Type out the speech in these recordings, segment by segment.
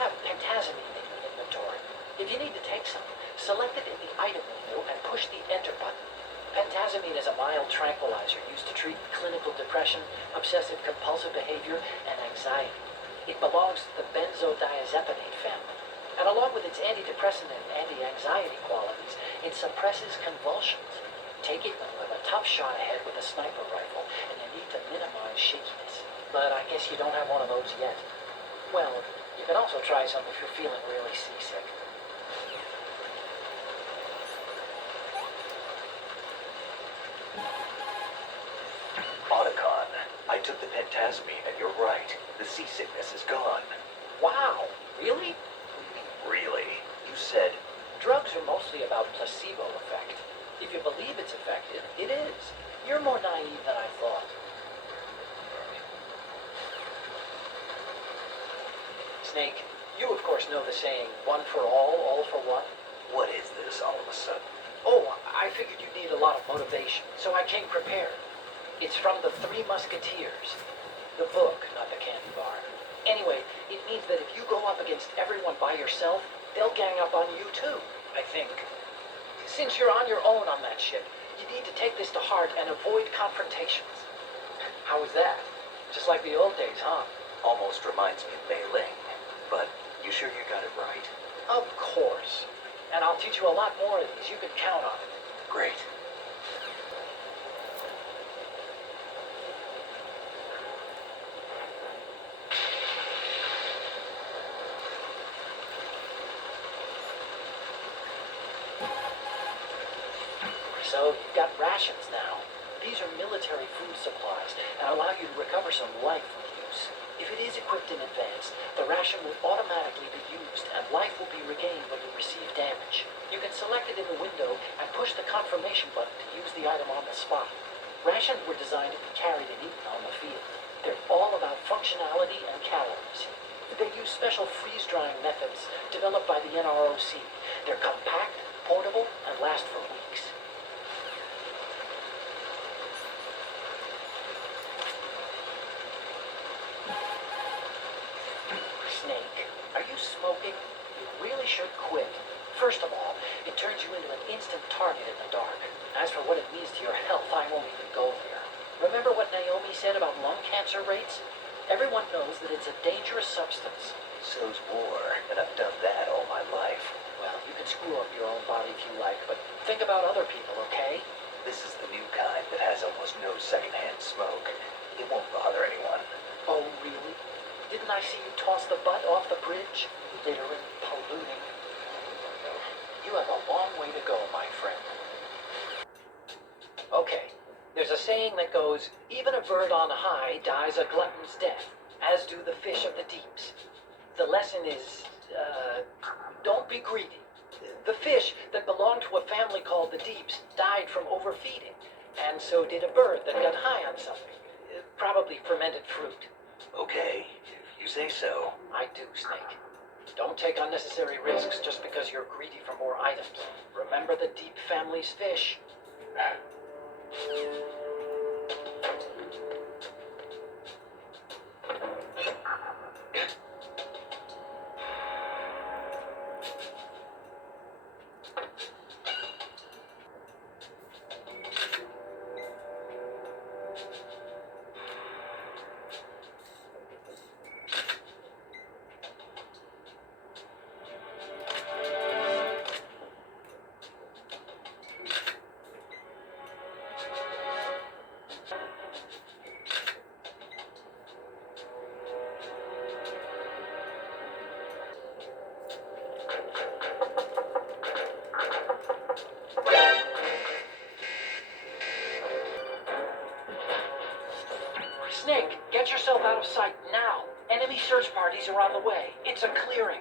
have pentazimine in your inventory. If you need to take some, select it in the item window and push the enter button. Pentazimine is a mild tranquilizer used to treat clinical depression, obsessive-compulsive behavior, and anxiety. It belongs to the benzodiazepinate family, and along with its antidepressant and anti-anxiety qualities, it suppresses convulsions. Take it when you have a tough shot ahead with a sniper rifle, and you need to minimize shakiness. But I guess you don't have one of those yet. Well, you can also try some if you're feeling really seasick. Otacon, I took the pentazimine and you're right. The seasickness is gone. Wow, really? Really? You said... Drugs are mostly about placebo effect. If you believe it's effective, it is. You're more naive than I thought. Snake, you of course know the saying, one for all for one. What is this all of a sudden? Oh, I figured you'd need a lot of motivation, so I came prepared. It's from the Three Musketeers. The book, not the candy bar. Anyway, it means that if you go up against everyone by yourself, they'll gang up on you too, I think. Since you're on your own on that ship, you need to take this to heart and avoid confrontations. How was that? Just like the old days, huh? Almost reminds me of Mei Ling. But you sure you got it right? Of course. And I'll teach you a lot more of these. You can count on it. Great. So you've got rations now. These are military food supplies and allow you to recover some life from use. If it is equipped in advance, the ration will automatically be used and life will be regained when you receive damage. You can select it in the window and push the confirmation button to use the item on the spot. Rations were designed to be carried and eaten on the field. They're all about functionality and calories. They use special freeze-drying methods developed by the NROC. They're compact, portable, and last for weeks. Snake, are you smoking? You really should quit. First of all, it turns you into an instant target in the dark. As for what it means to your health, I won't even go there. Remember what Naomi said about lung cancer rates? Everyone knows that it's a dangerous substance. So's war, and I've done that all my life. Well, you can screw up your own body if you like, but think about other people, okay? This is the new kind that has almost no secondhand smoke. It won't bother anyone. Oh, really? Didn't I see you toss the butt off the bridge? Littering, polluting. You have a long way to go, my friend. Okay, there's a saying that goes, even a bird on high dies a glutton's death, as do the fish of the deeps. The lesson is, don't be greedy. The fish that belonged to a family called the Deeps died from overfeeding, and so did a bird that got high on something, probably fermented fruit. Okay, if you say so. I do, Snake. Don't take unnecessary risks just because you're greedy for more items. Remember the Deep family's fish. Snake, get yourself out of sight now. Enemy search parties are on the way. It's a clearing.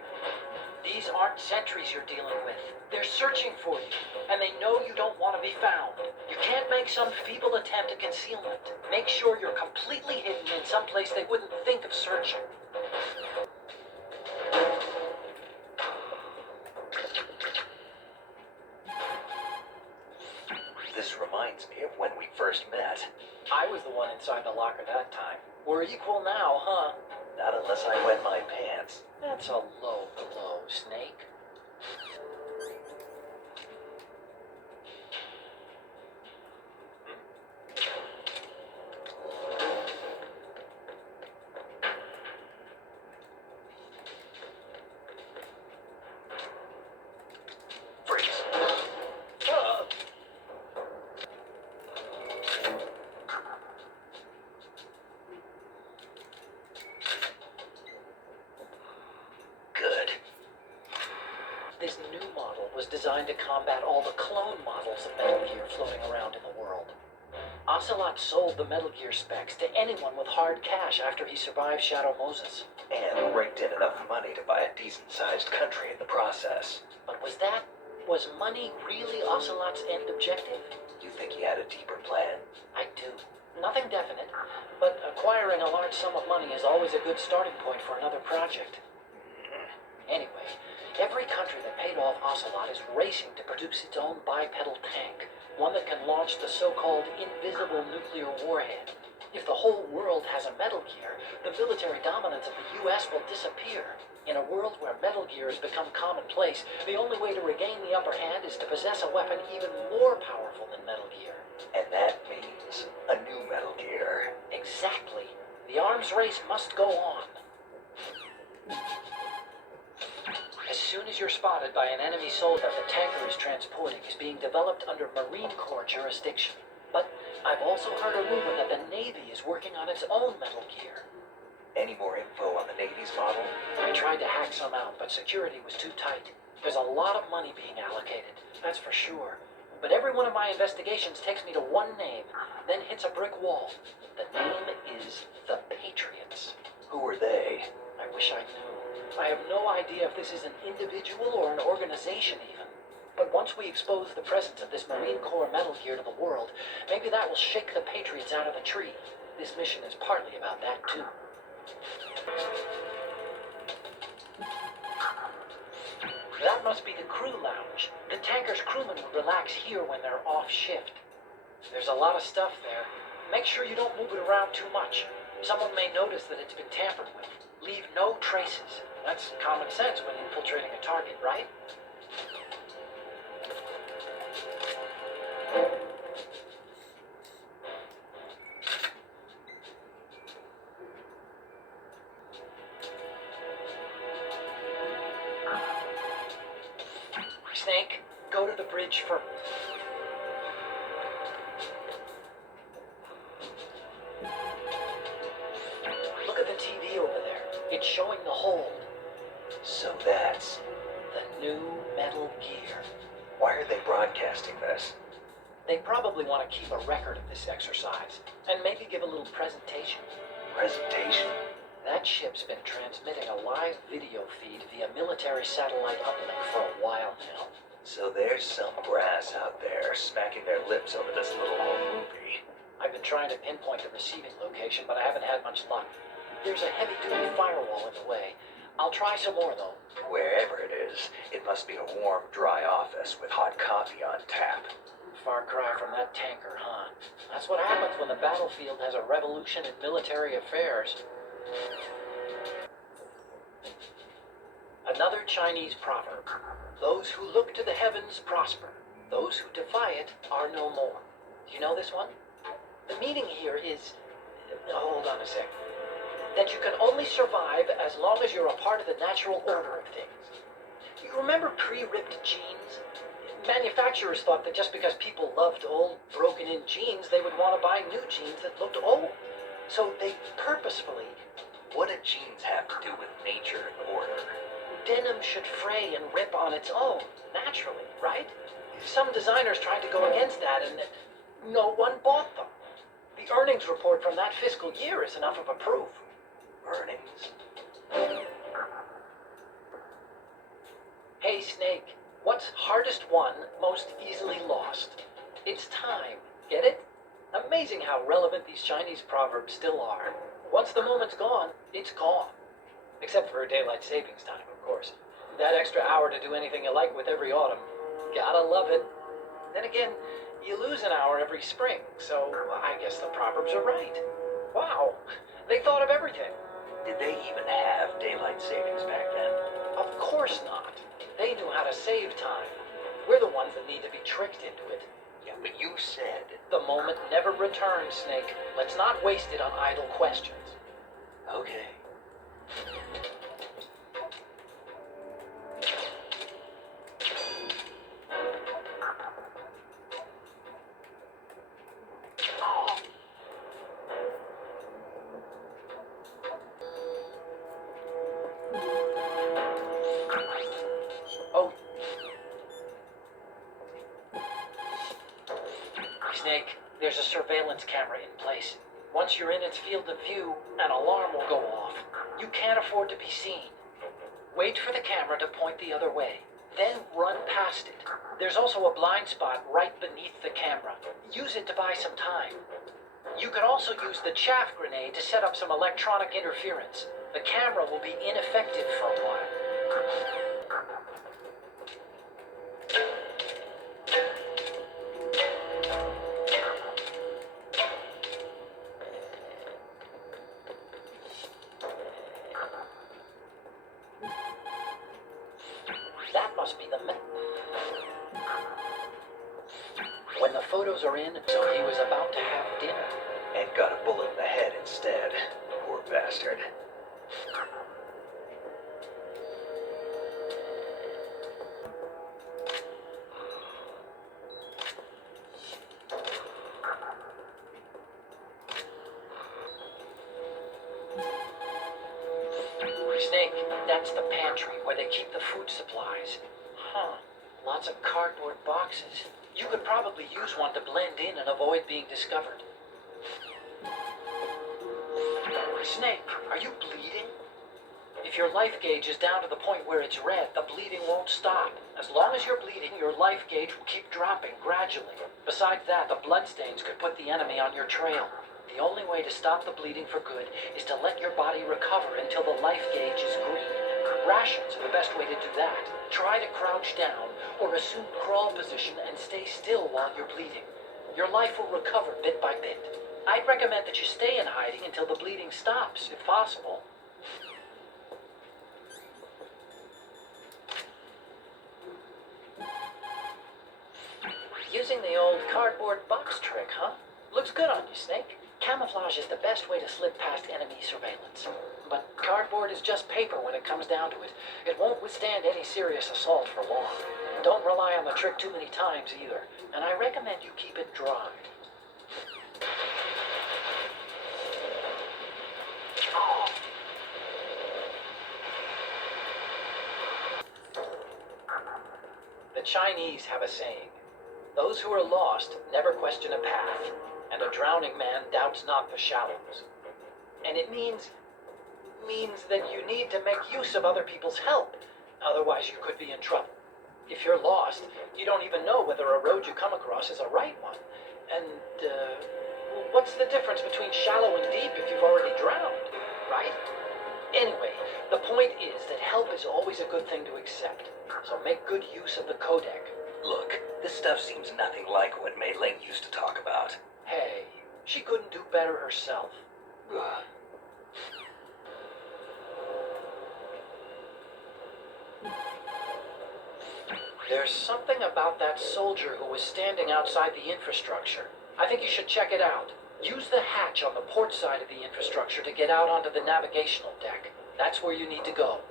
These aren't sentries you're dealing with. They're searching for you, and they know you don't want to be found. You can't make some feeble attempt at concealment. Make sure you're completely hidden in some place they wouldn't think of searching. This reminds me of when we first met. I was the one inside the locker that time. We're equal now, huh? Not unless I wet my pants. That's a low blow, Snake. Freeze. Good. This new model was designed to combat all the clone models of Metal Gear floating around in the world. Ocelot sold the Metal Gear specs to anyone with hard cash after he survived Shadow Moses. And raked in enough money to buy a decent-sized country in the process. But was money really Ocelot's end objective? You think he had a deeper plan? I do. Nothing definite, but acquiring a large sum of money is always a good starting point for another project. Anyway, every country that paid off Ocelot is racing to produce its own bipedal tank, one that can launch the so-called invisible nuclear warhead. If the whole world has a Metal Gear, the military dominance of the U.S. will disappear. In a world where Metal Gear has become commonplace, the only way to regain the upper hand is to possess a weapon even more powerful than Metal Gear. And that means a new Metal Gear. Exactly. The arms race must go on. As soon as you're spotted by an enemy soldier, the tanker is transporting is being developed under Marine Corps jurisdiction. But I've also heard a rumor that the Navy is working on its own Metal Gear. Any more info on the Navy's model? I tried to hack some out, but security was too tight. There's a lot of money being allocated, that's for sure. But every one of my investigations takes me to one name, then hits a brick wall. The name is the Patriots. Who are they? I wish I knew. I have no idea if this is an individual or an organization even. But once we expose the presence of this Marine Corps Metal Gear to the world, maybe that will shake the Patriots out of the tree. This mission is partly about that, too. That must be the crew lounge. The tanker's crewmen would relax here when they're off shift. There's a lot of stuff there. Make sure you don't move it around too much. Someone may notice that it's been tampered with. Leave no traces. That's common sense when infiltrating a target, right? Snake, go to the bridge for... Look at the TV over there. It's showing the hold. So that's... The new Metal Gear. Why are they broadcasting this? They probably want to keep a record of this exercise, and maybe give a little presentation. Presentation? That ship's been transmitting a live video feed via military satellite uplink for a while now. So there's some brass out there smacking their lips over this little home movie. I've been trying to pinpoint the receiving location, but I haven't had much luck. There's a heavy-duty firewall in the way. I'll try some more, though. Wherever it is, it must be a warm, dry office with hot coffee on tap. Far cry from that tanker, huh? That's what happens when the battlefield has a revolution in military affairs. Another Chinese proverb. Those who look to the heavens prosper. Those who defy it are no more. Do you know this one? The meaning here is... Hold on a sec. That you can only survive as long as you're a part of the natural order of things. You remember pre-ripped jeans? Manufacturers thought that just because people loved old, broken-in jeans, they would want to buy new jeans that looked old. So they purposefully... What do jeans have to do with nature and order? Denim should fray and rip on its own, naturally, right? Some designers tried to go against that, and no one bought them. The earnings report from that fiscal year is enough of a proof. Earnings? Hey, Snake, what's hardest won, most easily lost? It's time, get it? Amazing how relevant these Chinese proverbs still are. Once the moment's gone, it's gone. Except for daylight savings time, of course. That extra hour to do anything you like with every autumn. Gotta love it. Then again, you lose an hour every spring, so I guess the proverbs are right. Wow, They thought of everything. Did they even have daylight savings back then? Of course not. They knew how to save time. We're the ones that need to be tricked into it. Yeah, but you said... The moment never returns, Snake. Let's not waste it on idle questions. Okay. Oh. Snake, there's a surveillance camera in place. Once you're in its field of view, an alarm will go off. You can't afford to be seen. Wait for the camera to point the other way. Then run past it. There's also a blind spot right beneath the camera. Use it to buy some time. You can also use the chaff grenade to set up some electronic interference. The camera will be ineffective for a while. That must be the when the photos are in, so he was about to have dinner. And got a bullet in the head instead. Poor bastard. Snake, that's the pantry where they keep the food supplies. Huh. Lots of cardboard boxes. You could probably use one to blend in and avoid being discovered. Snake, are you bleeding? If your life gauge is down to the point where it's red, the bleeding won't stop. As long as you're bleeding, your life gauge will keep dropping gradually. Besides that, the bloodstains could put the enemy on your trail. The only way to stop the bleeding for good is to let your body recover until the life gauge is green. Rations are the best way to do that. Try to crouch down or assume crawl position and stay still while you're bleeding. Your life will recover bit by bit. I'd recommend that you stay in hiding until the bleeding stops, if possible. Using the old cardboard box trick, huh? Looks good on you, Snake. Camouflage is the best way to slip past enemy surveillance. But cardboard is just paper when it comes down to it. It won't withstand any serious assault for long. Don't rely on the trick too many times either, and I recommend you keep it dry. The Chinese have a saying, those who are lost never question a path, and a drowning man doubts not the shallows. And it means that you need to make use of other people's help, otherwise you could be in trouble. If you're lost, you don't even know whether a road you come across is a right one. And, what's the difference between shallow and deep if you've already drowned, right? Anyway, the point is that help is always a good thing to accept, so make good use of the codec. Look, this stuff seems nothing like what Mei Ling used to talk about. Hey, she couldn't do better herself. Ugh. There's something about that soldier who was standing outside the infrastructure. I think you should check it out. Use the hatch on the port side of the infrastructure to get out onto the navigational deck. That's where you need to go.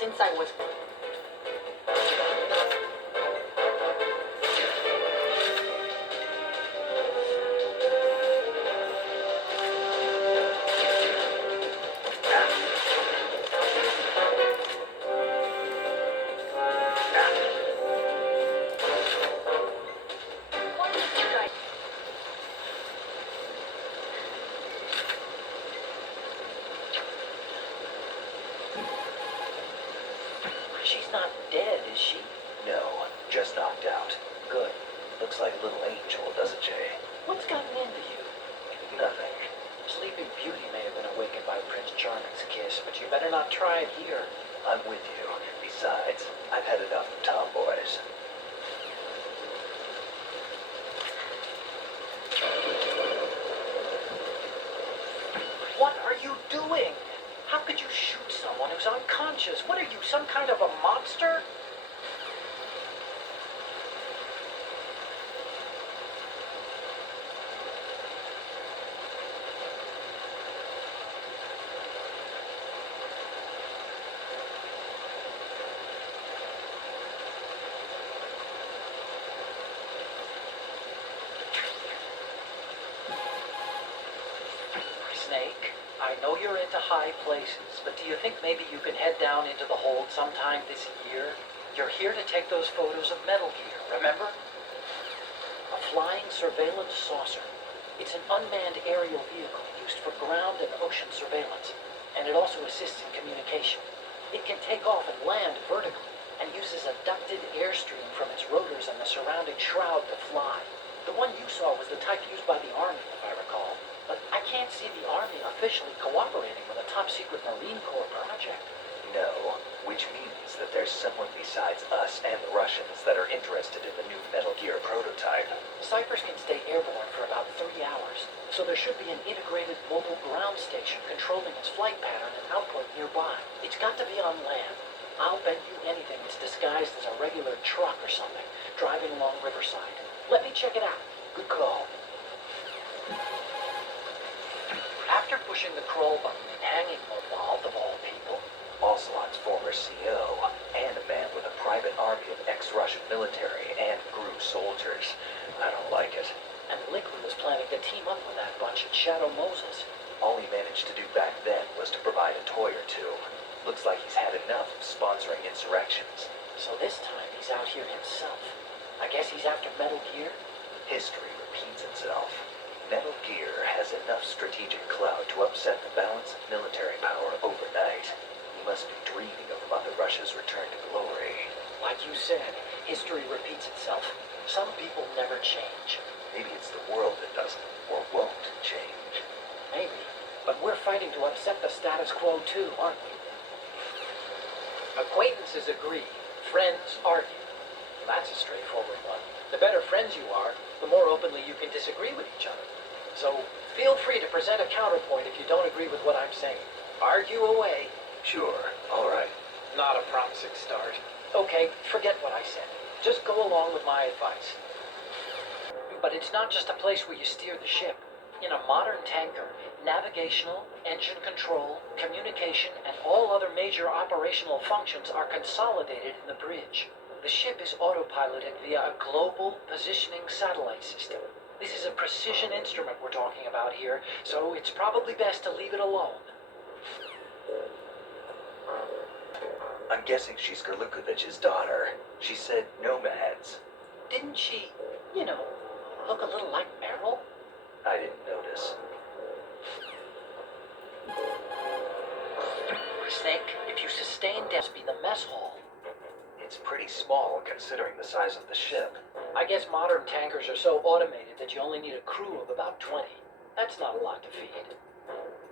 Since I was... out. Good. Looks like little Angel, doesn't she? What's gotten into you? Nothing. Sleeping Beauty may have been awakened by Prince Charming's kiss, but you better not try it here. I'm with you. Besides, I've had enough of tomboys. What are you doing? How could you shoot someone who's unconscious? What are you, some kind of a monster? Snake, I know you're into high places, but do you think maybe you can head down into the hold sometime this year? You're here to take those photos of Metal Gear, remember? A flying surveillance saucer. It's an unmanned aerial vehicle used for ground and ocean surveillance, and it also assists in communication. It can take off and land vertically, and uses a ducted airstream from its rotors and the surrounding shroud to fly. The one you saw was the type used by the Army, if I recall. But I can't see the Army officially cooperating with a top-secret Marine Corps project. No, which means that there's someone besides us and the Russians that are interested in the new Metal Gear prototype. Ciphers can stay airborne for about 3 hours, so there should be an integrated mobile ground station controlling its flight pattern and output nearby. It's got to be on land. I'll bet you anything it's disguised as a regular truck or something, driving along Riverside. Let me check it out. Good call. After pushing the crawl button and hanging Mobalt, of all people, Ocelot's former CO, and a man with a private army of ex-Russian military and GRU soldiers. I don't like it. and Liquid was planning to team up with that bunch at Shadow Moses. All he managed to do back then was to provide a toy or two. Looks like he's had enough of sponsoring insurrections. So this time he's out here himself. I guess he's after Metal Gear? History repeats itself. Metal Gear has enough strategic clout to upset the balance of military power overnight. He must be dreaming of Mother Russia's return to glory. Like you said, history repeats itself. Some people never change. Maybe it's the world that doesn't, or won't, change. Maybe. But we're fighting to upset the status quo too, aren't we? Acquaintances agree. Friends argue. That's a straightforward one. The better friends you are, the more openly you can disagree with each other. So feel free to present a counterpoint if you don't agree with what I'm saying. Argue away. Sure, all right. Not a promising start. Okay, forget what I said. Just go along with my advice. But it's not just a place where you steer the ship. In a modern tanker, navigational, engine control, communication, and all other major operational functions are consolidated in the bridge. The ship is autopiloted via a global positioning satellite system. This is a precision instrument we're talking about here, so it's probably best to leave it alone. I'm guessing she's Gerlukovich's daughter. She said nomads. Didn't she, look a little like Meryl? I didn't notice. Snake, if you sustain death, be the mess hall. It's pretty small considering the size of the ship. I guess modern tankers are so automated that you only need a crew of about 20. That's not a lot to feed.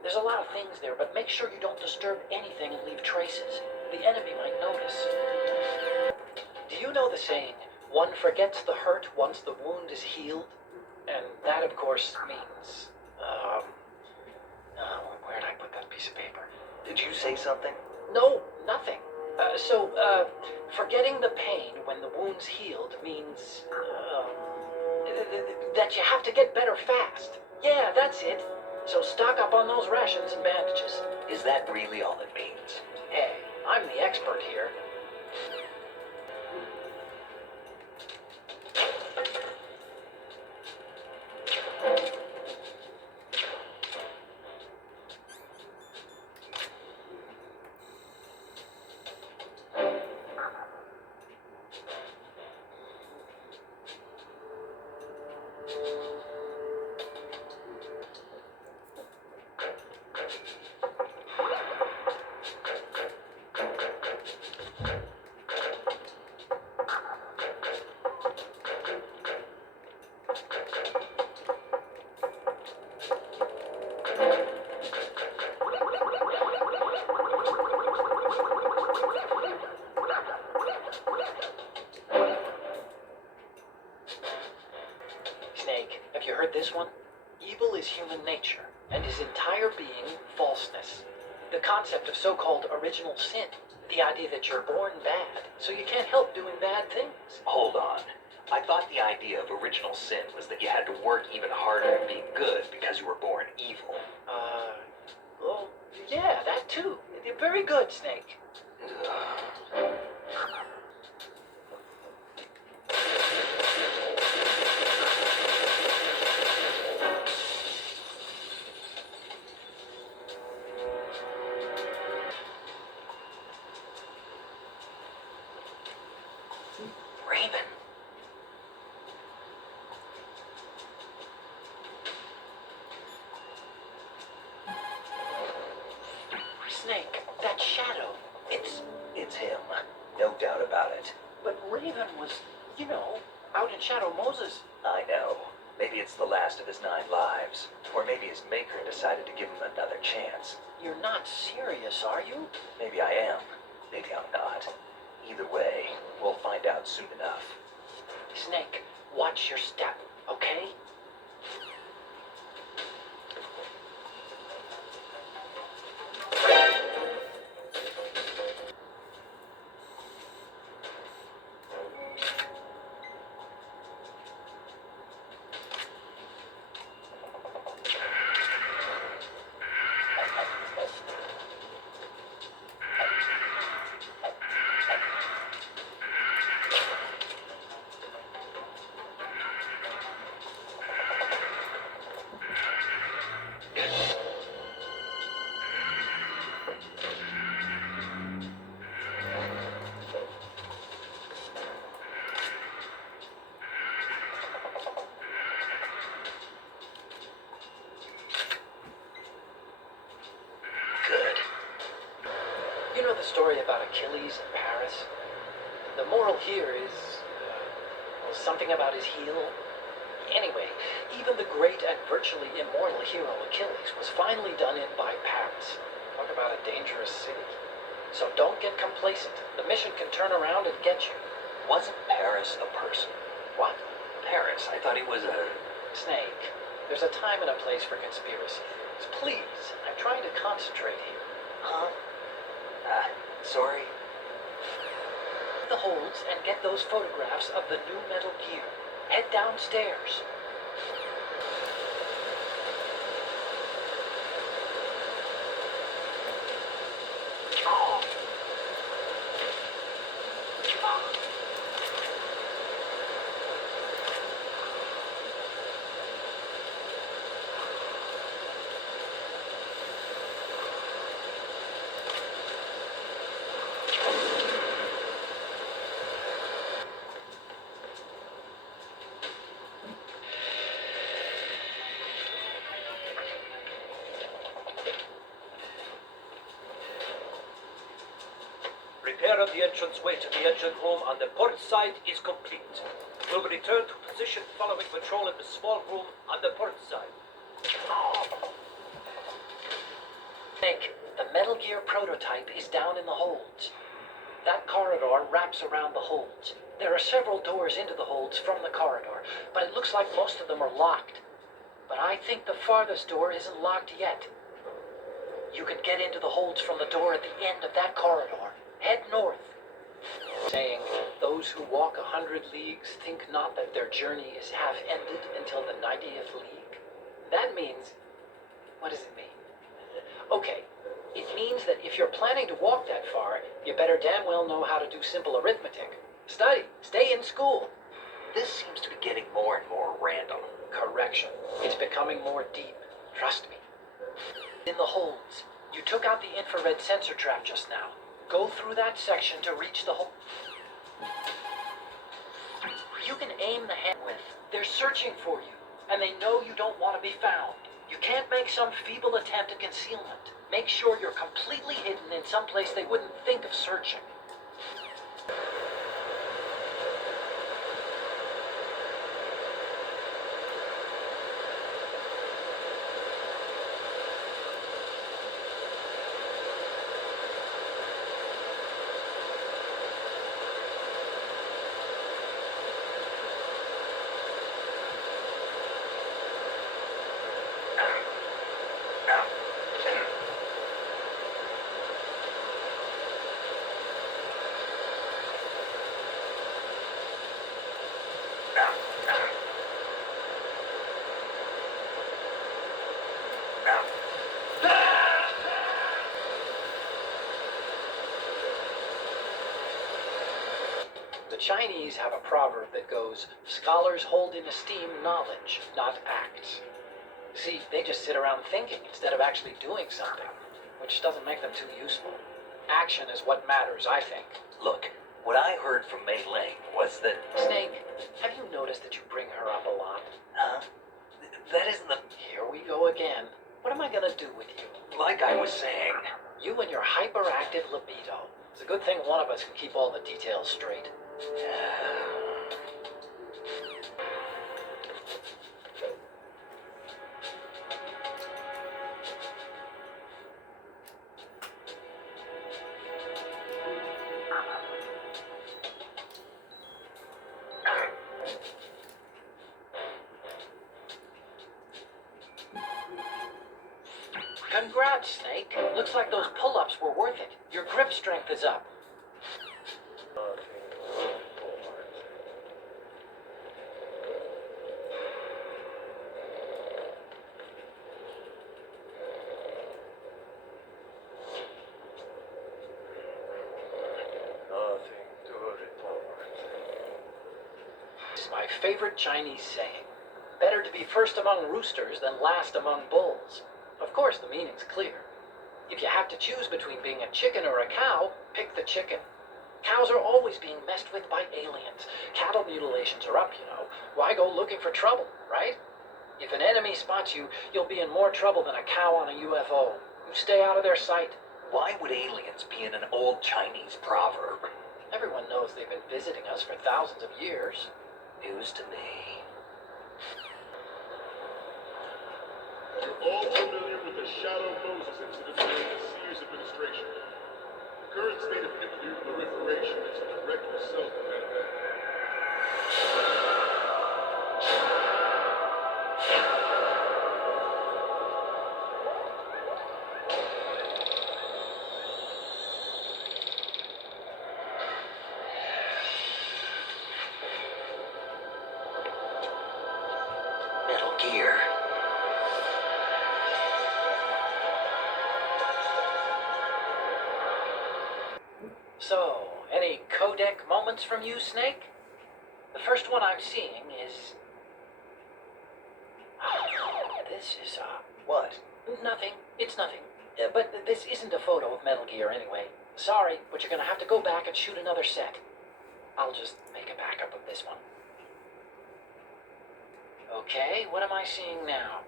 There's a lot of things there, but make sure you don't disturb anything and leave traces. The enemy might notice. Do you know the saying, one forgets the hurt once the wound is healed? And that, of course, means, where'd I put that piece of paper? Did you say something? No, nothing. Forgetting the pain when the wound's healed means, that you have to get better fast. Yeah, that's it. So stock up on those rations and bandages. Is that really all it means? Hey, I'm the expert here. Snake, have you heard this one? Evil is human nature, and his entire being falseness. The concept of so-called original sin. The idea that you're born bad, so you can't help doing bad things. Hold on. I thought the idea of original sin was that you had to work even harder at being good because you were born evil. Well, yeah, that too. Very good, Snake. Raven. Snake, that shadow. It's him. No doubt about it. But Raven was, out in Shadow Moses. I know. Maybe it's the last of his 9 lives. Or maybe his maker decided to give him another chance. You're not serious, are you? Maybe I am. Maybe I'm not. Either way, we'll find out soon enough. Snake, watch your step, okay? Good. You know the story about Achilles in Paris? The moral here is, something about his heel. Anyway, even the great and virtually immortal hero Achilles was finally done in by Paris. Talk about a dangerous city. So don't get complacent. The mission can turn around and get you. Wasn't Paris a person? What? Paris, I thought he was a... Snake, there's a time and a place for conspiracies. Please, I'm trying to concentrate here. Huh? Sorry. The holds and get those photographs of the new Metal Gear. Head downstairs. Repair of the entranceway to the engine room on the port side is complete. We'll return to position following patrol in the small room on the port side. Snake, the Metal Gear prototype is down in the holds. That corridor wraps around the holds. There are several doors into the holds from the corridor, but it looks like most of them are locked. But I think the farthest door isn't locked yet. You can get into the holds from the door at the end of that corridor. Head north. Saying, those who walk 100 leagues think not that their journey is half ended until the 90th league. That means, what does it mean? Okay, it means that if you're planning to walk that far, you better damn well know how to do simple arithmetic. Study, stay in school. This seems to be getting more and more random. Correction, it's becoming more deep. Trust me. In the holds, you took out the infrared sensor trap just now. Go through that section to reach the hole. You can aim the hand with. They're searching for you, and they know you don't want to be found. You can't make some feeble attempt at concealment. Make sure you're completely hidden in some place they wouldn't think of searching. The Chinese have a proverb that goes, scholars hold in esteem knowledge, not acts. See, they just sit around thinking instead of actually doing something, which doesn't make them too useful. Action is what matters, I think. Look, what I heard from Mei Ling was that... Snake, have you noticed that you bring her up a lot? Huh? That isn't the... Here we go again. What am I gonna do with you? Like I was saying... You and your hyperactive libido. It's a good thing one of us can keep all the details straight. Congrats, Snake. Looks like those pull-ups were worth it. Your grip strength is up. This is my favorite Chinese saying. Better to be first among roosters than last among bulls. Of course, the meaning's clear. If you have to choose between being a chicken or a cow, pick the chicken. Cows are always being messed with by aliens. Cattle mutilations are up, you know. Why go looking for trouble, right? If an enemy spots you, you'll be in more trouble than a cow on a UFO. You stay out of their sight. Why would aliens be in an old Chinese proverb? Everyone knows they've been visiting us for thousands of years. News to me. You're all familiar with the Shadow Moses incident during the Sears administration. The current state of nuclear proliferation is a direct result of that event. Metal Gear. So, any codec moments from you, Snake? The first one I'm seeing is... This is, What? nothing. It's nothing. But this isn't a photo of Metal Gear anyway. Sorry, but you're gonna have to go back and shoot another set. I'll just make a backup of this one. Okay, what am I seeing now?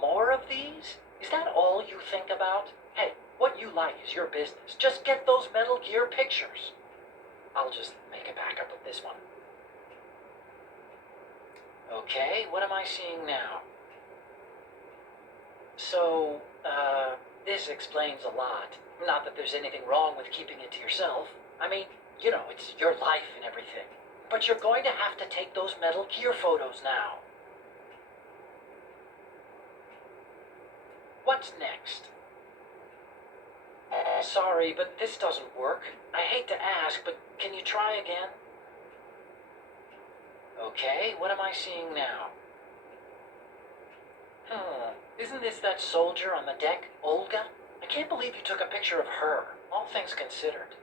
More of these? Is that all you think about? Hey, what you like is your business. Just get those Metal Gear pictures. I'll just make a backup of this one. Okay, what am I seeing now? So, this explains a lot. Not that there's anything wrong with keeping it to yourself. I mean, you know, it's your life and everything. But you're going to have to take those Metal Gear photos now. What's next? Sorry, but this doesn't work. I hate to ask, but can you try again? Okay, what am I seeing now? Isn't this that soldier on the deck, Olga? I can't believe you took a picture of her, all things considered.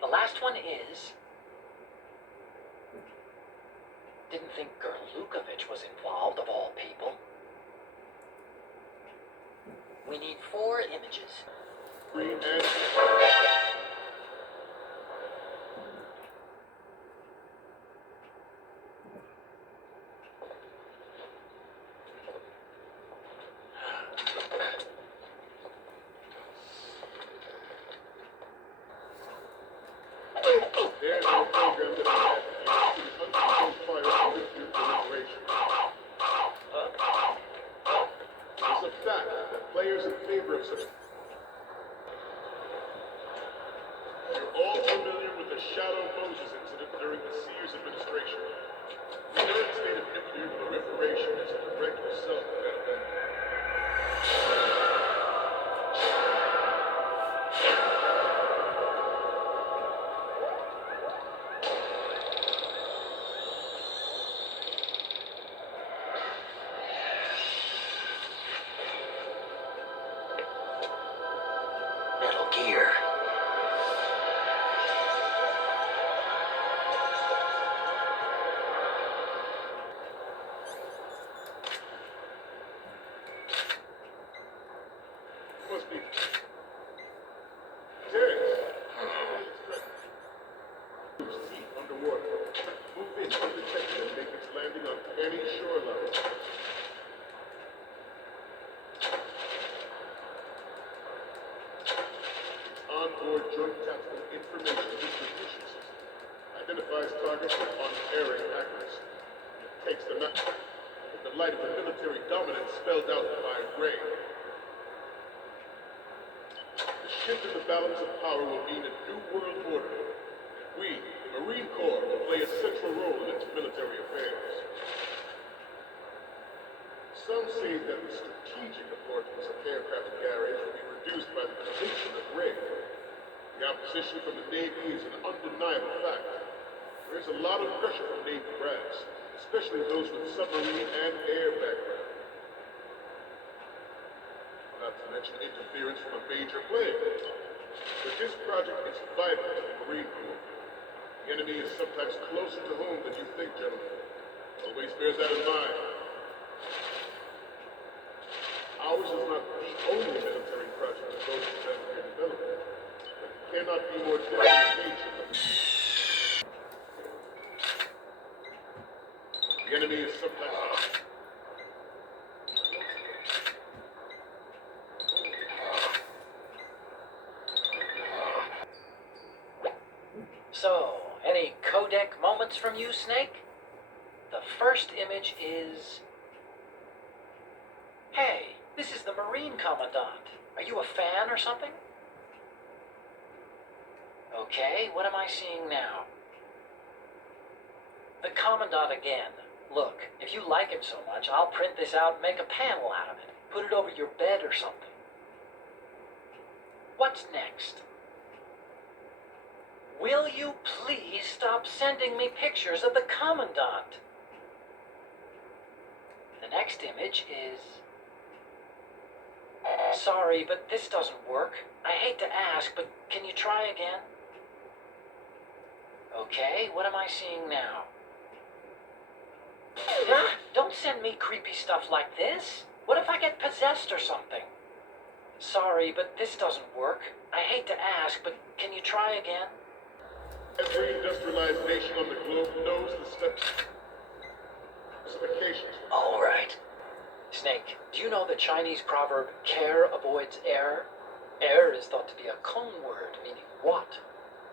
The last one is... Didn't think Gerlukovich was involved, of all people. We need 4 images. Green and... There's the program that I have used to uncontrolled fire of nuclear proliferation. It's a fact that players in favor of such... water. Move in undetected and make its landing on any shoreline. Onboard Joint Tactical Information Distribution System identifies targets with unerring accuracy. It takes them out in the light of the military dominance spelled out by Ray. The shift in the balance of power will mean a new world order. We, the Marine Corps, will play a central role in its military affairs. Some say that the strategic importance of aircraft carriers will be reduced by the conviction of Ray. The opposition from the Navy is an undeniable fact. There is a lot of pressure from Navy brass, especially those with submarine and air background. Not to mention interference from a major player. But this project is vital to the Marine Corps. The enemy is sometimes closer to home than you think, gentlemen. Always bear that in mind. Ours is not the only military project devoted to nuclear development, but it cannot be more deadly in nature than the enemy is sometimes... So, any codec moments from you, Snake? The first image is... Hey, this is the Marine Commandant. Are you a fan or something? Okay, what am I seeing now? The Commandant again. Look, if you like him so much, I'll print this out and make a panel out of it. Put it over your bed or something. What's next? Will you please stop sending me pictures of the Commandant? The next image is... Sorry, but this doesn't work. I hate to ask, but can you try again? Okay, what am I seeing now? Don't send me creepy stuff like this. What if I get possessed or something? Sorry, but this doesn't work. I hate to ask, but can you try again? Every industrialized nation on the globe knows the specifications. All right. Snake, do you know the Chinese proverb, care avoids error? Error is thought to be a cone word, meaning what?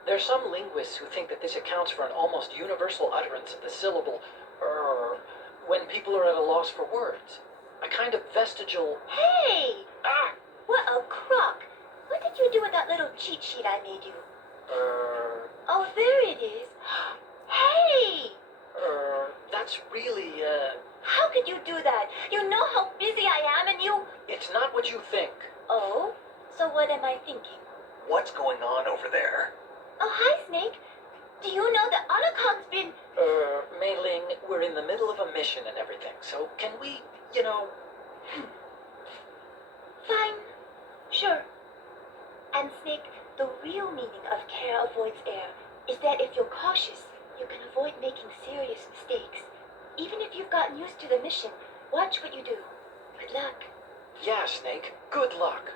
There are some linguists who think that this accounts for an almost universal utterance of the syllable when people are at a loss for words. A kind of vestigial... Hey! Ah! What a crock! What did you do with that little cheat sheet I made you? Oh, there it is. Hey! That's really, How could you do that? You know how busy I am and you... It's not what you think. Oh? So what am I thinking? What's going on over there? Oh, hi, Snake. Do you know that Anacon's been... Mei Ling, we're in the middle of a mission and everything, so can we, you know... Fine. Sure. And Snake, the real meaning of care avoids error is that if you're cautious, you can avoid making serious mistakes. Even if you've gotten used to the mission, watch what you do. Good luck. Yeah, Snake, good luck.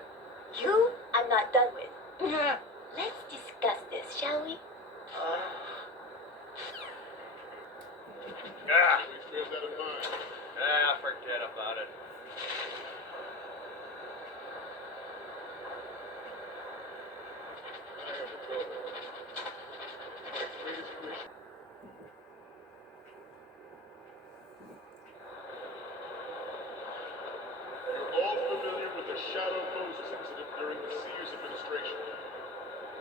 You, I'm not done with. Yeah. Let's discuss this, shall we? Always bear that in mind. Forget about it. I have a daughter. My greatest wish. You're all familiar with the Shadow Moses incident during the Sears administration. The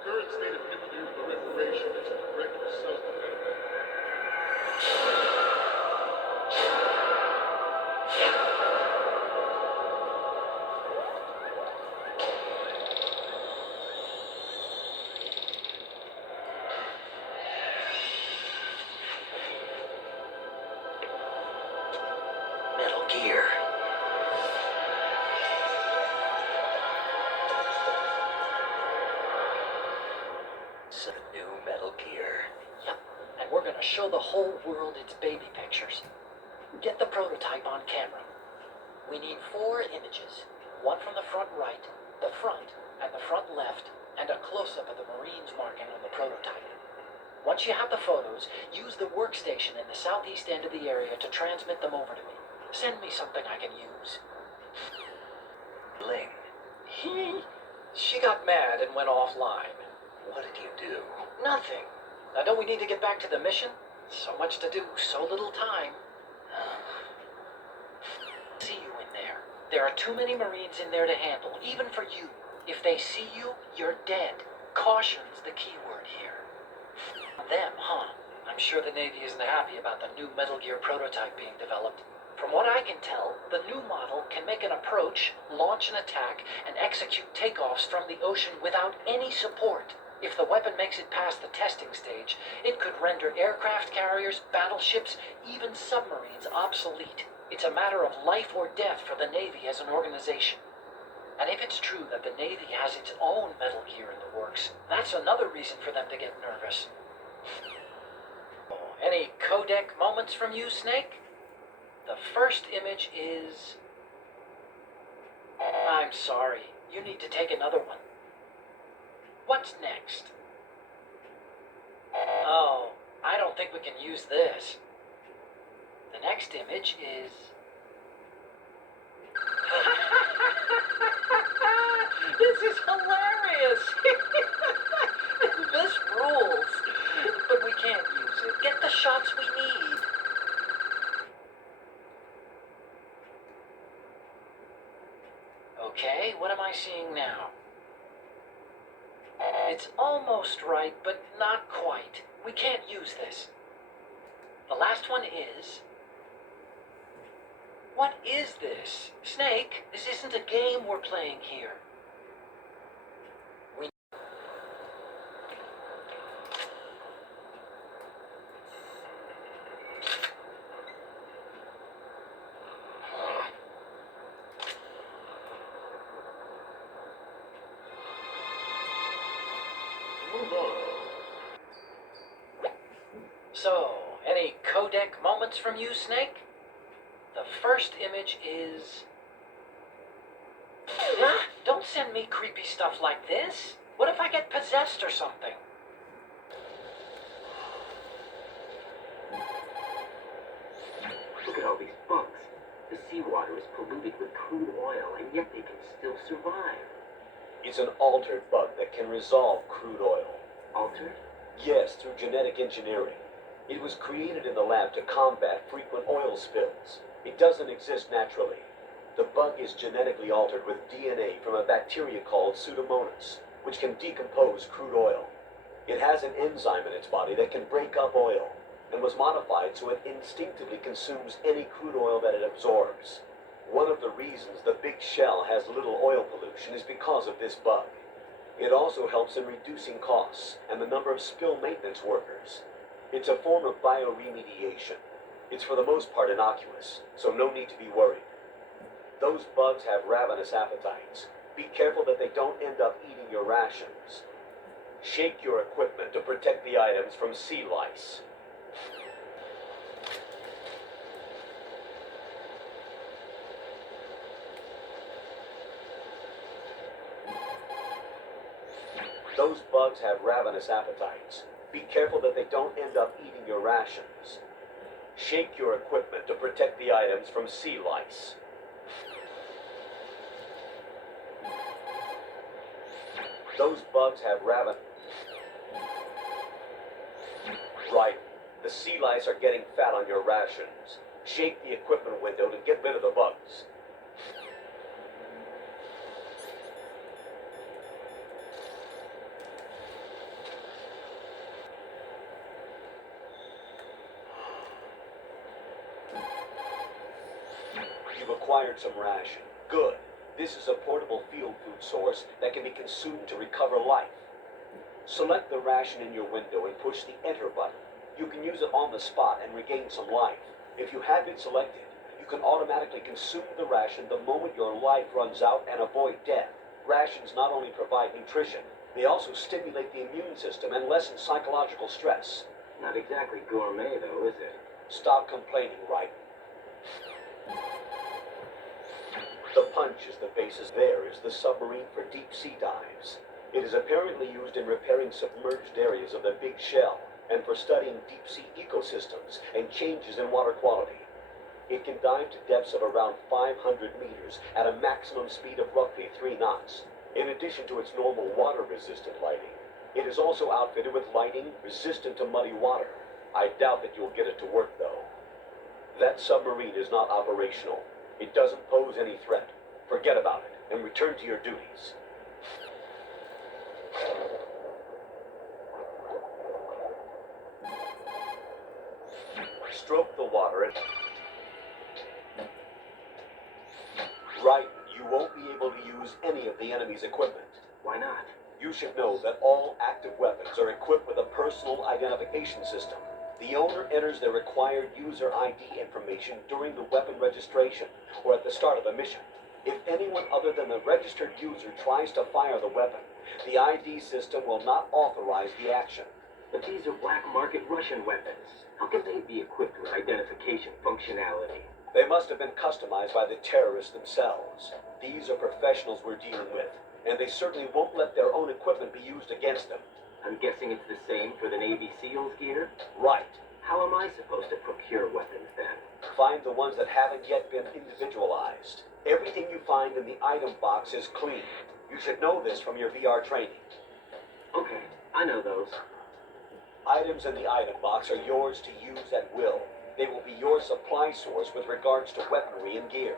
current state of nuclear proliferation is a direct result of that event. Metal Gear. So new Metal Gear. Yep, and we're gonna show the whole world its baby pictures. Get the prototype on camera. We need 4 images. One from the front right, the front, and the front left, and a close-up of the Marine's marking on the prototype. Once you have the photos, use the workstation in the southeast end of the area to transmit them over to me. Send me something I can use. Ling, She got mad and went offline. what did you do? Nothing. Now don't we need to get back to the mission? So much to do, so little time. See you in there. There are too many Marines in there to handle, even for you. If they see you, you're dead. Caution's the key word here. Them, huh? I'm sure the Navy isn't happy about the new Metal Gear prototype being developed. From what I can tell, the new model can make an approach, launch an attack, and execute takeoffs from the ocean without any support. If the weapon makes it past the testing stage, it could render aircraft carriers, battleships, even submarines obsolete. It's a matter of life or death for the Navy as an organization. And if it's true that the Navy has its own Metal Gear in the works, that's another reason for them to get nervous. Any codec moments from you, Snake? The first image is... I'm sorry. You need to take another one. What's next? Oh, I don't think we can use this. The next image is... This is hilarious! This rules. But we can't use it. Get the shots we need. Okay, what am I seeing now? It's almost right, but not quite. We can't use this. The last one is... What is this? Snake, this isn't a game we're playing here. Move on. So, any codec moments from you, Snake? The first image is... Ah, don't send me creepy stuff like this. What if I get possessed or something? Look at all these bugs. The seawater is polluted with crude oil, and yet they can still survive. It's an altered bug that can resolve crude oil. Altered? Yes, through genetic engineering. It was created in the lab to combat frequent oil spills. It doesn't exist naturally. The bug is genetically altered with DNA from a bacteria called Pseudomonas, which can decompose crude oil. It has an enzyme in its body that can break up oil, and was modified so it instinctively consumes any crude oil that it absorbs. One of the reasons the big shell has little oil pollution is because of this bug. It also helps in reducing costs and the number of spill maintenance workers. It's a form of bioremediation. It's for the most part innocuous, so no need to be worried. Those bugs have ravenous appetites. Be careful that they don't end up eating your rations. Shake your equipment to protect the items from sea lice. Those bugs have ravenous appetites. Be careful that they don't end up eating your rations. Shake your equipment to protect the items from sea lice. Those bugs have Right. The sea lice are getting fat on your rations. Shake the equipment window to get rid of the bugs. You've acquired some ration. Good. This is a portable field food source that can be consumed to recover life. Select the ration in your window and push the enter button. You can use it on the spot and regain some life. If you have it selected, you can automatically consume the ration the moment your life runs out and avoid death. Rations not only provide nutrition, they also stimulate the immune system and lessen psychological stress. Not exactly gourmet, though, is it? Stop complaining, right? The punch is the basis. There is the submarine for deep sea dives. It is apparently used in repairing submerged areas of the big shell, and for studying deep-sea ecosystems and changes in water quality. It can dive to depths of around 500 meters at a maximum speed of roughly 3 knots. In addition to its normal water-resistant lighting, it is also outfitted with lighting resistant to muddy water. I doubt that you'll get it to work, though. That submarine is not operational. It doesn't pose any threat. Forget about it and return to your duties. Stroke the water and... Right, you won't be able to use any of the enemy's equipment. Why not? You should know that all active weapons are equipped with a personal identification system. The owner enters their required user ID information during the weapon registration or at the start of the mission. If anyone other than the registered user tries to fire the weapon, the ID system will not authorize the action. But these are black market Russian weapons. How can they be equipped with identification functionality? They must have been customized by the terrorists themselves. These are professionals we're dealing with, and they certainly won't let their own equipment be used against them. I'm guessing it's the same for the Navy SEALs gear? Right. How am I supposed to procure weapons then? Find the ones that haven't yet been individualized. Everything you find in the item box is clean. You should know this from your VR training. Okay, I know those. Items in the item box are yours to use at will. They will be your supply source with regards to weaponry and gear.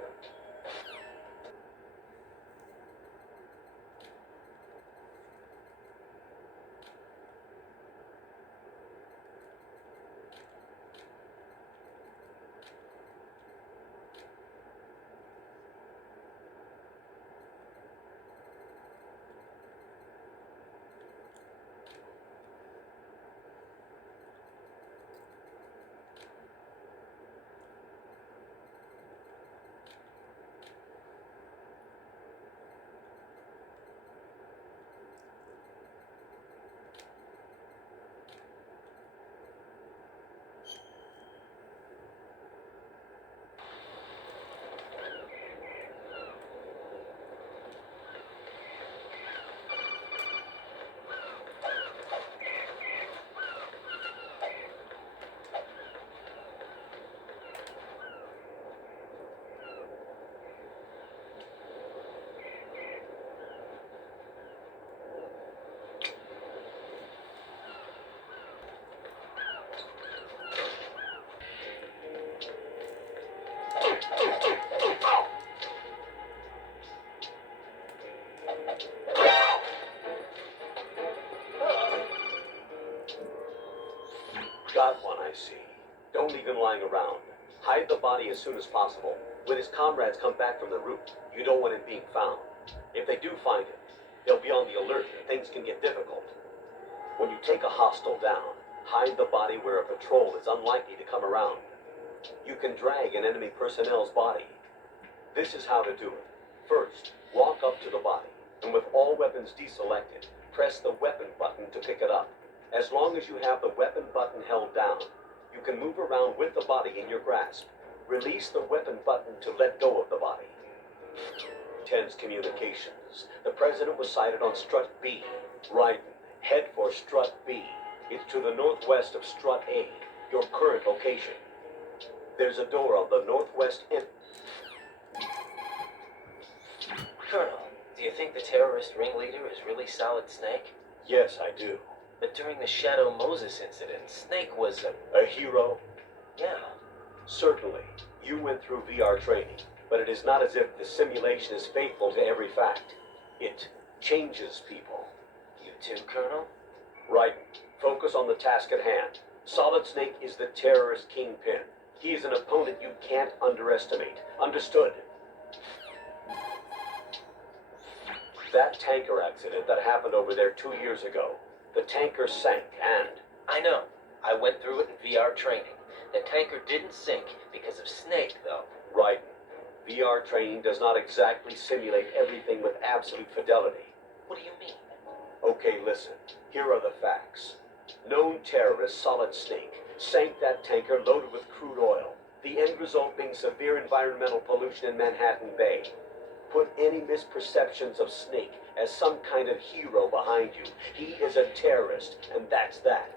Got one, I see. Don't leave him lying around. Hide the body as soon as possible. When his comrades come back from the route, you don't want him being found. If they do find him, they'll be on the alert and things can get difficult. When you take a hostile down, hide the body where a patrol is unlikely to come around. You can drag an enemy personnel's body. This is how to do it. First, walk up to the body, and with all weapons deselected, press the weapon button to pick it up. As long as you have the weapon button held down, you can move around with the body in your grasp. Release the weapon button to let go of the body. Tense communications. The president was sighted on Strut B. Ryden, head for Strut B. It's to the northwest of Strut A, your current location. There's a door on the northwest end. Colonel, do you think the terrorist ringleader is really Solid Snake? Yes, I do. But during the Shadow Moses incident, Snake was A hero? yeah. Certainly. You went through VR training, but it is not as if the simulation is faithful to every fact. It changes people. You too, Colonel? Right. Focus on the task at hand. Solid Snake is the terrorist kingpin. He is an opponent you can't underestimate. Understood? That tanker accident that happened over there 2 years ago. The tanker sank and... I know. I went through it in VR training. The tanker didn't sink because of Snake, though. Right. VR training does not exactly simulate everything with absolute fidelity. What do you mean? Okay, listen. Here are the facts. Known terrorist Solid Snake sank that tanker loaded with crude oil, the end result being severe environmental pollution in Manhattan Bay. Put any misperceptions of Snake as some kind of hero behind you. He is a terrorist, and that's that.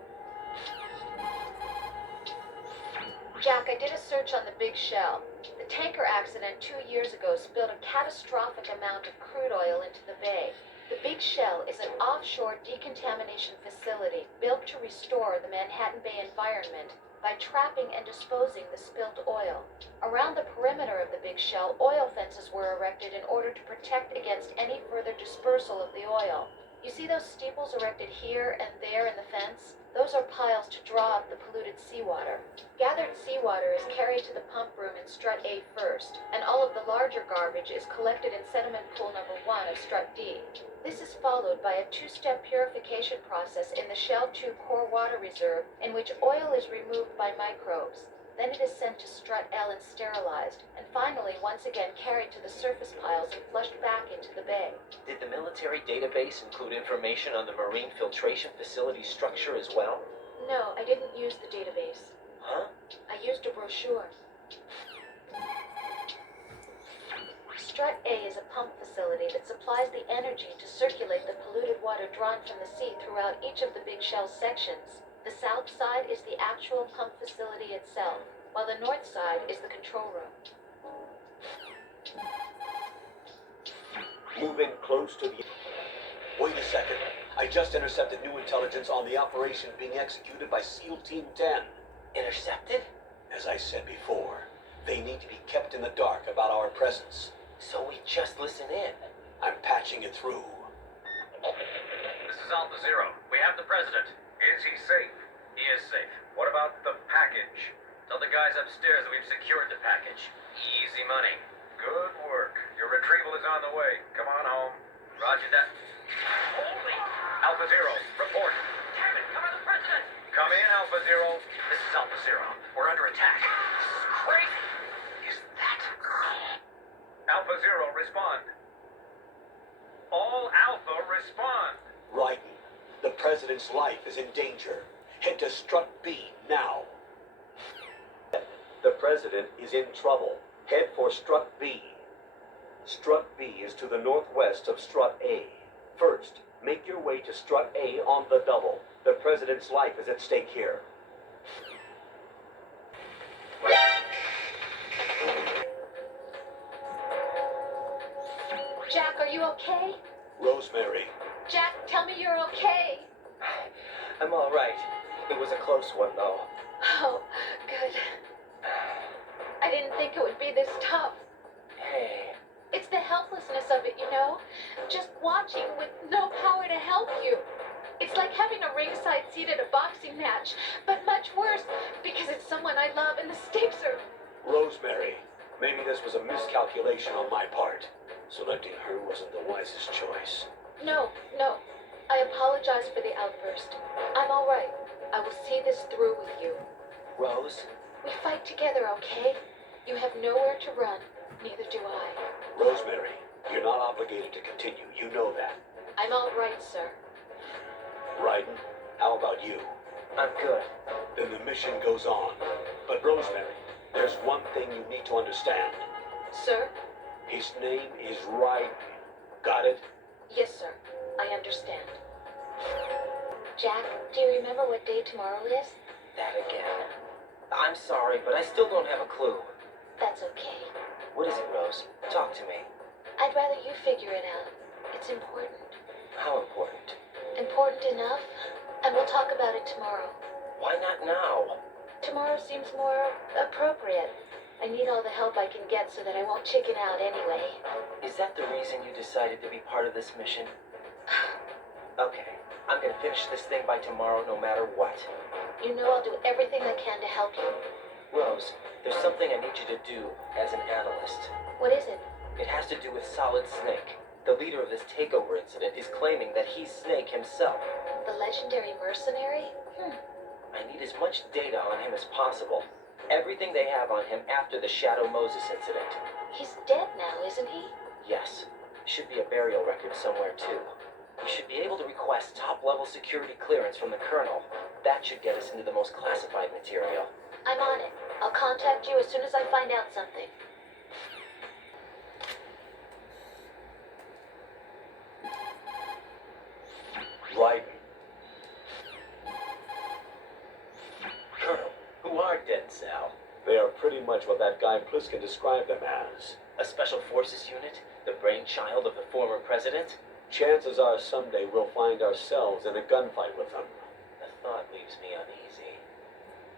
Jack, I did a search on the Big Shell. The tanker accident 2 years ago spilled a catastrophic amount of crude oil into the bay. The Big Shell is an offshore decontamination facility built to restore the Manhattan Bay environment by trapping and disposing the spilled oil. Around the perimeter of the Big Shell, oil fences were erected in order to protect against any further dispersal of the oil. You see those steeples erected here and there in the fence? Those are piles to draw up the polluted seawater. Gathered seawater is carried to the pump room in Strut A first, and all of the larger garbage is collected in sediment pool number 1 of Strut D. This is followed by a 2-step purification process in the Shell 2 core water reserve, in which oil is removed by microbes. Then it is sent to Strut L and sterilized, and finally once again carried to the surface piles and flushed back into the bay. Did the military database include information on the marine filtration facility structure as well? No, I didn't use the database. Huh? I used a brochure. Strut A is a pump facility that supplies the energy to circulate the polluted water drawn from the sea throughout each of the Big Shell sections. The south side is the actual pump facility itself, while the north side is the control room. Move in close to the... Wait a second. I just intercepted new intelligence on the operation being executed by SEAL Team 10. Intercepted? As I said before, they need to be kept in the dark about our presence. So we just listen in. I'm patching it through. This is Alpha Zero. We have the president. Is he safe? He is safe. What about the package? Tell the guys upstairs that we've secured the package. Easy money. Good work. Your retrieval is on the way. Come on home. Roger that. Holy! Alpha Zero, report. Damn it, cover the president! Come in, Alpha Zero. This is Alpha Zero. We're under attack. This is crazy. Is that... Alpha Zero, respond. All Alpha, respond. Raiden, the president's life is in danger. Head to Strut B now. The president is in trouble. Head for Strut B. Strut B is to the northwest of Strut A. First, make your way to Strut A on the double. The president's life is at stake here. Jack, are you okay? Rosemary. Jack, tell me you're okay. I'm all right. It was a close one, though. Oh, good. I didn't think it would be this tough. Hey, It's the helplessness of it, you know? Just watching with no power to help you. It's like having a ringside seat at a boxing match, but much worse because it's someone I love and the stakes are... Rosemary, maybe this was a miscalculation on my part. Selecting her wasn't the wisest choice. No. I apologize for the outburst. I'm all right. I will see this through with you. Rose? We fight together, okay? You have nowhere to run. Neither do I. Rosemary, you're not obligated to continue. You know that. I'm all right, sir. Raiden, how about you? I'm good. Then the mission goes on. But Rosemary, there's one thing you need to understand. Sir? His name is Raiden. Got it? Yes, sir. I understand. Jack, do you remember what day tomorrow is? That again. I'm sorry, but I still don't have a clue. That's okay. What is it, Rose? Talk to me. I'd rather you figure it out. It's important. How important? Important enough, and we'll talk about it tomorrow. Why not now? Tomorrow seems more appropriate. I need all the help I can get so that I won't chicken out anyway. Is that the reason you decided to be part of this mission? Okay, I'm gonna finish this thing by tomorrow no matter what. You know I'll do everything I can to help you. Rose, there's something I need you to do as an analyst. What is it? It has to do with Solid Snake. The leader of this takeover incident is claiming that he's Snake himself. The legendary mercenary? I need as much data on him as possible. Everything they have on him after the Shadow Moses incident. He's dead now, isn't he? Yes. Should be a burial record somewhere, too. You should be able to request top-level security clearance from the Colonel. That should get us into the most classified material. I'm on it. I'll contact you as soon as I find out something. Raiden. Colonel, who are Dead Sal? They are pretty much what that guy Pliskin described them as. A special forces unit? The brainchild of the former president? Chances are someday we'll find ourselves in a gunfight with them. The thought leaves me uneasy.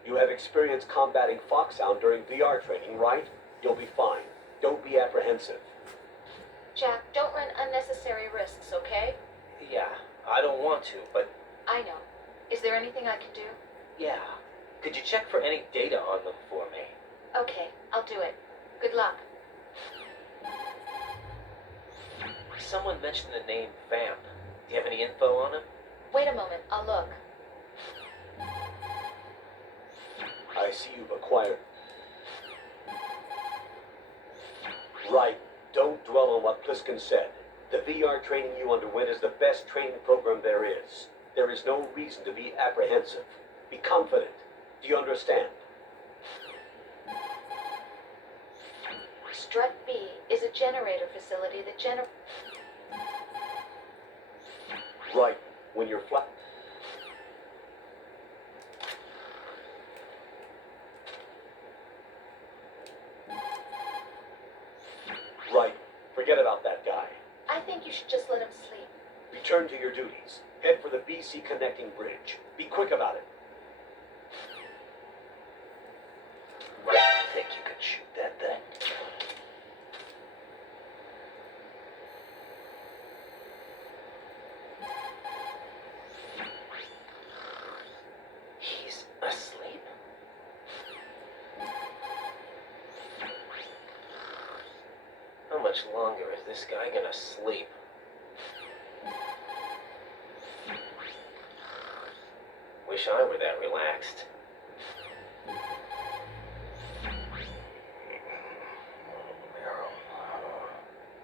You have experience combating Foxhound during VR training, right? You'll be fine. Don't be apprehensive. Jack, don't run unnecessary risks, okay? Yeah, I don't want to, but I know. Is there anything I can do? yeah. Could you check for any data on them for me? Okay, I'll do it. Good luck. Someone mentioned the name Vamp. Do you have any info on him? Wait a moment, I'll look. I see you've acquired. Right. Don't dwell on what Pliskin said. The VR training you underwent is the best training program there is. There is no reason to be apprehensive. Be confident. Do you understand? Strut B is a generator facility that Right. When you're flat. Right. Forget about that guy. I think you should just let him sleep. Return to your duties. Head for the BC connecting bridge. Be quick about it. Think you could shoot that thing? He's asleep? How much longer is this guy gonna sleep? Wish I were that relaxed.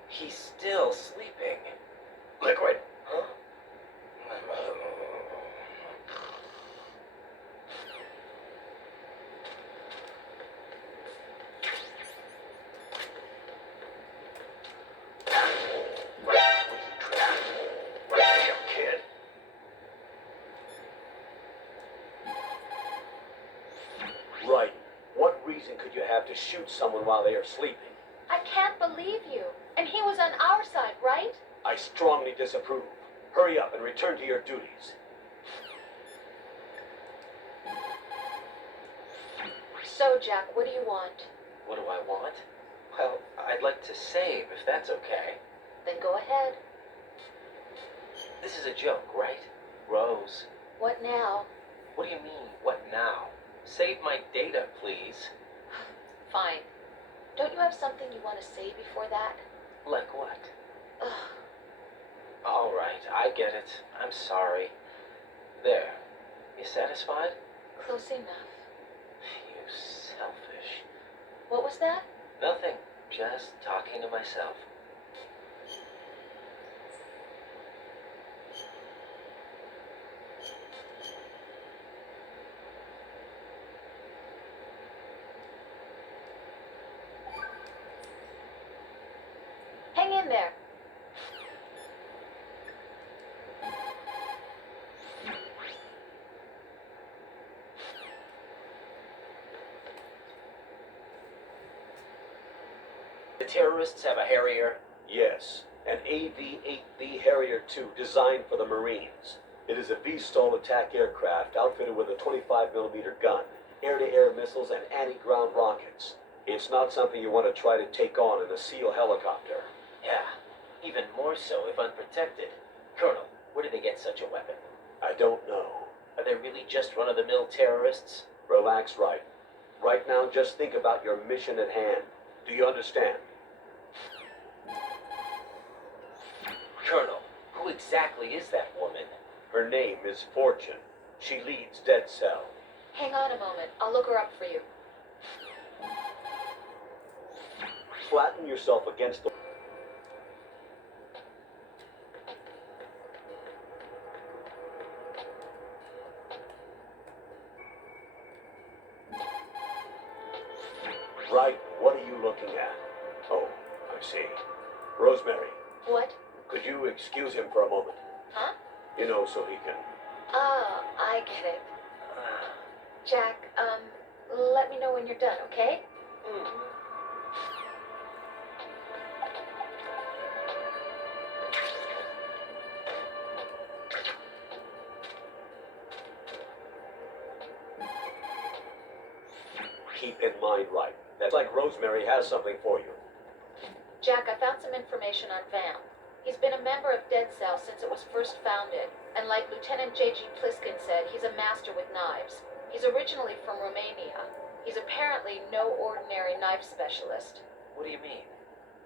He's still sleeping. Liquid. Huh? Damn kid. Right. What reason could you have to shoot someone while they are sleeping? I can't believe you. And he was on our side, right? I strongly disapprove. Hurry up and return to your duties. So, Jack, what do you want? What do I want? Well, I'd like to save, if that's okay. Then go ahead. This is a joke, right? Rose. What now? What do you mean, what now? Save my data, please. Fine. Don't you have something you want to say before that? Like what? Ugh. All right, I get it. I'm sorry. There. You satisfied? Close enough. You selfish. What was that? Nothing. Just talking to myself. Hang in there. The terrorists have a Harrier. Yes, an AV-8B Harrier II designed for the Marines. It is a V-STOL attack aircraft outfitted with a 25mm gun, air-to-air missiles, and anti-ground rockets. It's not something you want to try to take on in a SEAL helicopter. Yeah, even more so if unprotected. Colonel, where did they get such a weapon? I don't know. Are they really just run-of-the-mill terrorists? Relax, right. Right now, just think about your mission at hand. Do you understand? Colonel, who exactly is that woman? Her name is Fortune. She leads Dead Cell. Hang on a moment. I'll look her up for you. Flatten yourself against the... Right, what are you looking at? Oh, I see. Rosemary, What? could you excuse him for a moment? Huh? You know, so he can... Oh, I get it. Jack, let me know when you're done, okay? Keep in mind, right, that's like Rosemary has something for you. Jack, I found some information on Vam. He's been a member of Dead Cell since it was first founded, and like Lieutenant J.G. Pliskin said, he's a master with knives. He's originally from Romania. He's apparently no ordinary knife specialist. What do you mean?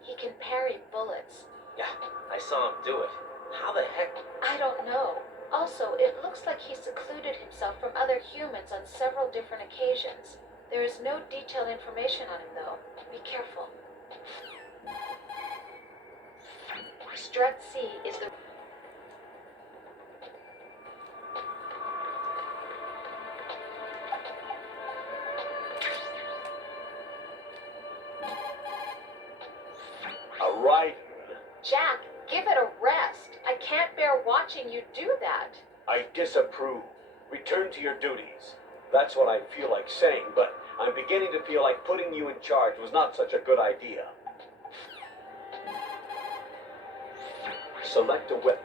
He can parry bullets. Yeah, I saw him do it. How the heck? I don't know. Also, it looks like he secluded himself from other humans on several different occasions. There is no detailed information on him, though. Be careful. Strut C is the... All right. Jack, give it a rest. I can't bear watching you do that. I disapprove. Return to your duties. That's what I feel like saying, but I'm beginning to feel like putting you in charge was not such a good idea. Select a weapon.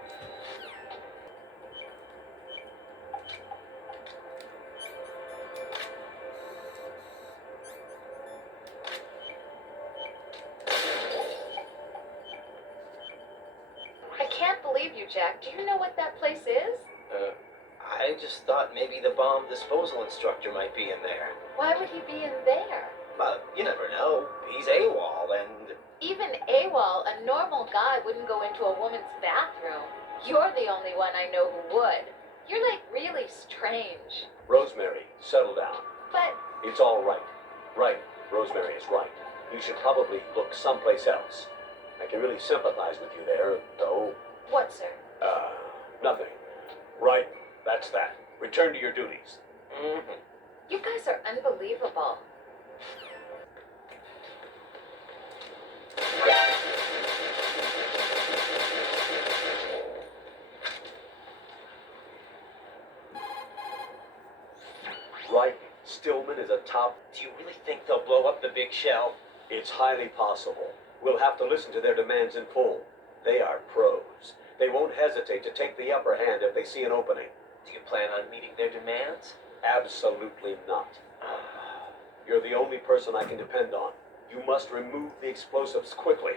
I can't believe you, Jack. Do you know what that place is? I just thought maybe the bomb disposal instructor might be in there. Why would he be in there? But you never know. He's AWOL and... Even AWOL, a normal guy wouldn't go into a woman's bathroom. You're the only one I know who would. You're like really strange. Rosemary, settle down. But It's all right. Right, Rosemary is right. You should probably look someplace else. I can really sympathize with you there, though. what, sir? Nothing. Right, that's that. Return to your duties. Mm-hmm. You guys are unbelievable. Right, Stillman is a top... Do you really think they'll blow up the big shell? It's highly possible. We'll have to listen to their demands in full. They are pros. They won't hesitate to take the upper hand if they see an opening. Do you plan on meeting their demands? Absolutely not. You're the only person I can depend on. You must remove the explosives quickly.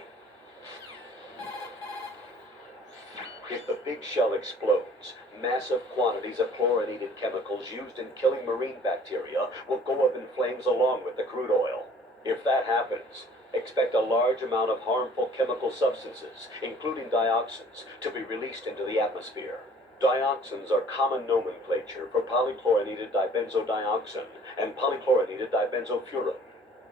If the big shell explodes, massive quantities of chlorinated chemicals used in killing marine bacteria will go up in flames along with the crude oil. If that happens, expect a large amount of harmful chemical substances, including dioxins, to be released into the atmosphere. Dioxins are common nomenclature for polychlorinated dibenzodioxin and polychlorinated dibenzofuran.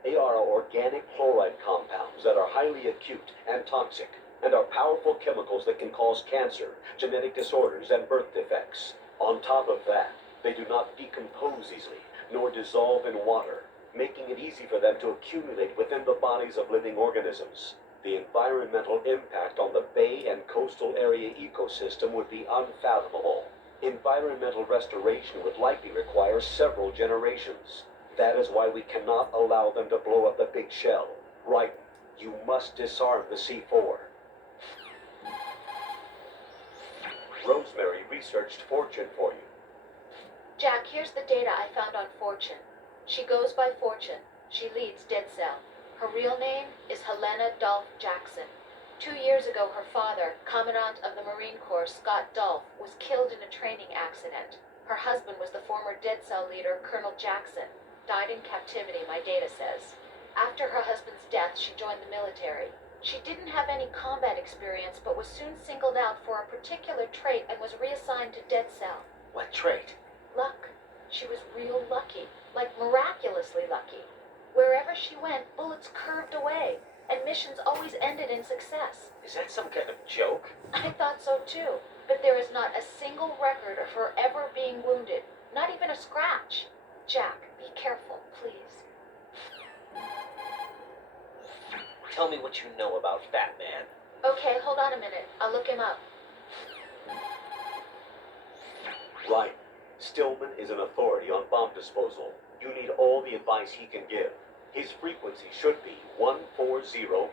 They are organic chloride compounds that are highly acute and toxic, and are powerful chemicals that can cause cancer, genetic disorders, and birth defects. On top of that, they do not decompose easily, nor dissolve in water, making it easy for them to accumulate within the bodies of living organisms. The environmental impact on the bay and coastal area ecosystem would be unfathomable. Environmental restoration would likely require several generations. That is why we cannot allow them to blow up the big shell. Right, you must disarm the C4. Rosemary researched Fortune for you. Jack, here's the data I found on Fortune. She goes by Fortune. She leads Dead Cell. Her real name is Helena Dolph Jackson. 2 years ago, her father, Commandant of the Marine Corps, Scott Dolph, was killed in a training accident. Her husband was the former Dead Cell leader, Colonel Jackson. Died in captivity, my data says. After her husband's death, she joined the military. She didn't have any combat experience, but was soon singled out for a particular trait and was reassigned to Dead Cell. What trait? Luck. She was real lucky, like miraculously lucky. Wherever she went, bullets curved away, and missions always ended in success. Is that some kind of joke? I thought so too, but there is not a single record of her ever being wounded, not even a scratch. Jack, be careful, please. Tell me what you know about Batman. Okay, hold on a minute. I'll look him up. Right. Stillman is an authority on bomb disposal. You need all the advice he can give. His frequency should be 140.25.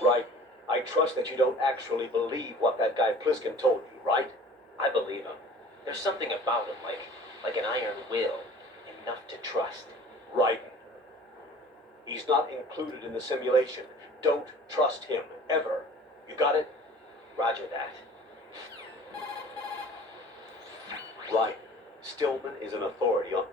Right. I trust that you don't actually believe what that guy Pliskin told you, right? I believe him. There's something about him, like an iron will, enough to trust. Right. He's not included in the simulation. Don't trust him, ever. You got it? Roger that. Right. Stillman is an authority on...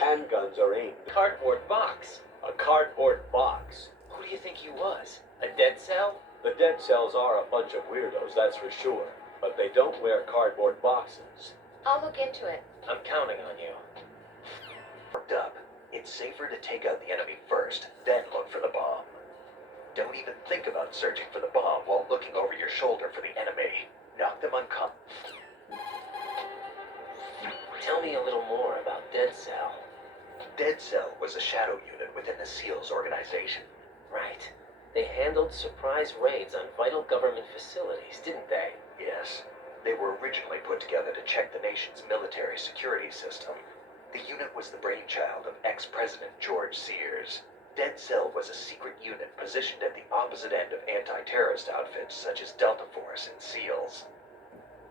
Handguns are aimed. Cardboard box. A cardboard box. Who do you think he was? A dead cell? The dead cells are a bunch of weirdos, that's for sure. But they don't wear cardboard boxes. I'll look into it. I'm counting on you. Worked up. It's safer to take out the enemy first, then look for the bomb. Don't even think about searching for the bomb while looking over your shoulder for the enemy. Knock them unconscious. Tell me a little more about Dead Cell. Dead Cell was a shadow unit within the SEALs organization. Right. They handled surprise raids on vital government facilities, didn't they? Yes. They were originally put together to check the nation's military security system. The unit was the brainchild of ex-President George Sears. Dead Cell was a secret unit positioned at the opposite end of anti-terrorist outfits such as Delta Force and SEALs.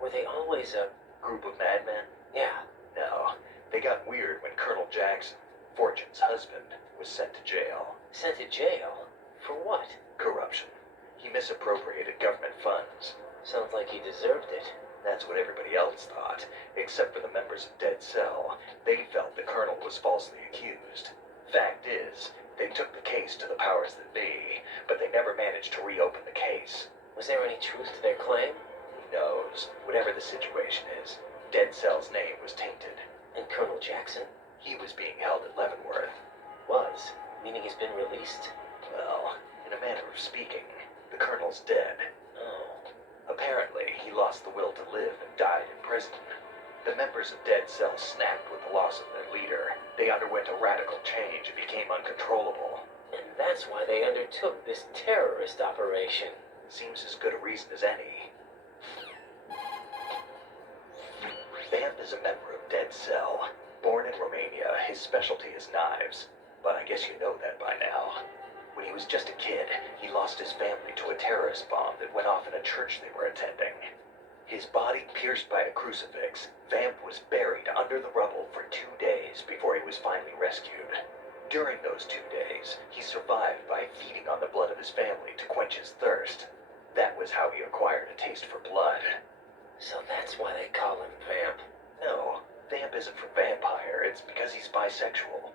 Were they always a... Group of madmen? Yeah. No. They got weird when Colonel Jackson, Fortune's husband, was sent to jail. Sent to jail? For what? Corruption. He misappropriated government funds. Sounds like he deserved it. That's what everybody else thought, except for the members of Dead Cell. They felt the colonel was falsely accused. Fact is, they took the case to the powers that be, but they never managed to reopen the case. Was there any truth to their claim? Who knows? Whatever the situation is, Dead Cell's name was tainted. And Colonel Jackson? He was being held at Leavenworth. Was? Meaning he's been released? Well, in a manner of speaking, the colonel's dead. Oh. Apparently, he lost the will to live and died in prison. The members of Dead Cell snapped with the loss of their leader. They underwent a radical change and became uncontrollable. And that's why they undertook this terrorist operation. Seems as good a reason as any. Vamp is a member of Dead Cell. Born in Romania, his specialty is knives. But I guess you know that by now. When he was just a kid, he lost his family to a terrorist bomb that went off in a church they were attending. His body pierced by a crucifix, Vamp was buried under the rubble for 2 days before he was finally rescued. During those 2 days, he survived by feeding on the blood of his family to quench his thirst. That was how he acquired a taste for blood. So that's why they call him Vamp. No, Vamp isn't for vampire, it's because he's bisexual.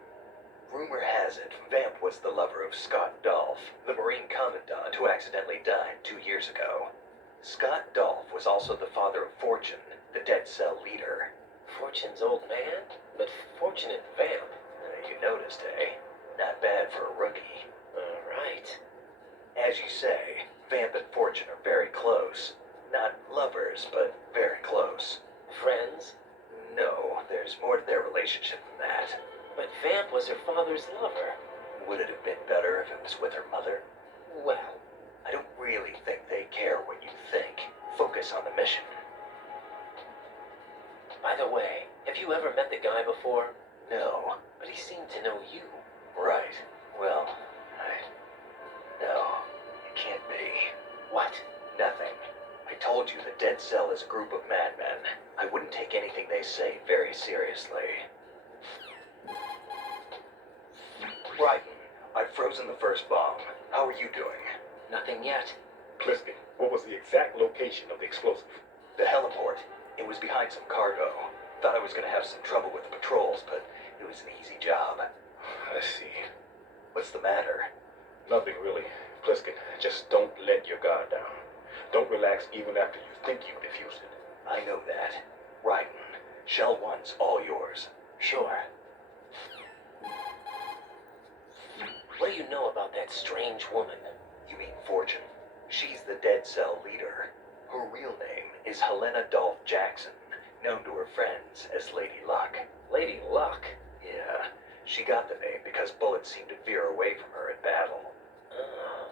Rumor has it, Vamp was the lover of Scott Dolph, the Marine Commandant who accidentally died 2 years ago. Scott Dolph was also the father of Fortune, the Dead Cell leader. Fortune's old man? But Fortune and Vamp? You noticed, eh? Not bad for a rookie. Alright. As you say, Vamp and Fortune are very close. Not lovers, but very close. Friends? No, there's more to their relationship than that. But Vamp was her father's lover. Would it have been better if it was with her mother? Well, I don't really think they care what you think. Focus on the mission. by the way, have you ever met the guy before? No. But he seemed to know you. Right. Well, no, it can't be. What? Nothing. I told you the Dead Cell is a group of madmen. I wouldn't take anything they say very seriously. Ryden, I've frozen the first bomb. How are you doing? Nothing yet. Pliskin, what was the exact location of the explosive? The heliport. It was behind some cargo. Thought I was gonna have some trouble with the patrols, but it was an easy job. I see. What's the matter? Nothing really. Pliskin, just don't let your guard down. Don't relax even after you think you defused it. I know that. Ryden, Shell 1's all yours. Sure. What do you know about that strange woman? You mean Fortune? She's the Dead Cell leader. Her real name is Helena Dolph Jackson, known to her friends as Lady Luck. Lady Luck? Yeah, she got the name because bullets seemed to veer away from her in battle. Oh.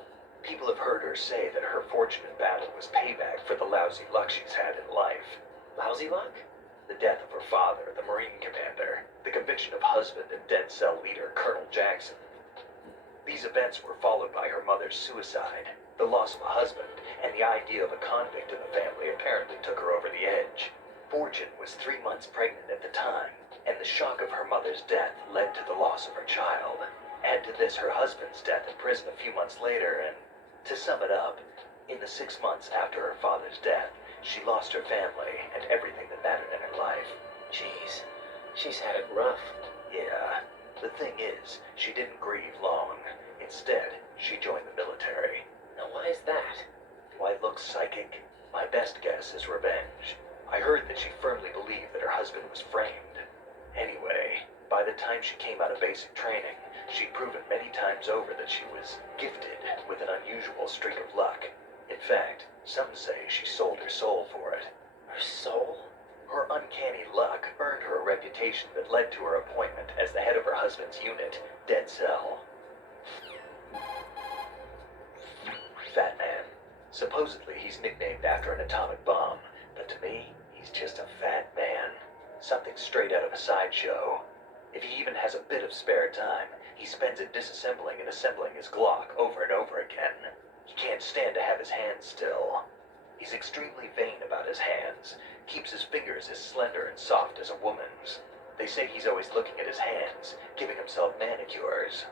People have heard her say that her fortune in battle was payback for the lousy luck she's had in life. Lousy luck? The death of her father, the Marine commander, the conviction of husband and dead cell leader Colonel Jackson. These events were followed by her mother's suicide, the loss of a husband, and the idea of a convict in the family apparently took her over the edge. Fortune was 3 months pregnant at the time, and the shock of her mother's death led to the loss of her child. Add to this her husband's death in prison a few months later, and to sum it up, in the 6 months after her father's death, she lost her family and everything that mattered in her life. Jeez, she's had it rough. Yeah, the thing is, she didn't grieve long. Instead, she joined the military. Now why is that? Why look psychic? My best guess is revenge. I heard that she firmly believed that her husband was framed. Anyway, by the time she came out of basic training, she'd proven many times over that she was gifted with an unusual streak of luck. In fact, some say she sold her soul for it. Her soul? Her uncanny luck earned her a reputation that led to her appointment as the head of her husband's unit, Dead Cell. Fat Man. Supposedly he's nicknamed after an atomic bomb, but to me, he's just a fat man. Something straight out of a sideshow. If he even has a bit of spare time, he spends it disassembling and assembling his Glock over and over again. He can't stand to have his hands still. He's extremely vain about his hands, keeps his fingers as slender and soft as a woman's. They say he's always looking at his hands, giving himself manicures.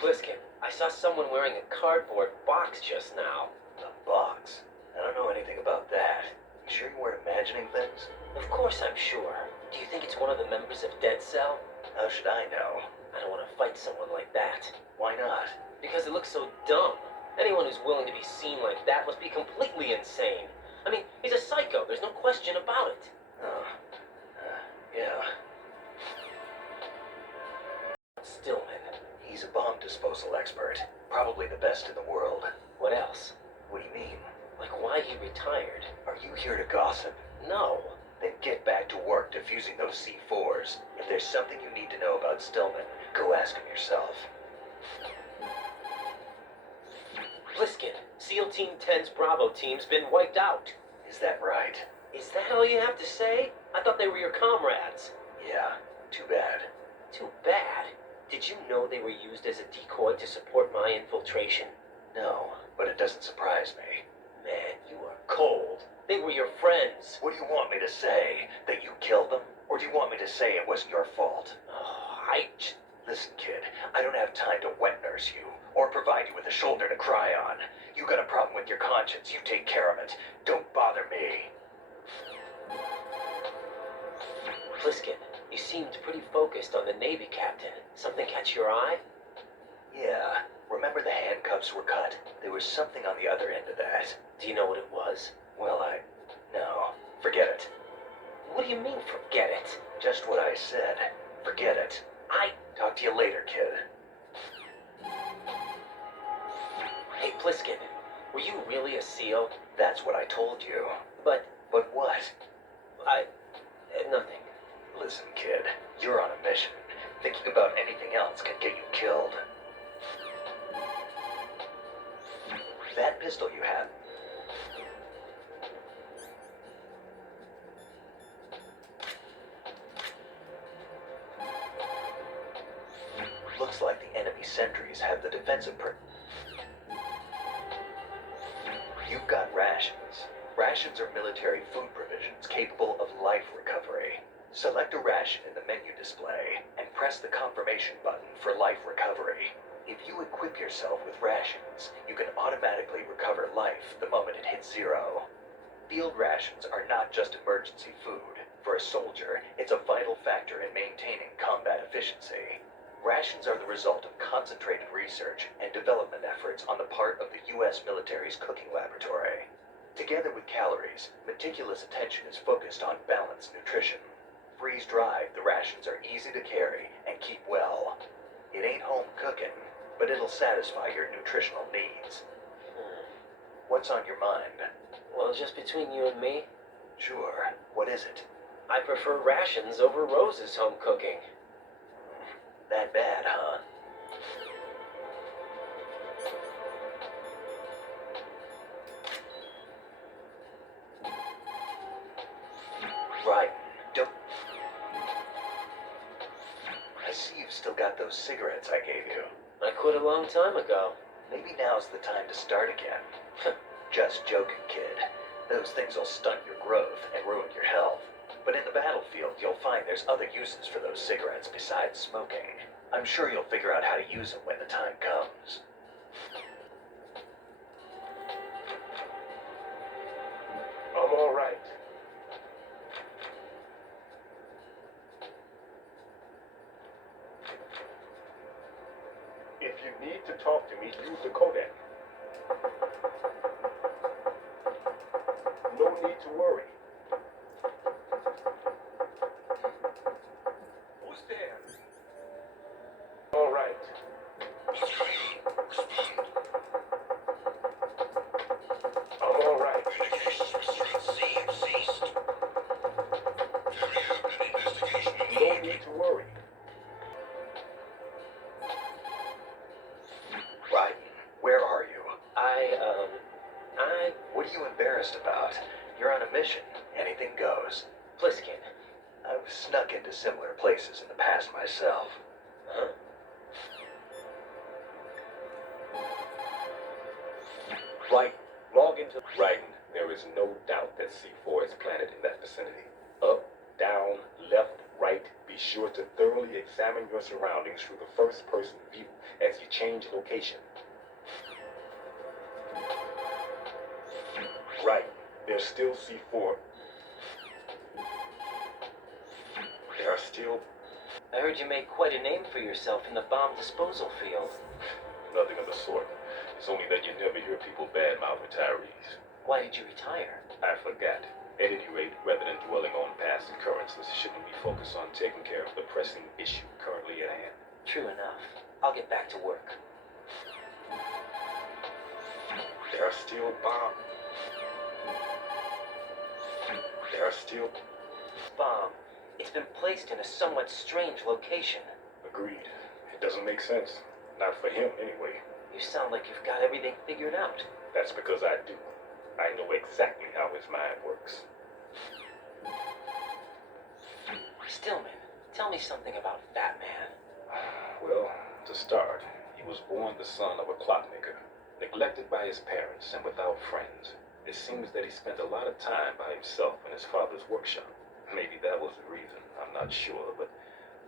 Pliskin, I saw someone wearing a cardboard box just now. A box? I don't know anything about that. You sure you weren't imagining things? Of course I'm sure. Do you think it's one of the members of Dead Cell? How should I know? I don't want to fight someone like that. Why not? Because it looks so dumb. Anyone who's willing to be seen like that must be completely insane. I mean, he's a psycho, there's no question about it. Oh. Yeah. Stillman. He's a bomb disposal expert. Probably the best in the world. What else? What do you mean? Like why he retired? Are you here to gossip? No. Then get back to work defusing those C4s. If there's something you need to know about Stillman, go ask him yourself. Pliskin, SEAL Team 10's Bravo team's been wiped out. Is that right? Is that all you have to say? I thought they were your comrades. Yeah, too bad. Too bad. Did you know they were used as a decoy to support my infiltration? No, but it doesn't surprise me. Man, you are cold. They were your friends. What do you want me to say? That you killed them? Or do you want me to say it wasn't your fault? Oh, Listen, kid, I don't have time to wet nurse you, or provide you with a shoulder to cry on. You got a problem with your conscience, you take care of it. Don't bother me. Pliskin, you seemed pretty focused on the Navy captain. Something catch your eye? Yeah, remember the handcuffs were cut? There was something on the other end of that. Do you know what it was? Well, no, forget it. What do you mean, forget it? Just what I said. Forget it. Talk to you later, kid. Hey, Pliskin, were you really a SEAL? That's what I told you. But what? Nothing. Listen, kid, you're on a mission. Thinking about anything else can get you killed. That pistol you have. Looks like the enemy sentries have the defensive You've got rations. Rations are military food provisions capable of life recovery. Select a ration in the menu display and press the confirmation button for life recovery. If you equip yourself with rations, you can automatically recover life the moment it hits 0. Field rations are not just emergency food. For a soldier, it's a vital factor in maintaining combat efficiency. Rations are the result of concentrated research and development efforts on the part of the U.S. military's cooking laboratory. Together with calories, meticulous attention is focused on balanced nutrition. Freeze-dried, the rations are easy to carry and keep well. It ain't home cooking, but it'll satisfy your nutritional needs. What's on your mind? Well, just between you and me, Sure. What is it? I prefer rations over Rose's home cooking. That bad, huh? Right. Don't... I see you've still got those cigarettes I gave you. I quit a long time ago. Maybe now's the time to start again. Just joking, kid. Those things will stunt your growth and ruin your health. But in the battlefield, you'll find there's other uses for those cigarettes besides smoking. I'm sure you'll figure out how to use them when the time comes. I'm all right. If you need to talk to me, use the codec. No need to worry. Who's there? All right. I'm all right. No need to worry. Right. Where are you? I... What are you embarrassed about? You're on a mission. Anything goes. Pliskin. I've snuck into similar places in the past myself. Huh? Right. Log into Raiden. There is no doubt that C4 is planted in that vicinity. Up, down, left, right. Be sure to thoroughly examine your surroundings through the first-person view as you change location. Right. There's still C4. There are still... I heard you made quite a name for yourself in the bomb disposal field. Nothing of the sort. It's only that you never hear people badmouth retirees. Why did you retire? I forgot. At any rate, rather than dwelling on past occurrences, shouldn't we focus on taking care of the pressing issue currently at hand? True enough. I'll get back to work. There are still bombs. There are still... Bomb. It's been placed in a somewhat strange location. Agreed. It doesn't make sense. Not for him, anyway. You sound like you've got everything figured out. That's because I do. I know exactly how his mind works. Stillman, tell me something about Fat Man. Well, to start, he was born the son of a clockmaker, neglected by his parents and without friends. It seems that he spent a lot of time by himself in his father's workshop. Maybe that was the reason, I'm not sure, but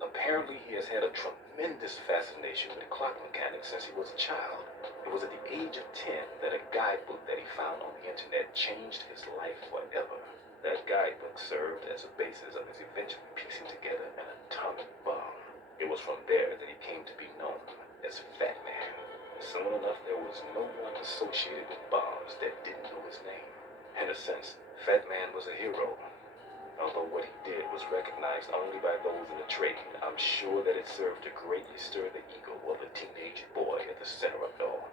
apparently he has had a tremendous fascination with clock mechanics since he was a child. It was at the age of 10 that a guidebook that he found on the internet changed his life forever. That guidebook served as a basis of his eventually piecing together an atomic bomb. It was from there that he came to be known as Fat Man. Soon enough, there was no one associated with bombs that didn't know his name. In a sense, Fat Man was a hero. Although what he did was recognized only by those in the trade, I'm sure that it served to greatly stir the ego of the teenage boy at the center of it all.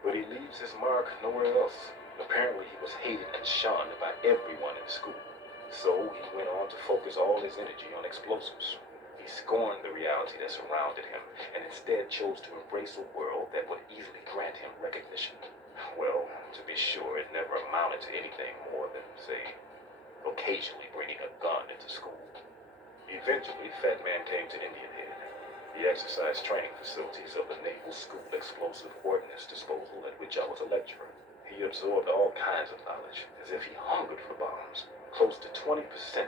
But he leaves his mark nowhere else. Apparently he was hated and shunned by everyone in school. So he went on to focus all his energy on explosives. He scorned the reality that surrounded him, and instead chose to embrace a world that would easily grant him recognition. Well, to be sure, it never amounted to anything more than, say, occasionally bringing a gun into school. Eventually, Fat Man came to Indian Head, the exercise training facilities of the Naval School Explosive Ordnance Disposal, at which I was a lecturer. He absorbed all kinds of knowledge, as if he hungered for bombs. Close to 20%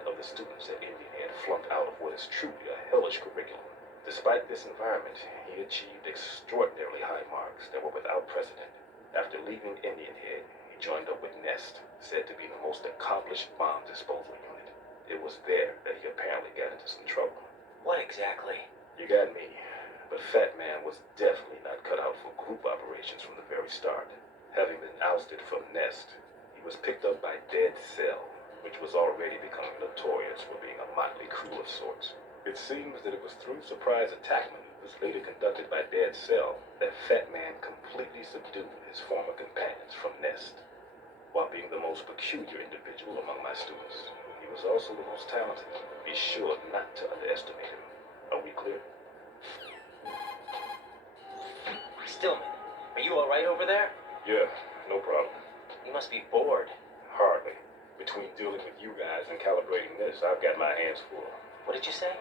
of the students at Indian Head flunked out of what is truly a hellish curriculum. Despite this environment, he achieved extraordinarily high marks that were without precedent. After leaving Indian Head, he joined up with Nest, said to be the most accomplished bomb disposal unit. It was there that he apparently got into some trouble. What exactly? You got me. But Fat Man was definitely not cut out for group operations from the very start. Having been ousted from Nest, he was picked up by Dead Cell, which was already becoming notorious for being a motley crew of sorts. It seems that it was through surprise attack maneuvers later conducted by Dead Cell that Fat Man completely subdued his former companions from Nest. While being the most peculiar individual among my students, he was also the most talented. Be sure not to underestimate him. Are we clear? Stillman, are you alright over there? Yeah, no problem. You must be bored. Hardly. Between dealing with you guys and calibrating this, I've got my hands full. What did you say?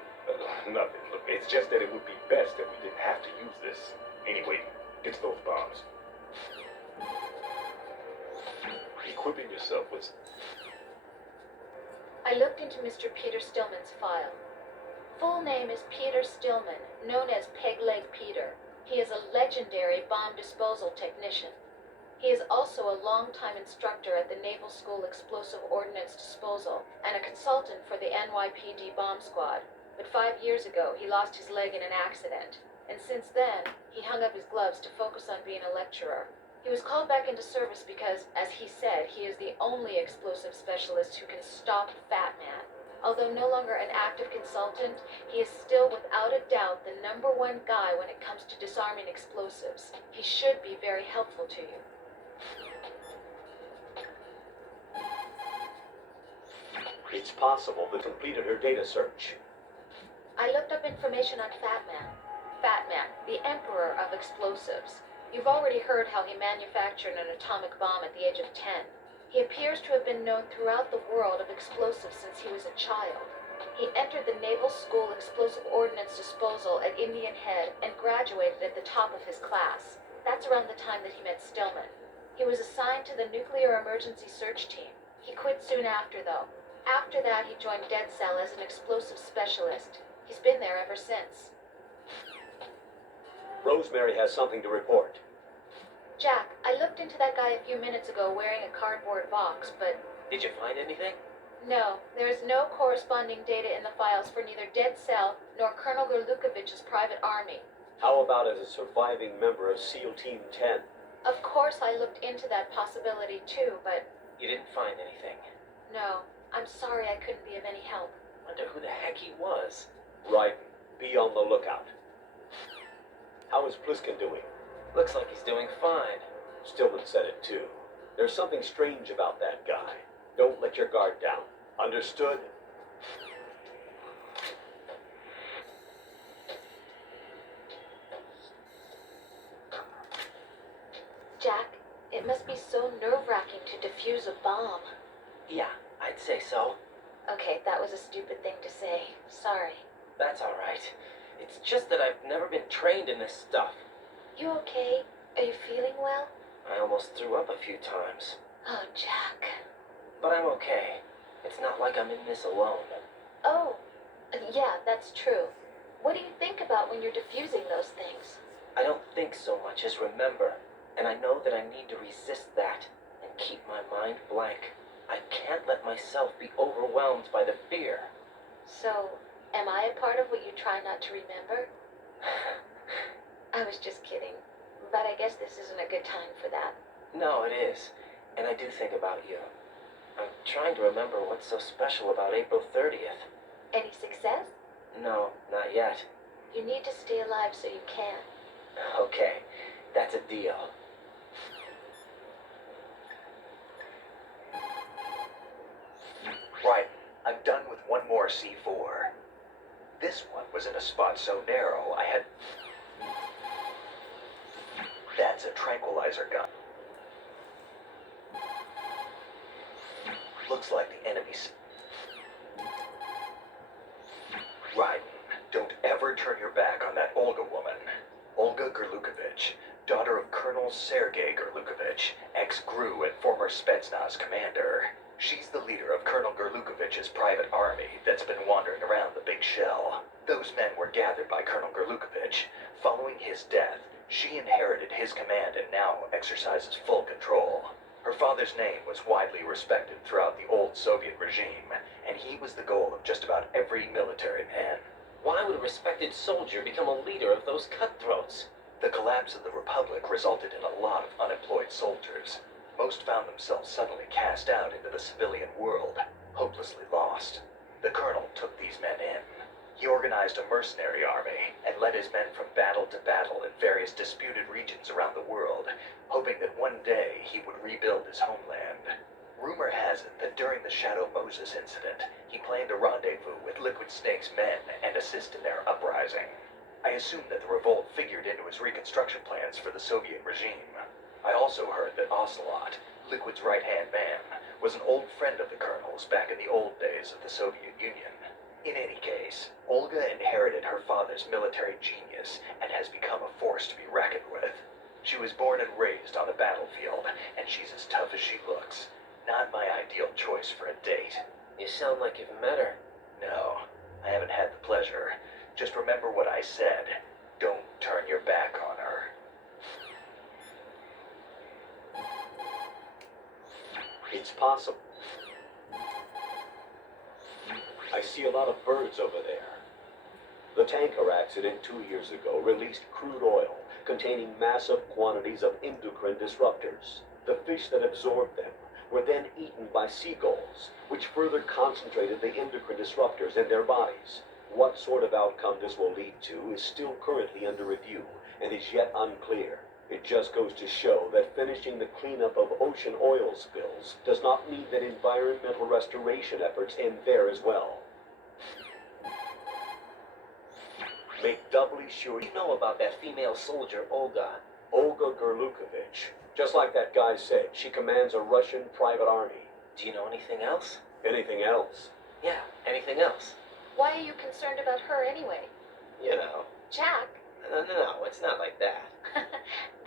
Nothing. Look, it's just that it would be best that we didn't have to use this. Anyway, get to those bombs. Equipping yourself with... I looked into Mr. Peter Stillman's file. Full name is Peter Stillman, known as Peg Leg Peter. He is a legendary bomb disposal technician. He is also a longtime instructor at the Naval School Explosive Ordnance Disposal and a consultant for the NYPD bomb squad. But 5 years ago, he lost his leg in an accident. And since then, he hung up his gloves to focus on being a lecturer. He was called back into service because, as he said, he is the only explosive specialist who can stop Fat Man. Although no longer an active consultant, he is still without a doubt the #1 guy when it comes to disarming explosives. He should be very helpful to you. It's possible they completed her data search. I looked up information on Fat Man. Fat Man, the emperor of explosives. You've already heard how he manufactured an atomic bomb at the age of 10. He appears to have been known throughout the world of explosives since he was a child. He entered the Naval School Explosive Ordnance Disposal at Indian Head and graduated at the top of his class. That's around the time that he met Stillman. He was assigned to the Nuclear Emergency Search Team. He quit soon after, though. After that, he joined Dead Cell as an explosive specialist. He's been there ever since. Rosemary has something to report. Jack, I looked into that guy a few minutes ago wearing a cardboard box, but... Did you find anything? No, there is no corresponding data in the files for neither Dead Cell nor Colonel Gurlukovich's private army. How about as a surviving member of SEAL Team 10? Of course I looked into that possibility too, but... You didn't find anything. No, I'm sorry I couldn't be of any help. Wonder who the heck he was. Right. Be on the lookout. How is Pliskin doing? Looks like he's doing fine. Stillman said it too. There's something strange about that guy. Don't let your guard down. Understood? Jack, it must be so nerve-wracking to defuse a bomb. Yeah, I'd say so. Okay, that was a stupid thing to say. Sorry. That's all right. It's just that I've never been trained in this stuff. You okay? Are you feeling well? I almost threw up a few times. Oh, Jack. But I'm okay. It's not like I'm in this alone. Oh, yeah, that's true. What do you think about when you're diffusing those things? I don't think so much as remember, and I know that I need to resist that and keep my mind blank. I can't let myself be overwhelmed by the fear. So, am I a part of what you try not to remember? I was just kidding, but I guess this isn't a good time for that. No, it is, and I do think about you. I'm trying to remember what's so special about April 30th. Any success? No, not yet. You need to stay alive so you can. Okay, that's a deal. Right, I'm done with one more C4. This one was in a spot so narrow I had... That's a tranquilizer gun. Looks like the enemy's... Right, don't ever turn your back on that Olga woman. Olga Gurlukovich, daughter of Colonel Sergei Gurlukovich, ex-GRU and former Spetsnaz commander. She's the leader of Colonel Gurlukovich's private army that's been wandering around the Big Shell. Those men were gathered by Colonel Gurlukovich. Following his death, she inherited his command and now exercises full control. Her father's name was widely respected throughout the old Soviet regime, and he was the goal of just about every military man. Why would a respected soldier become a leader of those cutthroats? The collapse of the Republic resulted in a lot of unemployed soldiers. Most found themselves suddenly cast out into the civilian world, hopelessly lost. The colonel took these men in. He organized a mercenary army and led his men from battle to battle in various disputed regions around the world, hoping that one day he would rebuild his homeland. Rumor has it that during the Shadow Moses incident, he planned a rendezvous with Liquid Snake's men and assist in their uprising. I assume that the revolt figured into his reconstruction plans for the Soviet regime. I also heard that Ocelot, Liquid's right-hand man, was an old friend of the Colonel's back in the old days of the Soviet Union. In any case, Olga inherited her father's military genius and has become a force to be reckoned with. She was born and raised on the battlefield, and she's as tough as she looks. Not my ideal choice for a date. You sound like you've met her. No, I haven't had the pleasure. Just remember what I said. Don't turn your back on her. It's possible. I see a lot of birds over there. The tanker accident 2 years ago released crude oil containing massive quantities of endocrine disruptors. The fish that absorbed them were then eaten by seagulls, which further concentrated the endocrine disruptors in their bodies. What sort of outcome this will lead to is still currently under review and is yet unclear. It just goes to show that finishing the cleanup of ocean oil spills does not mean that environmental restoration efforts end there as well. Make doubly sure You know about that female soldier, Olga. Olga Gerlukovich. Just like that guy said, she commands a Russian private army. Do you know anything else? Anything else? Yeah, anything else? Why are you concerned about her anyway? You know. Jack? No, it's not like that.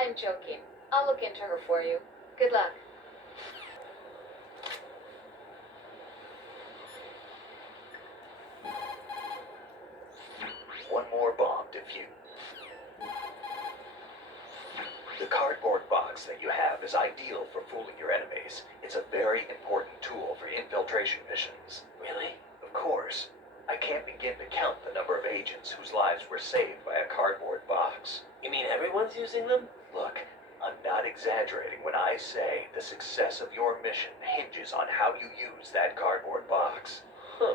I'm joking. I'll look into her for you. Good luck. One more bomb defused. The cardboard box that you have is ideal for fooling your enemies. It's a very important tool for infiltration missions. Really? Of course. I can't begin to count the number of agents whose lives were saved by a cardboard box. You mean everyone's using them? Look, I'm not exaggerating when I say the success of your mission hinges on how you use that cardboard box. Huh.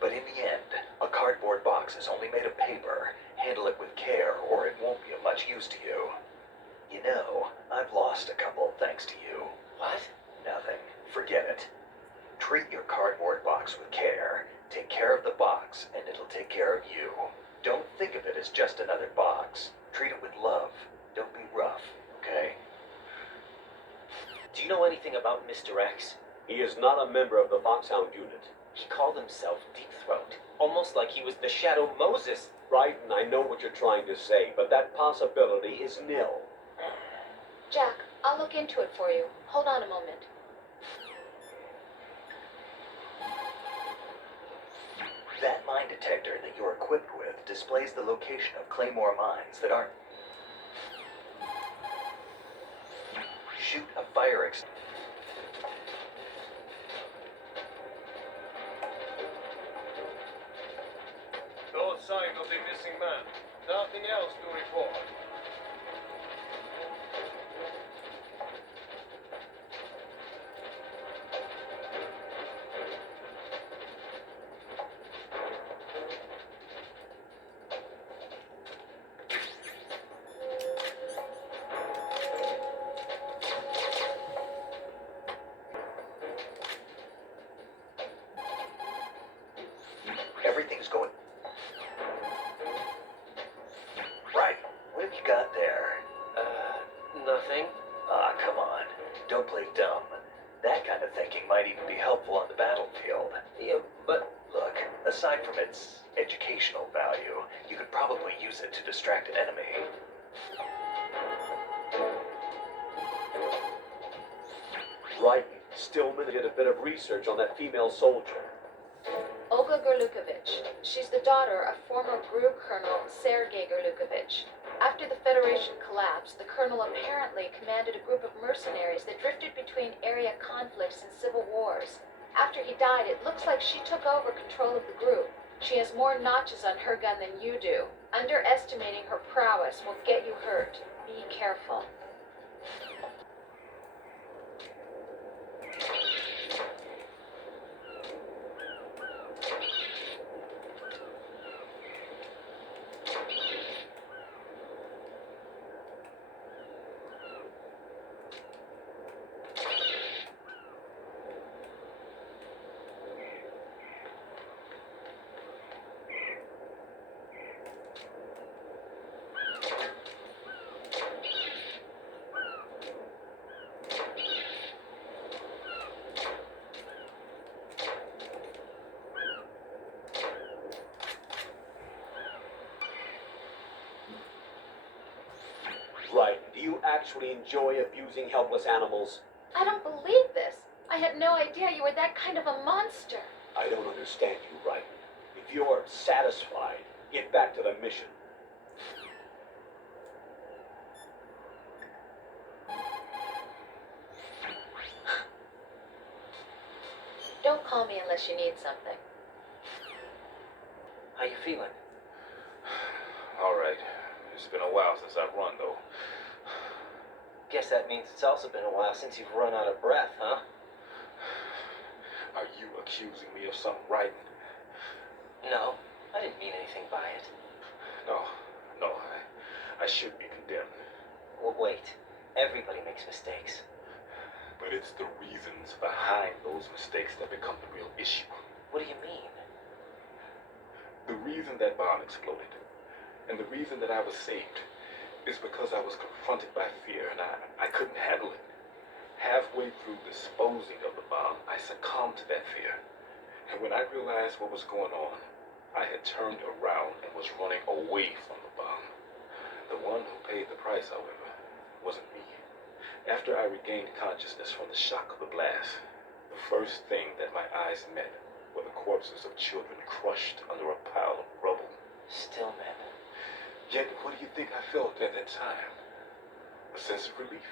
But in the end, a cardboard box is only made of paper. Handle it with care or it won't be of much use to you. You know, I've lost a couple thanks to you. What? Nothing. Forget it. Treat your cardboard box with care. Take care of the box, and it'll take care of you. Don't think of it as just another box. Treat it with love. Don't be rough, okay? Do you know anything about Mr. X? He is not a member of the Foxhound unit. He called himself Deep Throat, almost like he was the Shadow Moses. Right, and I know what you're trying to say, but that possibility is nil. Jack, I'll look into it for you. Hold on a moment. That mine detector that you're equipped with displays the location of Claymore mines that aren't... Shoot a fire ex... No sign of the missing man. Nothing else to report. Everything's going... Right. What have you got there? Nothing. Ah, come on. Don't play dumb. That kind of thinking might even be helpful on the battlefield. Yeah, but Look, aside from its educational value, you could probably use it to distract an enemy. Right, Stillman did a bit of research on that female soldier. Olga Gerlukovich. She's the daughter of former GRU Colonel Sergei Gerlukovich. After the Federation collapsed, the colonel apparently commanded a group of mercenaries that drifted between area conflicts and civil wars. After he died, it looks like she took over control of the group. She has more notches on her gun than you do. Underestimating her prowess will get you hurt. Be careful. actually enjoy abusing helpless animals? I don't believe this. I had no idea you were that kind of a monster. I don't understand you, right? If you're satisfied, get back to the mission. Don't call me unless you need something. How you feeling? All right. It's been a while since I've run, though. Guess that means it's also been a while since you've run out of breath, huh? Are you accusing me of something writing? No, I didn't mean anything by it. No, I should be condemned. Well, wait. Everybody makes mistakes. But it's the reasons behind those mistakes that become the real issue. What do you mean? The reason that bomb exploded, and the reason that I was saved, is because I was confronted by fear and I couldn't handle it. Halfway through disposing of the bomb, I succumbed to that fear. And when I realized what was going on, I had turned around and was running away from the bomb. The one who paid the price, however, wasn't me. After I regained consciousness from the shock of the blast, the first thing that my eyes met were the corpses of children crushed under a pile of rubble. Stillman. Yet, what do you think I felt at that time? A sense of relief.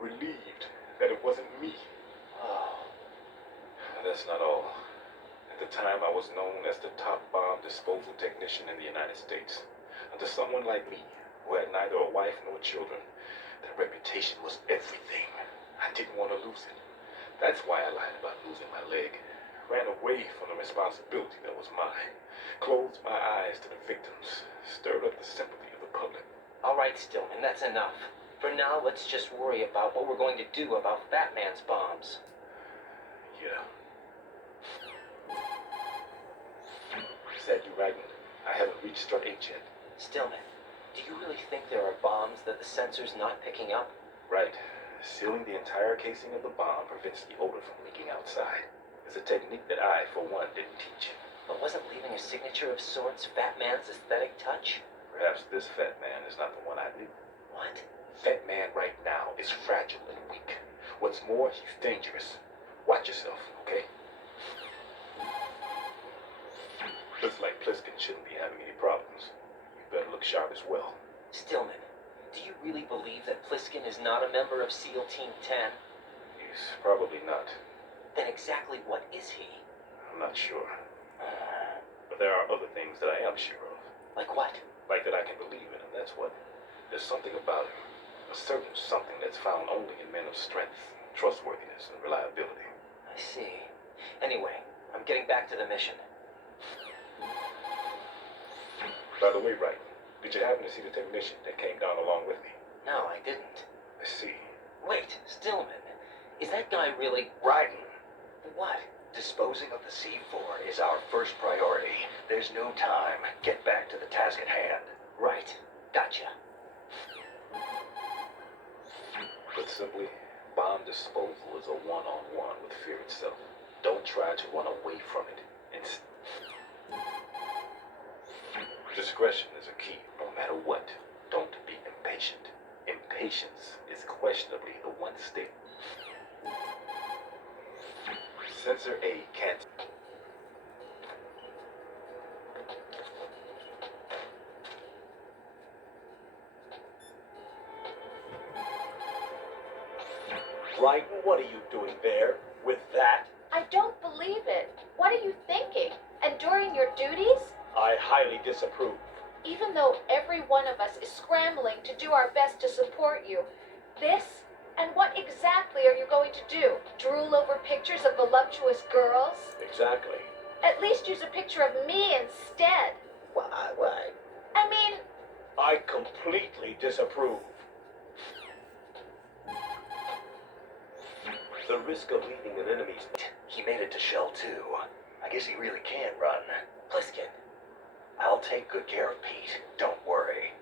Relieved that it wasn't me. Oh. That's not all. At the time, I was known as the top bomb disposal technician in the United States. And to someone like me, who had neither a wife nor children, that reputation was everything. I didn't want to lose it. That's why I lied about losing my leg. Ran away from the responsibility that was mine. Closed my eyes to the victims. Stirred up the sympathy of the public. All right, Stillman, that's enough. For now, let's just worry about what we're going to do about Fat Man's bombs. Yeah. Is that you writing? I haven't reached strut 8 yet. Stillman, do you really think there are bombs that the sensor's not picking up? Right. Sealing the entire casing of the bomb prevents the odor from leaking outside. It's a technique that I, for one, didn't teach. But wasn't leaving a signature of sorts Fat Man's aesthetic touch? Perhaps this fat man is not the one I knew. What? Fat man right now is fragile and weak. What's more, he's dangerous. Watch yourself, okay? Looks like Pliskin shouldn't be having any problems. You better look sharp as well. Stillman, do you really believe that Pliskin is not a member of SEAL Team 10? He's probably not. Then exactly what is he? I'm not sure. But there are other things that I am sure of. Like what? Like that I can believe in him, that's what. There's something about him. A certain something that's found only in men of strength, trustworthiness, and reliability. I see. Anyway, I'm getting back to the mission. By the way, Wright, did you happen to see the technician that came down along with me? No, I didn't. I see. Wait, Stillman, is that guy really... Ryden, What? disposing of the C4 is our first priority. There's no time. Get back to the task at hand. Right. Gotcha. Put simply, bomb disposal is a one-on-one with fear itself. Don't try to run away from it. Discretion is a key, no matter what. Don't be impatient. Impatience is questionably the one state. Sensor A can't... Right, what are you doing there? With that? I don't believe it. What are you thinking? And during your duties? I highly disapprove. Even though every one of us is scrambling to do our best to support you, this? And what exactly are you going to do? Drool over pictures of voluptuous girls? Exactly. At least use a picture of me instead. Why? I mean, I completely disapprove. The risk of leaving an enemy's... He made it to Shell 2. I guess he really can run. Pliskin. I'll take good care of Pete. Don't worry.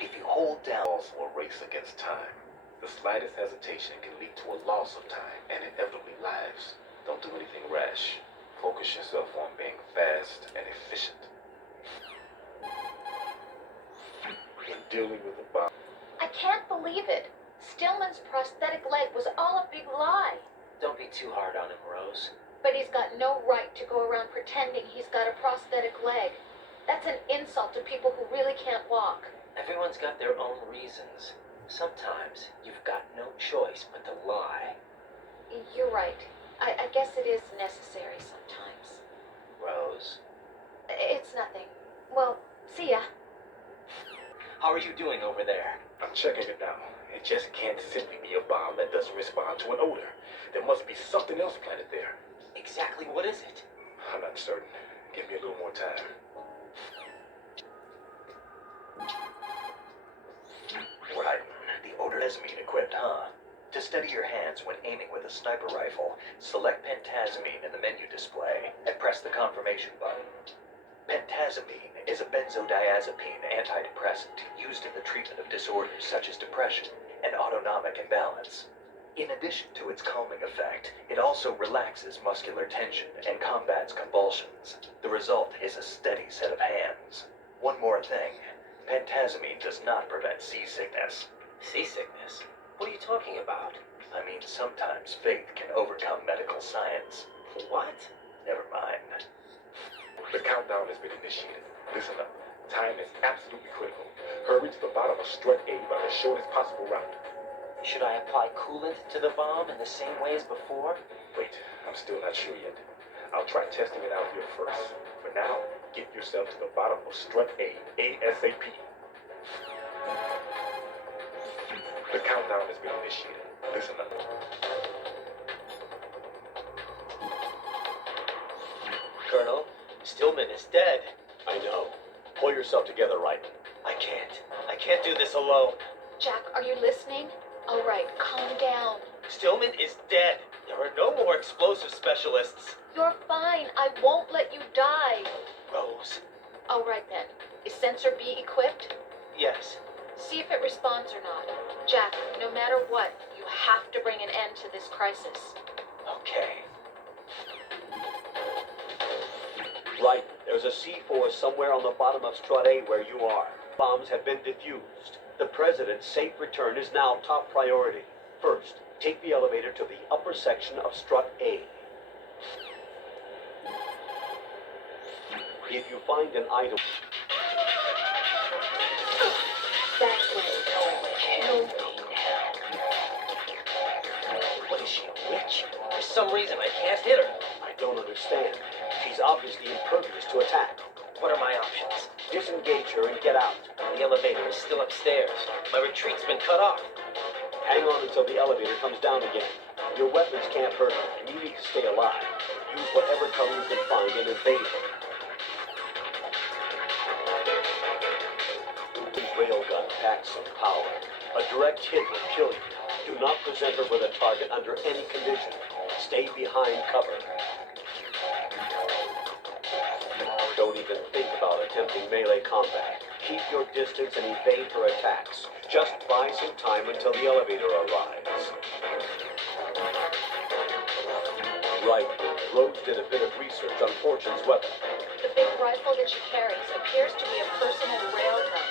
If you hold down... Also a race against time. The slightest hesitation can lead to a loss of time and inevitably lives. Don't do anything rash. Focus yourself on being fast and efficient. dealing with a bomb. I can't believe it. Stillman's prosthetic leg was all a big lie. Don't be too hard on him, Rose. But he's got no right to go around pretending he's got a prosthetic leg. That's an insult to people who really can't walk. Everyone's got their own reasons. Sometimes you've got no choice but to lie. You're right. I guess it is necessary sometimes. Rose. It's nothing. Well, see ya. How are you doing over there? I'm checking it now. It just can't simply be a bomb that doesn't respond to an odor. There must be something else planted there. Exactly what is it? I'm not certain. Give me a little more time. Right. The odor is meat equipped, huh? To steady your hands when aiming with a sniper rifle, select pentazamine in the menu display and press the confirmation button. Pentazamine is a benzodiazepine antidepressant used in the treatment of disorders such as depression and autonomic imbalance. In addition to its calming effect, it also relaxes muscular tension and combats convulsions. The result is a steady set of hands. One more thing, pentazamine does not prevent seasickness. Seasickness? What are you talking about? I mean, sometimes faith can overcome medical science. What? Never mind. The countdown has been initiated. Listen up. Time is absolutely critical. Hurry to the bottom of strut A by the shortest possible route. Should I apply coolant to the bomb in the same way as before? Wait, I'm still not sure yet. I'll try testing it out here first. For now, get yourself to the bottom of strut A ASAP. The countdown has been initiated. Listen up. Colonel, Stillman is dead. I know. Pull yourself together, Reitman. I can't. I can't do this alone. Jack, are you listening? All right, calm down. Stillman is dead. There are no more explosive specialists. You're fine. I won't let you die. Rose. All right then. Is sensor B equipped? Yes. See if it responds or not. Jack, no matter what, you have to bring an end to this crisis. Okay. Right. There's a C4 somewhere on the bottom of strut A where you are. Bombs have been defused. The president's safe return is now top priority. First, take the elevator to the upper section of strut A. If you find an item... That way. No. What is she, a witch? For some reason, I can't hit her. I don't understand. She's obviously impervious to attack. What are my options? Disengage her and get out. The elevator is still upstairs. My retreat's been cut off. Hang on until the elevator comes down again. Your weapons can't hurt her, and you need to stay alive. Use whatever cover you can find and evade her. This railgun packs some power. A direct hit will kill you. Do not present her with a target under any condition. Stay behind cover. Don't even think about attempting melee combat. Keep your distance and evade her attacks. Just buy some time until the elevator arrives. Right. Rhodes did a bit of research on Fortune's weapon. The big rifle that she carries appears to be a personal railgun.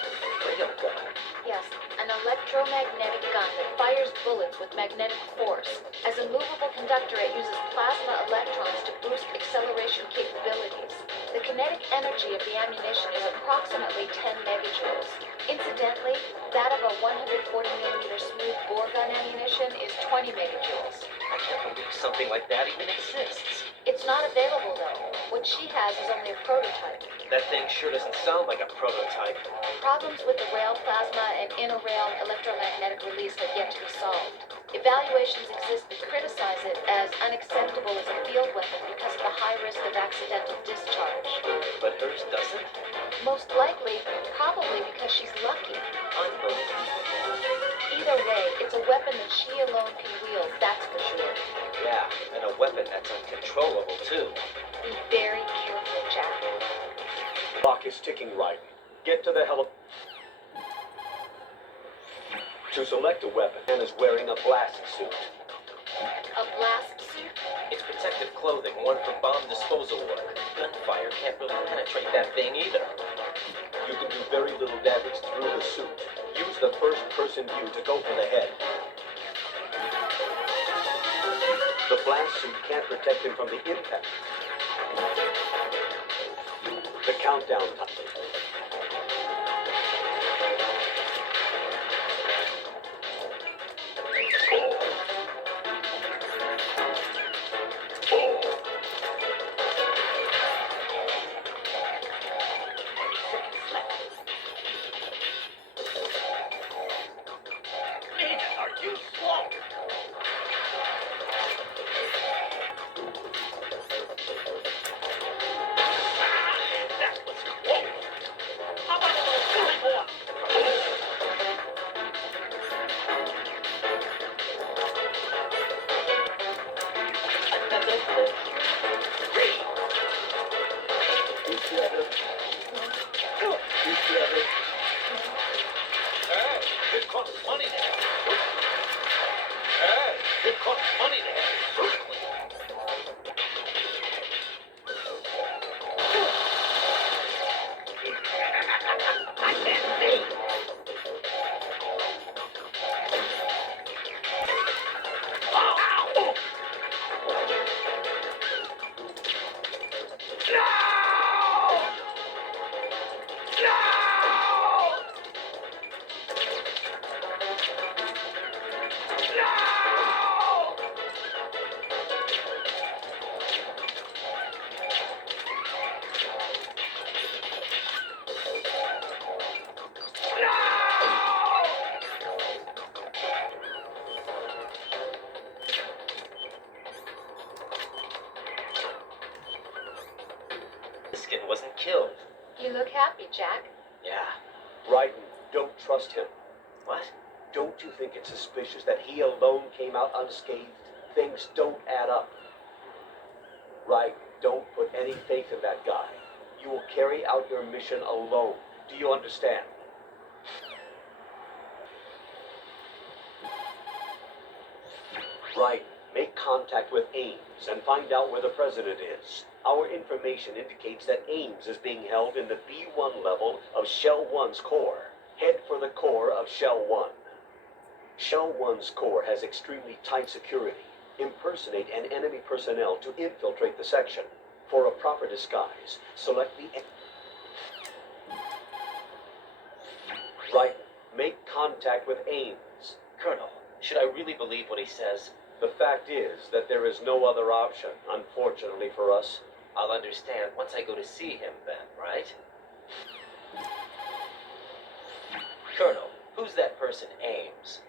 Railgun? Yes, an electromagnetic gun that fires bullets with magnetic force. As a movable conductor, it uses plasma electrons to boost acceleration capabilities. The kinetic energy of the ammunition is approximately 10 megajoules. Incidentally, that of a 140mm smooth bore gun ammunition is 20 megajoules. I can't believe something like that even exists. It's not available, though. What she has is only a prototype. That thing sure doesn't sound like a prototype. Problems with the rail plasma and inter-rail electromagnetic release have yet to be solved. Evaluations exist that criticize it as unacceptable as a field weapon because of the high risk of accidental discharge. But hers doesn't? Most likely, probably because she's lucky. Unbelievable. Either way, it's a weapon that she alone can wield, that's for sure. Yeah, and a weapon that's uncontrollable, too. Be very careful, Jack. Clock is ticking, right. Get to the To select a weapon, Anna's wearing a blast suit. A blast suit? It's protective clothing, one for bomb disposal work. Gunfire can't really penetrate that thing either. You can do very little damage through the suit. the first-person view to go for the head. The blast suit can't protect him from the impact. The countdown time. Pliskin wasn't killed. You look happy, Jack. Yeah. Raiden, don't trust him. What? Don't you think it's suspicious that he alone came out unscathed? Things don't add up. Raiden, don't put any faith in that guy. You will carry out your mission alone. Do you understand? Raiden, make contact with Ames and find out where the president is. Our information indicates that Ames is being held in the B1 level of Shell 1's core. Head for the core of Shell 1. Shell 1's core has extremely tight security. Impersonate an enemy personnel to infiltrate the section. For a proper disguise, select the... Raiden, make contact with Ames. Colonel, should I really believe what he says? The fact is that there is no other option, unfortunately for us. I'll understand once I go to see him then, right? Colonel, who's that person, Ames?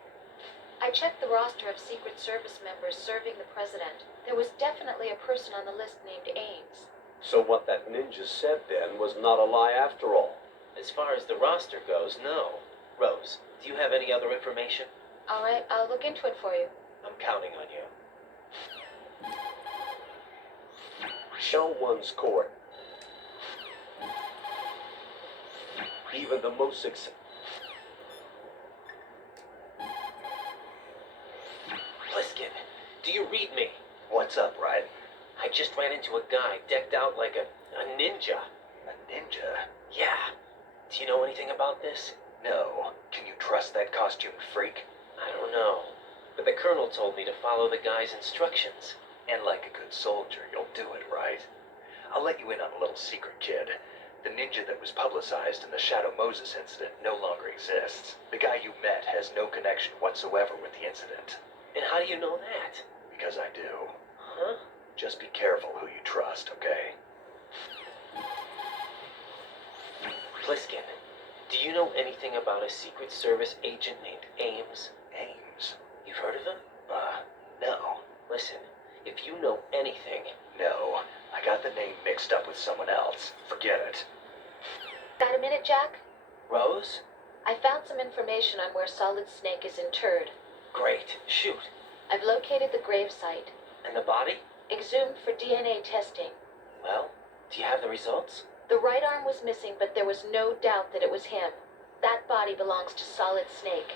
I checked the roster of Secret Service members serving the president. There was definitely a person on the list named Ames. So what that ninja said then was not a lie after all. As far as the roster goes, no. Rose, do you have any other information? All right, I'll look into it for you. I'm counting on you. Shell 1's core. Even the most successful. Pliskin, do you read me? What's up, Raiden? I just ran into a guy decked out like a ninja. A ninja? Yeah. Do you know anything about this? No. Can you trust that costumed freak? I don't know. But the colonel told me to follow the guy's instructions. And like a good soldier, you'll do it, right? I'll let you in on a little secret, kid. The ninja that was publicized in the Shadow Moses incident no longer exists. The guy you met has no connection whatsoever with the incident. And how do you know that? Because I do. Huh? Just be careful who you trust, okay? Pliskin, do you know anything about a Secret Service agent named Ames? Ames? You've heard of him? No. Listen, if you know anything... No. I got the name mixed up with someone else. Forget it. Got a minute, Jack? Rose? I found some information on where Solid Snake is interred. Great. Shoot. I've located the gravesite. And the body? Exhumed for DNA testing. Well, do you have the results? The right arm was missing, but there was no doubt that it was him. That body belongs to Solid Snake.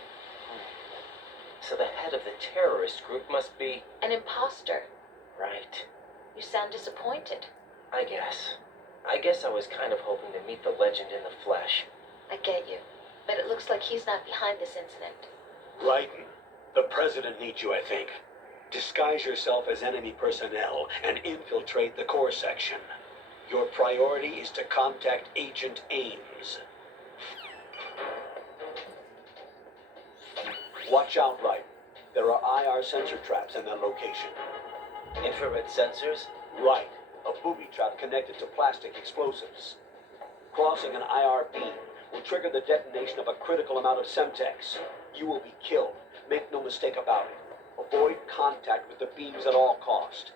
So the head of the terrorist group must be... An imposter. Right. You sound disappointed. I guess I was kind of hoping to meet the legend in the flesh. I get you. but it looks like he's not behind this incident. Raiden, the president needs you, I think. Disguise yourself as enemy personnel and infiltrate the core section. Your priority is to contact Agent Ames. Watch out, Raiden. There are IR sensor traps in that location. Infrared sensors? Right. A booby trap connected to plastic explosives. Crossing an IR beam will trigger the detonation of a critical amount of Semtex. You will be killed. Make no mistake about it. Avoid contact with the beams at all cost.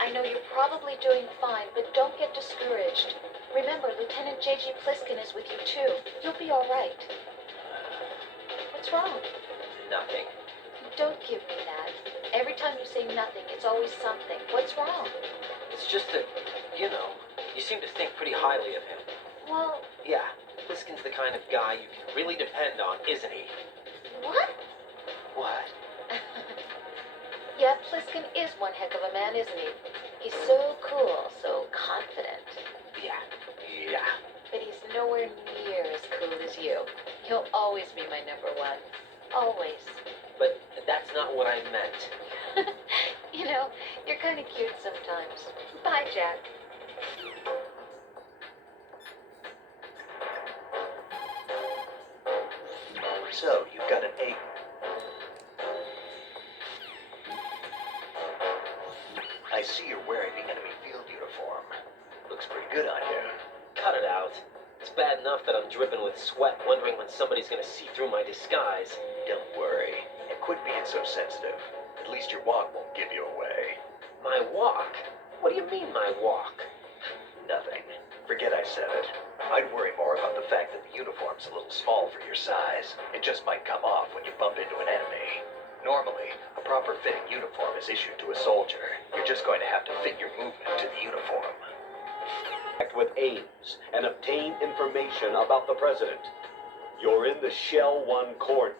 I know you're probably doing fine, but don't get discouraged. Remember, Lieutenant J.G. Pliskin is with you too. You'll be all right. What's wrong? Nothing. Don't give me that. Every time you say nothing, it's always something. What's wrong? It's just that, you know, you seem to think pretty highly of him. Well, Yeah, Pliskin's the kind of guy you can really depend on, isn't he? what? What? Yeah, Pliskin is one heck of a man, isn't he? He's so cool, so confident. Yeah. But he's nowhere near as cool as you. He'll always be my number one. Always. But that's not what I meant. You know, you're kind of cute sometimes. Bye, Jack. So, you've got an 8. I see you're wearing the enemy field uniform. Looks pretty good on you. Cut it out. It's bad enough that I'm dripping with sweat, wondering when somebody's gonna see through my disguise. Don't worry. And quit being so sensitive. At least your walk won't give you away. My walk? What do you mean, my walk? Nothing. Forget I said it. I'd worry more about the fact that the uniform's a little small for your size. It just might come off when you bump into an enemy. Normally, a proper fitting uniform is issued to a soldier. You're just going to have to fit your movement to the uniform. Act with Ames and obtain information about the president. You're in the Shell 1 cordon.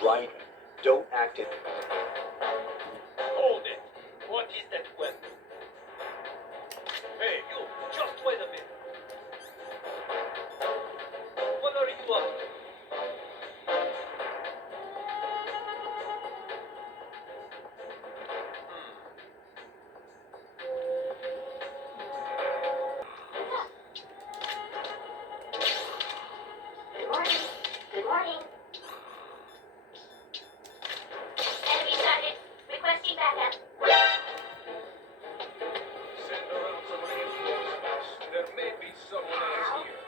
Raiden, don't act in... Hold it! What is that weapon? Hey, you! Just wait a minute! What are you up to? Good morning. Good morning. Enemy sighted. Requesting backup. Send around some reinforcements. There may be someone else here.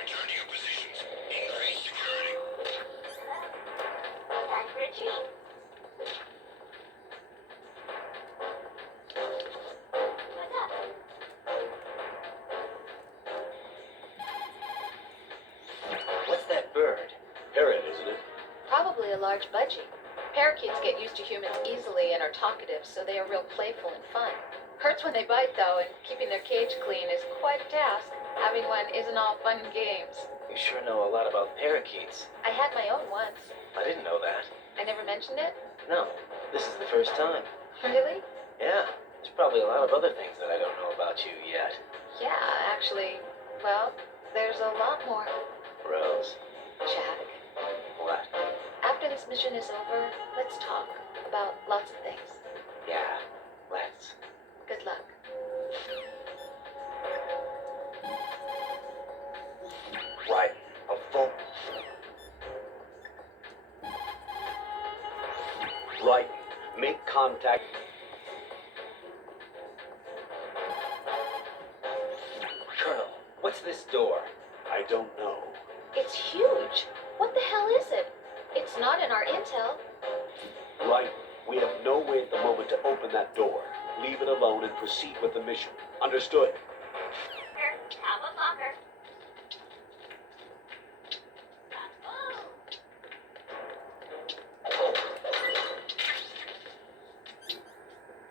Return to your positions. Increase security. What's that bird? Parrot, isn't it? Probably a large budgie. Parakeets get used to humans easily and are talkative, so they are real playful and fun. Hurts when they bite, though, and keeping their cage clean is quite a task. Having one isn't all fun and games. You sure know a lot about parakeets. I had my own once. I didn't know that. I never mentioned it? No, this is the first time. Really? Yeah, there's probably a lot of other things that I don't know about you yet. Yeah, actually, well, there's a lot more. Rose. Jack, What? after this mission is over, let's talk about lots of things. Yeah, let's. Good luck. Right. A full... Raiden, make contact... Colonel, what's this door? I don't know. It's huge. What the hell is it? It's not in our intel. Raiden, we have no way at the moment to open that door. Leave it alone and proceed with the mission. Understood? Have a blocker.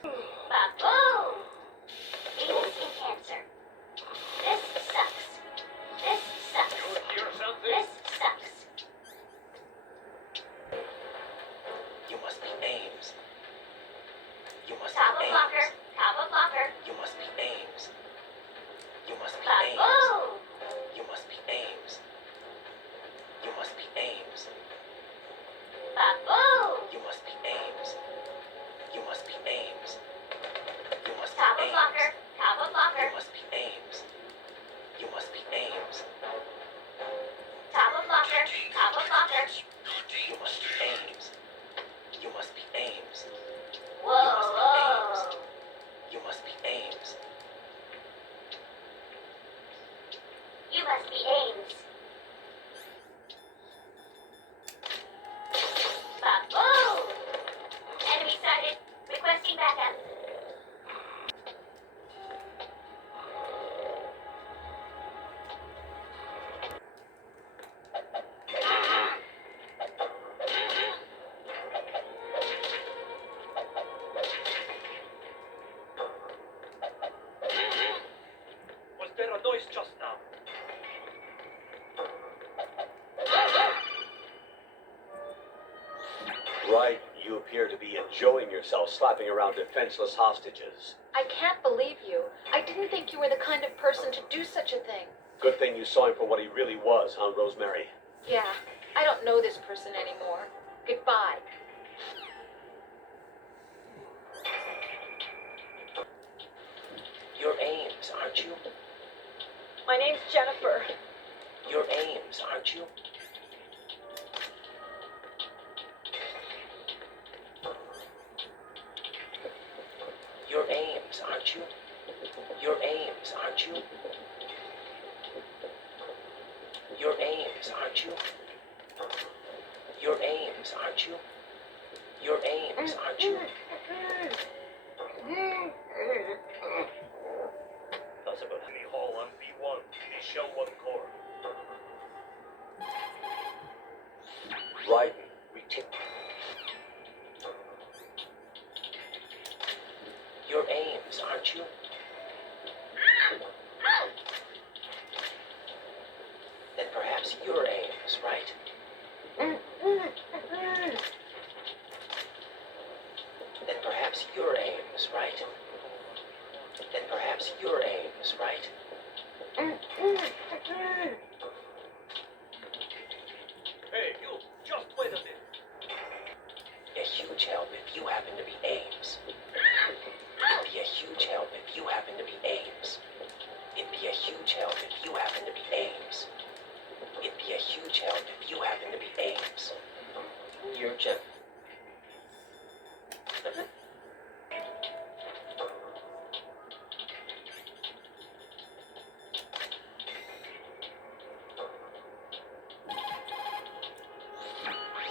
Ba-boom! Skin cancer. This sucks. This You must be Ames. You must Top be of blocker. Ames. Top of blocker. You must be Ames. You must be Baboom! Ames. You must be Ames. You must be Ames. Baboom! You must be Ames. You must be Ames. You must be Top of Ames. blocker. Top of blocker. You must be Ames. You must be Ames. Top of blocker. Top of blocker. You must be Ames. You must be Ames. Whoa, whoa. You must be Ames. You must be Ames. Baboom! Enemy sighted. Requesting backup. Was there a noise just now? Right, you appear to be enjoying yourself slapping around defenseless hostages. I can't believe you. I didn't think you were the kind of person to do such a thing. Good thing you saw him for what he really was, huh, Rosemary? Yeah, I don't know this person anymore. Goodbye. You're Ames, aren't you? My name's Jennifer. You're Ames, aren't you? You're Ames, aren't you? You're Ames, aren't you? You're Ames, aren't you? You're Ames, aren't you? You're Ames, aren't you? Possible Hemi Hall on B1. They shell 1 core. Right, we take. You're Ames, aren't you? Then perhaps you're Ames, right? Then perhaps you're Ames, right? Then perhaps you're Ames, right? Hey, you! Just wait a minute. A huge help if you happen to be Ames. It'd be a huge help if you happen to be Ames. It'd be a huge help if you happen to be Ames. It'd be a huge help if you happen to be Ames. You're Jim.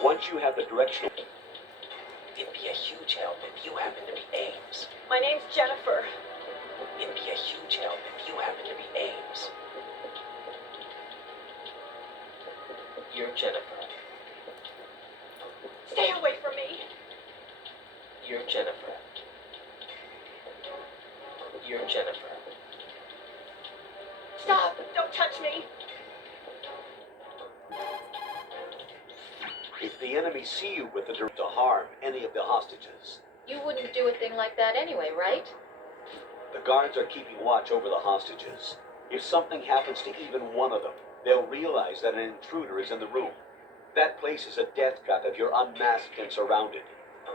Once you have the directional. It'd be a huge help if you happen to be Ames. My name's Jennifer. It'd be a huge help if you happen to be Ames. You're Jennifer. Stay away from me. You're Jennifer. You're Jennifer. Stop! Don't touch me. If the enemy see you with the direct to harm any of the hostages, You wouldn't do a thing like that anyway, right? the guards are keeping watch over the hostages. If something happens to even one of them, they'll realize that an intruder is in the room. That place is a death trap if you're unmasked and surrounded.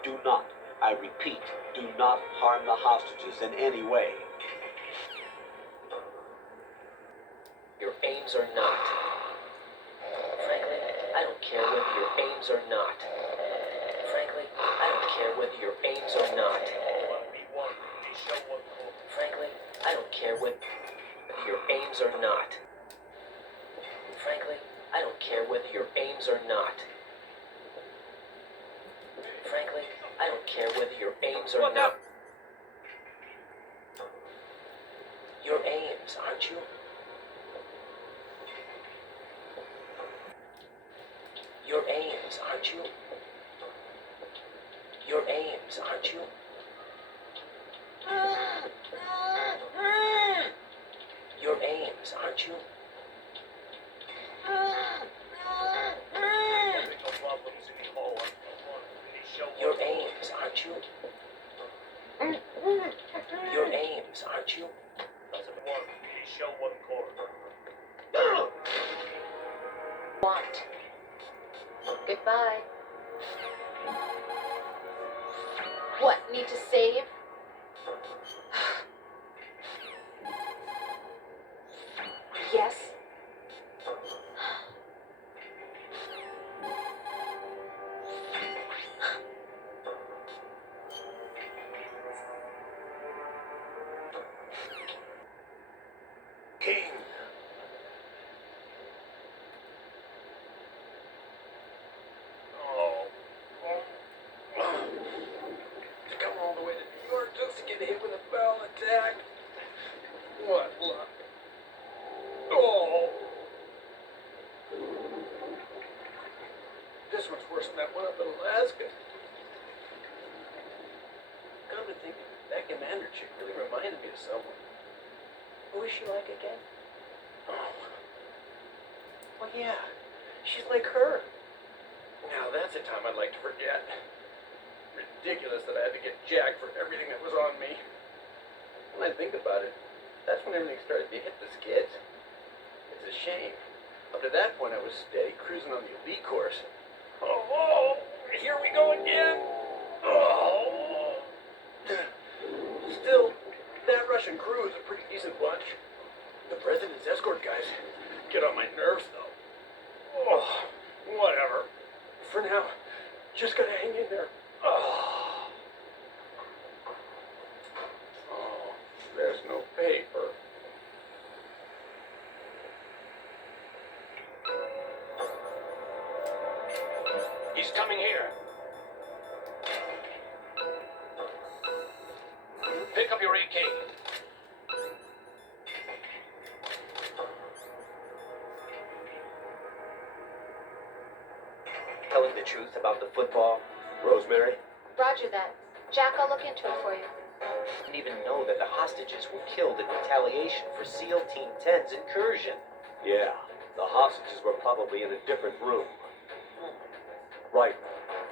Do not, I repeat, do not harm the hostages in any way. Your Ames or not. Frankly, I don't care whether you're Ames or not. Frankly, I don't care whether you're Ames or not. On B1. They shell 1 core. Frankly, I don't care whether you're Ames or not. Frankly, I don't care whether you're Ames or not. Frankly, I don't care whether you're Ames or not. You're Ames, aren't you? You're Ames, aren't you? You're Ames, aren't you? You're Ames, aren't you? Critical problems in Hall on B1. They shell You're Ames, aren't you? You're Ames, aren't you? Doesn't want me to show one corner. Want. Goodbye. What, need to save? Yes. King. Oh. To come all the way to New York just to get hit with a bell attack. What luck. Oh. This one's worse than that one up in Alaska. Come to think of it, that commander chick really reminded me of someone. Who is she like again? Oh. Well, yeah. She's like her. Now that's a time I'd like to forget. Ridiculous that I had to get jacked for everything that was on me. When I think about it, that's when everything started to hit the skids. It's a shame. Up to that point, I was steady cruising on the elite course. Oh, here we go again. Oh. Still, that Russian crew is a pretty decent bunch. The president's escort guys get on my nerves, though. Oh, whatever. For now, just gotta hang in there. Oh, there's no paper. He's coming here. Pick up your AK. Telling the truth about the football? Rosemary? Roger that. Jack, I'll look into it for you. Didn't even know that the hostages were killed in retaliation for SEAL Team 10's incursion. Yeah, the hostages were probably in a different room. Right.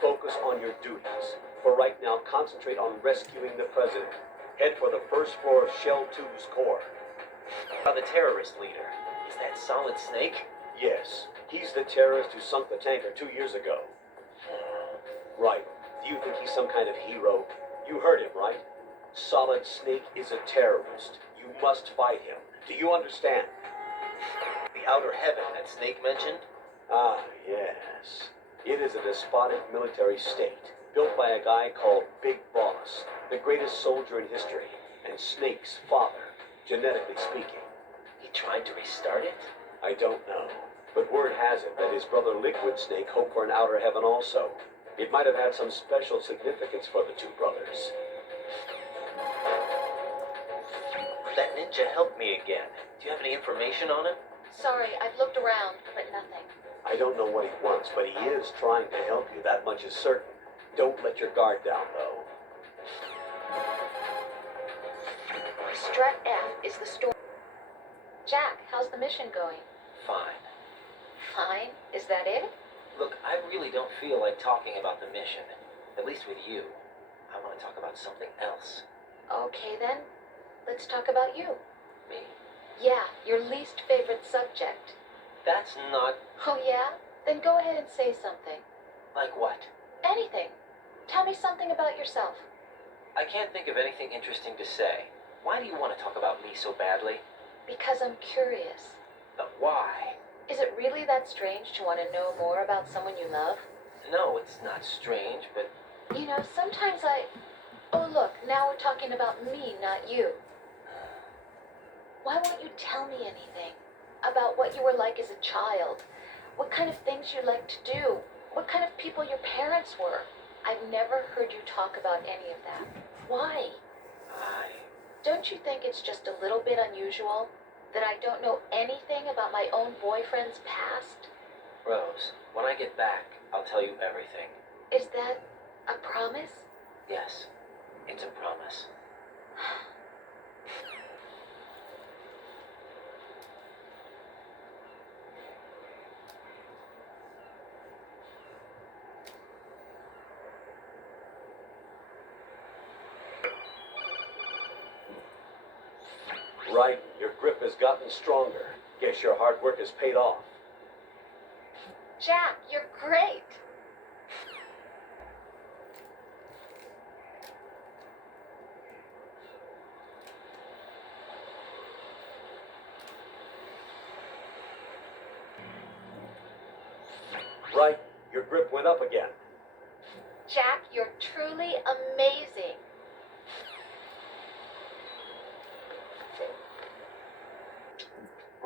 Focus on your duties. For right now, concentrate on rescuing the president. Head for the first floor of Shell 2's core. The terrorist leader. Is that Solid Snake? Yes, he's the terrorist who sunk the tanker 2 years ago. Right. Do you think he's some kind of hero? You heard him, right? Solid Snake is a terrorist. You must fight him. Do you understand? The outer heaven that Snake mentioned? Ah, yes. It is a despotic military state, built by a guy called Big Boss, the greatest soldier in history, and Snake's father, genetically speaking. He tried to restart it? I don't know, but word has it that his brother Liquid Snake hoped for an outer heaven also. It might have had some special significance for the two brothers. That ninja helped me again. Do you have any information on him? Sorry, I've looked around, but nothing. I don't know what he wants, but he is trying to help you, that much is certain. Don't let your guard down, though. Strut F is the store. Jack, how's the mission going? Fine. Fine? Is that it? Look, I really don't feel like talking about the mission. At least with you. I want to talk about something else. Okay then. Let's talk about you. Me? Yeah, your least favorite subject. That's not... Oh yeah? Then go ahead and say something. Like what? Anything. Tell me something about yourself. I can't think of anything interesting to say. Why do you want to talk about me so badly? Because I'm curious. But why? Is it really that strange to want to know more about someone you love? No, it's not strange, but... You know, sometimes Oh look, now we're talking about me, not you. Why won't you tell me anything? About what you were like as a child? What kind of things you liked to do? What kind of people your parents were? I've never heard you talk about any of that. Why? Don't you think it's just a little bit unusual that I don't know anything about my own boyfriend's past? Rose, when I get back, I'll tell you everything. Is that a promise? Yes, it's a promise. Right, your grip has gotten stronger. Guess your hard work has paid off. Jack, you're great. Right, your grip went up again. Jack, you're truly amazing.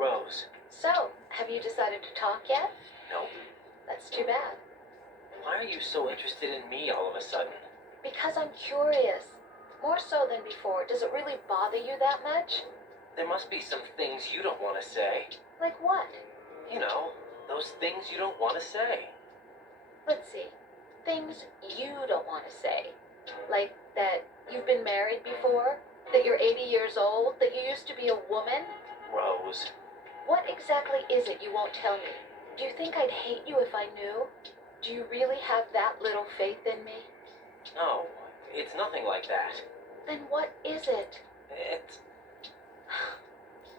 Rose. So, have you decided to talk yet? No. That's too bad. Why are you so interested in me all of a sudden? Because I'm curious. More so than before. Does it really bother you that much? There must be some things you don't want to say. Like what? You know, those things you don't want to say. Let's see. Things you don't want to say. Like that you've been married before? That you're 80 years old? That you used to be a woman? Rose. What exactly is it you won't tell me? Do you think I'd hate you if I knew? Do you really have that little faith in me? No, it's nothing like that. Then what is it? It's...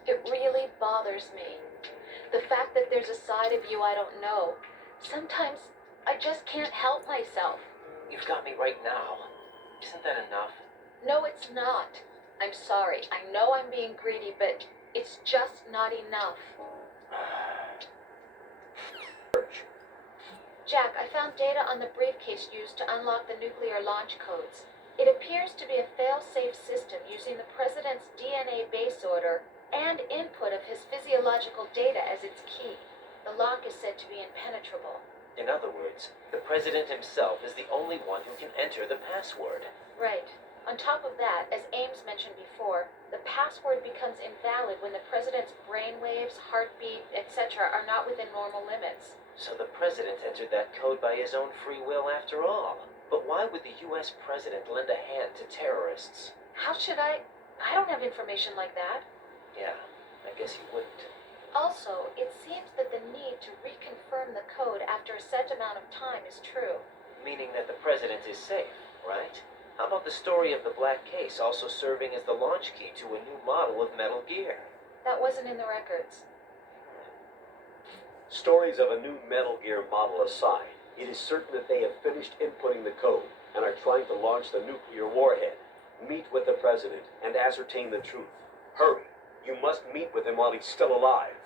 It really bothers me. The fact that there's a side of you I don't know. Sometimes I just can't help myself. You've got me right now. Isn't that enough? No, it's not. I'm sorry. I know I'm being greedy, but it's just not enough. Jack, I found data on the briefcase used to unlock the nuclear launch codes. It appears to be a fail-safe system using the President's DNA base order and input of his physiological data as its key. The lock is said to be impenetrable. In other words, the President himself is the only one who can enter the password. Right. On top of that, as Ames mentioned before, the password becomes invalid when the President's brainwaves, heartbeat, etc. are not within normal limits. So the President entered that code by his own free will after all. But why would the U.S. President lend a hand to terrorists? How should I don't have information like that. Yeah, I guess you wouldn't. Also, it seems that the need to reconfirm the code after a set amount of time is true. Meaning that the President is safe, right? How about the story of the black case also serving as the launch key to a new model of Metal Gear? That wasn't in the records. Stories of a new Metal Gear model aside, it is certain that they have finished inputting the code and are trying to launch the nuclear warhead. Meet with the President and ascertain the truth. Hurry! You must meet with him while he's still alive.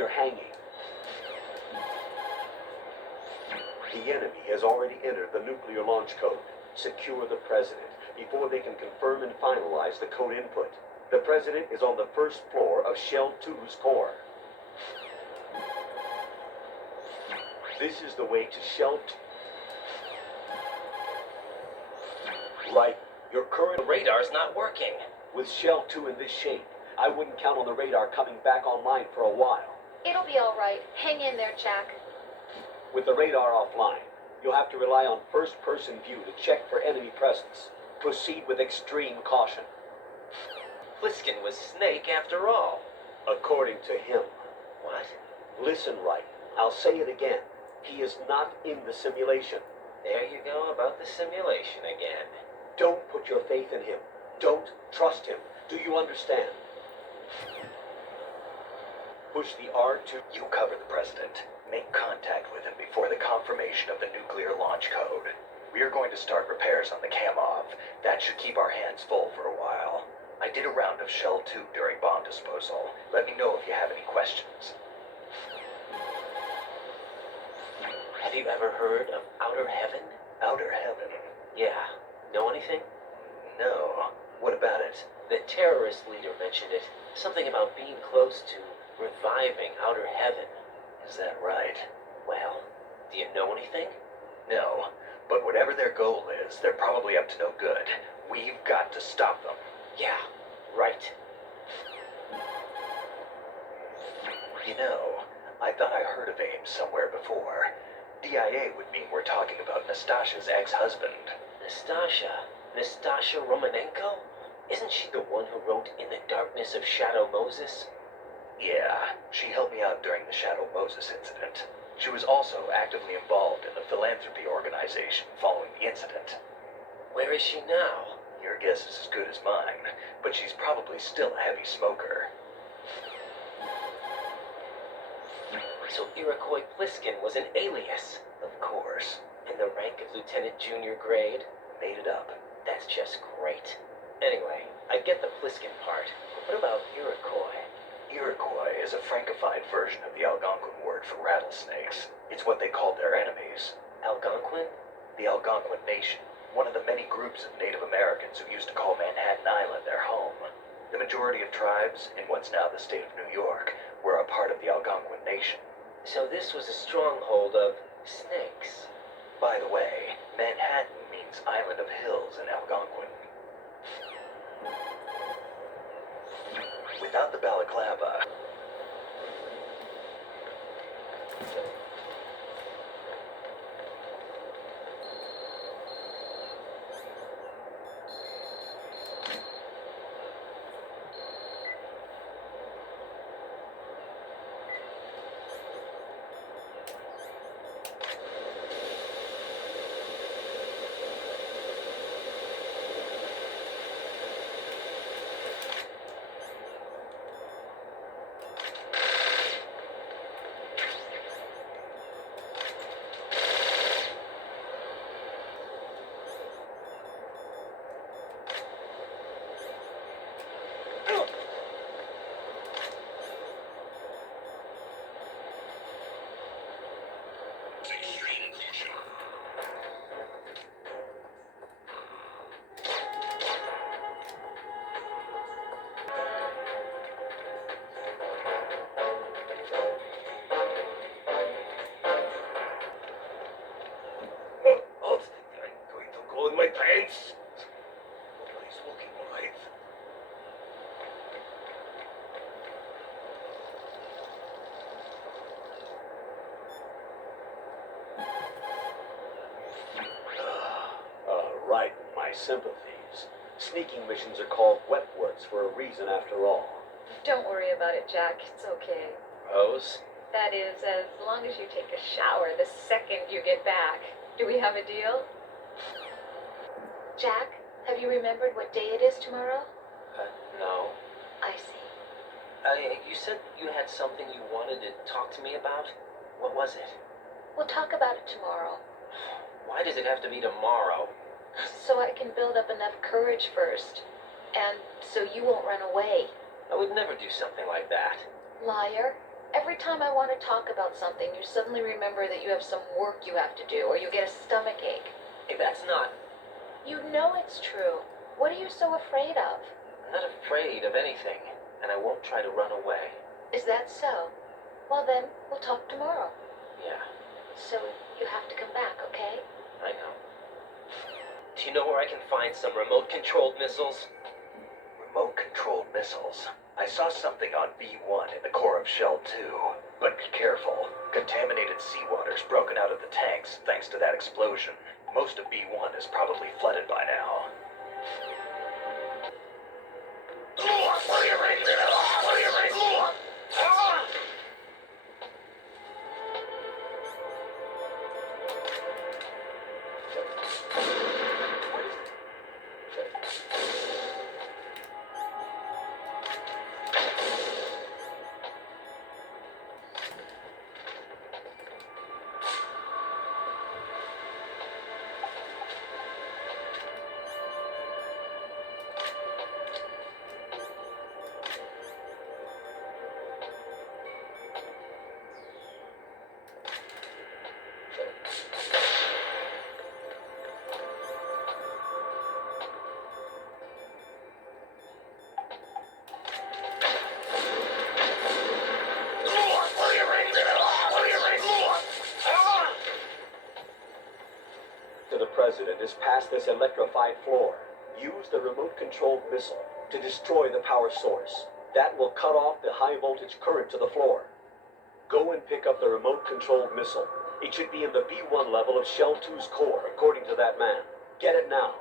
you're hanging. The enemy has already entered the nuclear launch code. Secure the president before they can confirm and finalize the code input. The president is on the first floor of Shell 2's core. This is the way to Shell 2. Right. Your current The radar's not working. with Shell 2 in this shape, I wouldn't count on the radar coming back online for a while. It'll be all right. Hang in there, Jack. With the radar offline, you'll have to rely on first-person view to check for enemy presence. Proceed with extreme caution. Pliskin was Snake after all. According to him. What? Listen right. I'll say it again. He is not in the simulation. There you go about the simulation again. Don't put your faith in him. Don't trust him. Do you understand? Push the R2. You cover the president. Make contact with him before the confirmation of the nuclear launch code. We are going to start repairs on the Kamov. That should keep our hands full for a while. I did a round of Shell 2 during bomb disposal. Let me know if you have any questions. Have you ever heard of Outer Heaven? Outer Heaven? Yeah. Know anything? No. What about it? The terrorist leader mentioned it. Something about being close to reviving Outer Heaven. Is that right? Well, do you know anything? No. But whatever their goal is, they're probably up to no good. We've got to stop them. Yeah, right. You know, I thought I heard of Ames somewhere before. DIA would mean we're talking about Nastasha's ex-husband. Nastasha Romanenko? Isn't she the one who wrote In the Darkness of Shadow Moses? Yeah, she helped me out during the Shadow Moses incident. She was also actively involved in the philanthropy organization following the incident. Where is she now? Your guess is as good as mine, but she's probably still a heavy smoker. So Iroquois Pliskin was an alias. Of course. And the rank of Lieutenant Junior grade? Made it up. That's just great. Anyway, I get the Pliskin part. What about Iroquois? Iroquois is a Francofied version of the Algonquin word for rattlesnakes. It's what they called their enemies. Algonquin? The Algonquin Nation, one of the many groups of Native Americans who used to call Manhattan Island their home. The majority of tribes in what's now the state of New York were a part of the Algonquin Nation. So this was a stronghold of snakes. By the way, Manhattan means Island of Hills in Algonquin. Without the balaclava, my pants. Nice looking light. Right, my sympathies. Sneaking missions are called wet works for a reason after all. Don't worry about it, Jack. It's okay. Rose? That is, as long as you take a shower the second you get back. Do we have a deal? Jack, have you remembered what day it is tomorrow? No. I see. You said you had something you wanted to talk to me about? What was it? We'll talk about it tomorrow. Why does it have to be tomorrow? So I can build up enough courage first. And so you won't run away. I would never do something like that. Liar. Every time I want to talk about something, you suddenly remember that you have some work you have to do, or you get a stomach ache. Hey, that's not. You know it's true. What are you so afraid of? I'm not afraid of anything, and I won't try to run away. Is that so? Well then, we'll talk tomorrow. Yeah, So you have to come back, okay? I know. Do you know where I can find some remote-controlled missiles? Remote-controlled missiles. I saw something on B1 in the core of Shell 2. But be careful. Contaminated seawater's broken out of the tanks thanks to that explosion. Most of B1 is probably flooded by now. To the President is past this electrified floor. Use the remote-controlled missile to destroy the power source. That will cut off the high-voltage current to the floor. Go and pick up the remote-controlled missile. It should be in the B1 level of Shell 2's core, according to that man. Get it now.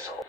missile.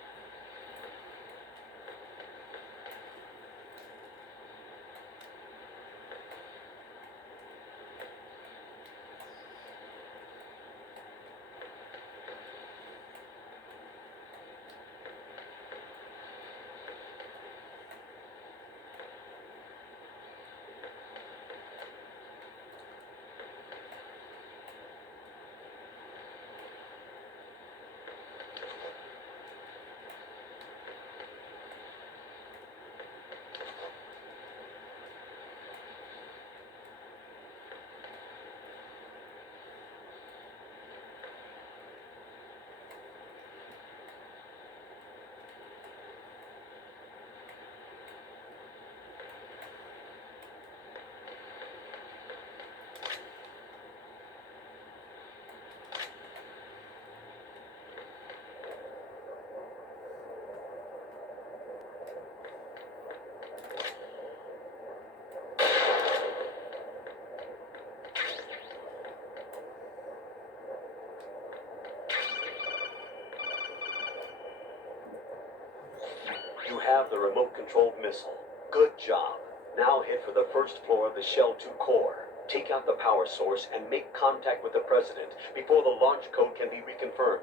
You have the remote-controlled missile. Good job. Now head for the first floor of the Shell 2 core. Take out the power source and make contact with the President before the launch code can be reconfirmed.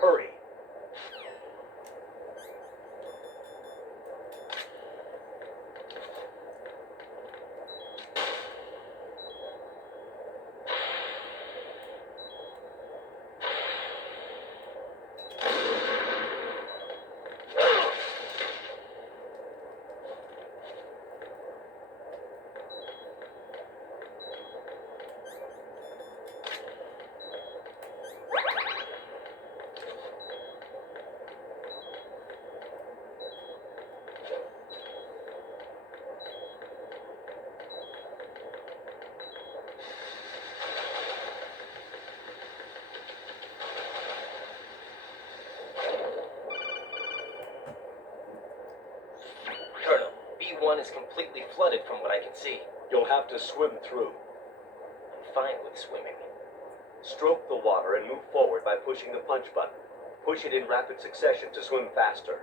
Hurry. Colonel, B1 is completely flooded from what I can see. You'll have to swim through. I'm fine with swimming. Stroke the water and move forward by pushing the punch button. Push it in rapid succession to swim faster.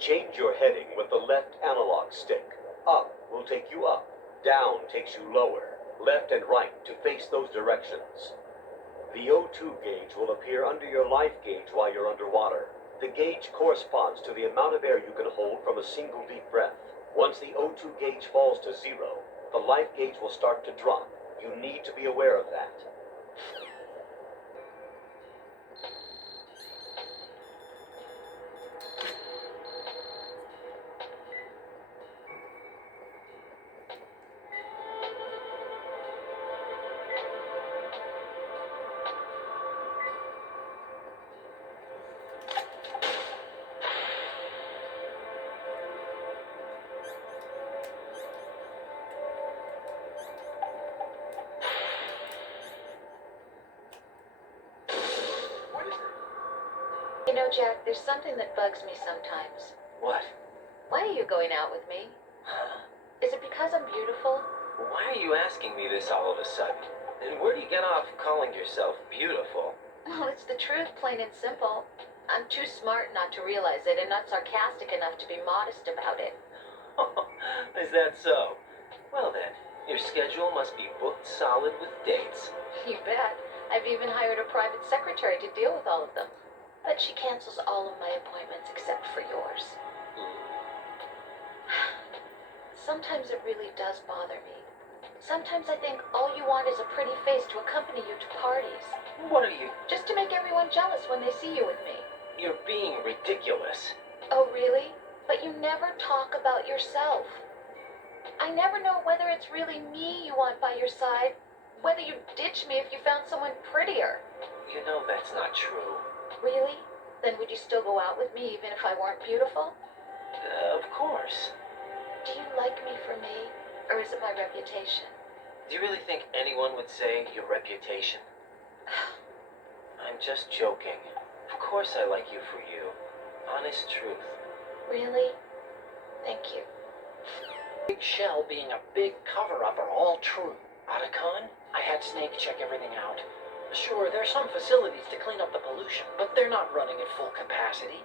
Change your heading with the left analog stick. Up will take you up. Down takes you lower. Left and right to face those directions. The O2 gauge will appear under your life gauge while you're underwater. The gauge corresponds to the amount of air you can hold from a single deep breath. Once the O2 gauge falls to zero, the life gauge will start to drop. You need to be aware of that. You know, Jack, there's something that bugs me sometimes. What? Why are you going out with me? Is it because I'm beautiful? Why are you asking me this all of a sudden? And where do you get off calling yourself beautiful? Well, it's the truth, plain and simple. I'm too smart not to realize it and not sarcastic enough to be modest about it. Is that so? Well then, your schedule must be booked solid with dates. You bet. I've even hired a private secretary to deal with all of them. But she cancels all of my appointments except for yours. Sometimes it really does bother me. Sometimes I think all you want is a pretty face to accompany you to parties. What are you? Just to make everyone jealous when they see you with me. You're being ridiculous. Oh, really? But you never talk about yourself. I never know whether it's really me you want by your side, whether you'd ditch me if you found someone prettier. You know that's not true. Really? Then would you still go out with me even if I weren't beautiful? Of course. Do you like me for me, or is it my reputation? Do you really think anyone would say your reputation? I'm just joking. Of course I like you for you. Honest truth. Really? Thank you. Big Shell being a big cover-up are all true. Otacon? I had Snake check everything out. Sure, there's some facilities to clean up the pollution, but they're not running at full capacity.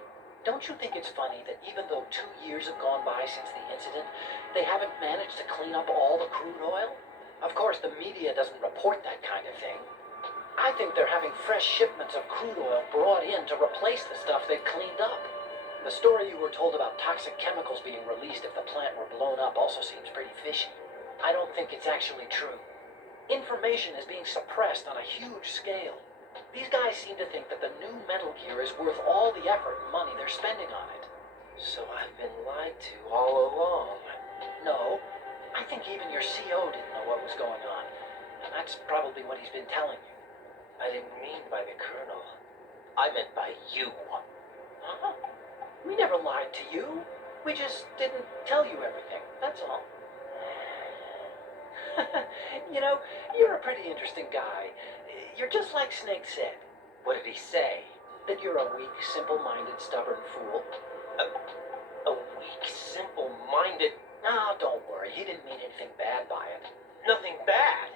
Don't you think it's funny that even though 2 years have gone by since the incident, they haven't managed to clean up all the crude oil? Of course, the media doesn't report that kind of thing. I think they're having fresh shipments of crude oil brought in to replace the stuff they've cleaned up. The story you were told about toxic chemicals being released if the plant were blown up also seems pretty fishy. I don't think it's actually true. Information is being suppressed on a huge scale. These guys seem to think that the new Metal Gear is worth all the effort and money they're spending on it. So I've been lied to all along. No, I think even your CO didn't know what was going on, and that's probably what he's been telling you. I didn't mean by the Colonel. I meant by you. Huh? We never lied to you. We just didn't tell you everything, that's all. You know, you're a pretty interesting guy. You're just like Snake said. What did he say? That you're a weak, simple-minded, stubborn fool. A weak, simple-minded... No, don't worry. He didn't mean anything bad by it. Nothing bad?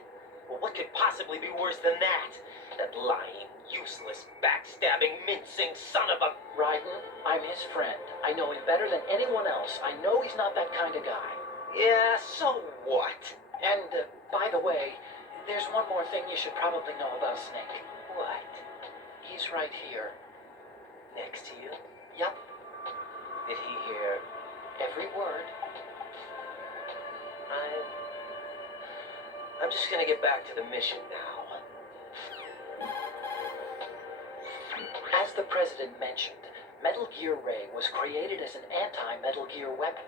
Well, what could possibly be worse than that? That lying, useless, backstabbing, mincing son of a... Raiden, I'm his friend. I know him better than anyone else. I know he's not that kind of guy. Yeah, so what? And, by the way, there's one more thing you should probably know about Snake. What? He's right here. Next to you? Yup. Did he hear every word? I'm just gonna get back to the mission now. As the President mentioned, Metal Gear Ray was created as an anti-Metal Gear weapon.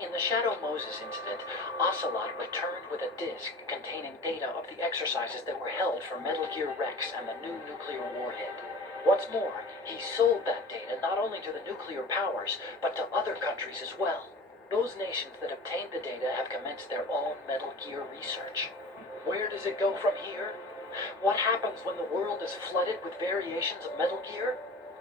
In the Shadow Moses incident, Ocelot returned with a disk containing data of the exercises that were held for Metal Gear Rex and the new nuclear warhead. What's more, he sold that data not only to the nuclear powers, but to other countries as well. Those nations that obtained the data have commenced their own Metal Gear research. Where does it go from here? What happens when the world is flooded with variations of Metal Gear?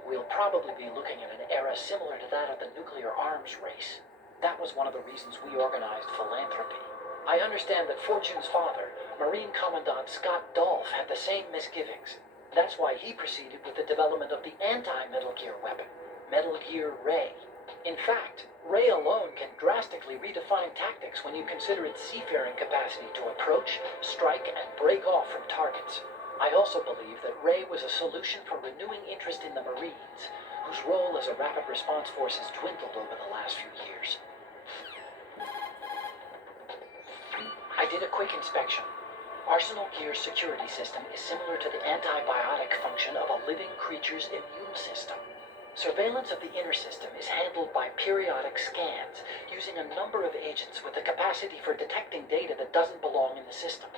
We'll probably be looking at an era similar to that of the nuclear arms race. That was one of the reasons we organized philanthropy. I understand that Fortune's father, Marine Commandant Scott Dolph, had the same misgivings. That's why he proceeded with the development of the anti-Metal Gear weapon, Metal Gear Ray. In fact, Ray alone can drastically redefine tactics when you consider its seafaring capacity to approach, strike, and break off from targets. I also believe that Ray was a solution for renewing interest in the Marines, whose role as a rapid response force has dwindled over the last few years. I did a quick inspection. Arsenal Gear's security system is similar to the antibiotic function of a living creature's immune system. Surveillance of the inner system is handled by periodic scans, using a number of agents with the capacity for detecting data that doesn't belong in the system.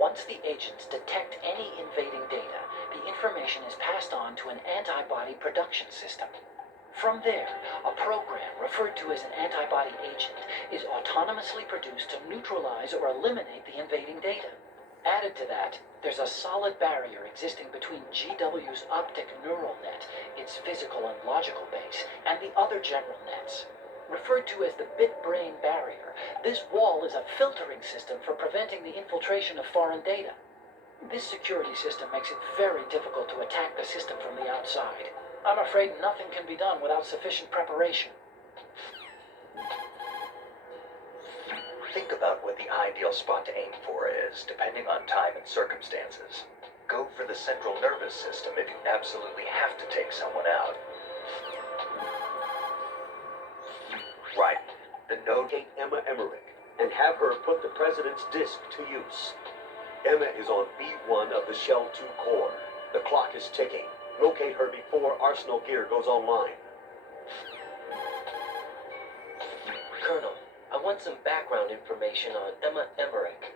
Once the agents detect any invading data, the information is passed on to an antibody production system. From there, a program referred to as an antibody agent is autonomously produced to neutralize or eliminate the invading data. Added to that, there's a solid barrier existing between GW's optic neural net, its physical and logical base, and the other general nets. Referred to as the bit-brain barrier, this wall is a filtering system for preventing the infiltration of foreign data. This security system makes it very difficult to attack the system from the outside. I'm afraid nothing can be done without sufficient preparation. Think about what the ideal spot to aim for is, depending on time and circumstances. Go for the central nervous system if you absolutely have to take someone out. Right. The node... Locate Emma Emerick and have her put the President's disc to use. Emma is on B1 of the Shell 2 core. The clock is ticking. Locate her before Arsenal Gear goes online. Colonel, I want some background information on Emma Emmerich.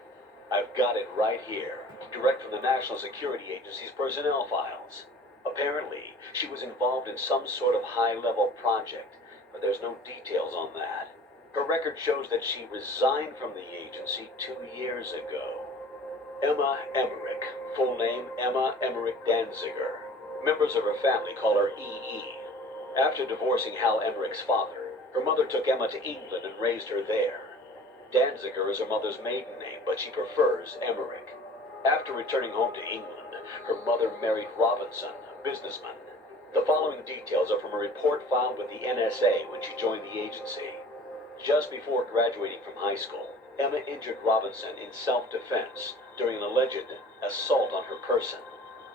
I've got it right here, direct from the National Security Agency's personnel files. Apparently, she was involved in some sort of high-level project, but there's no details on that. Her record shows that she resigned from the agency 2 years ago. Emma Emmerich, full name Emma Emmerich Danziger. Members of her family call her EE. After divorcing Hal Emmerich's father, her mother took Emma to England and raised her there. Danziger is her mother's maiden name, but she prefers Emmerich. After returning home to England, her mother married Robinson, a businessman. The following details are from a report filed with the NSA when she joined the agency. Just before graduating from high school, Emma injured Robinson in self-defense during an alleged assault on her person.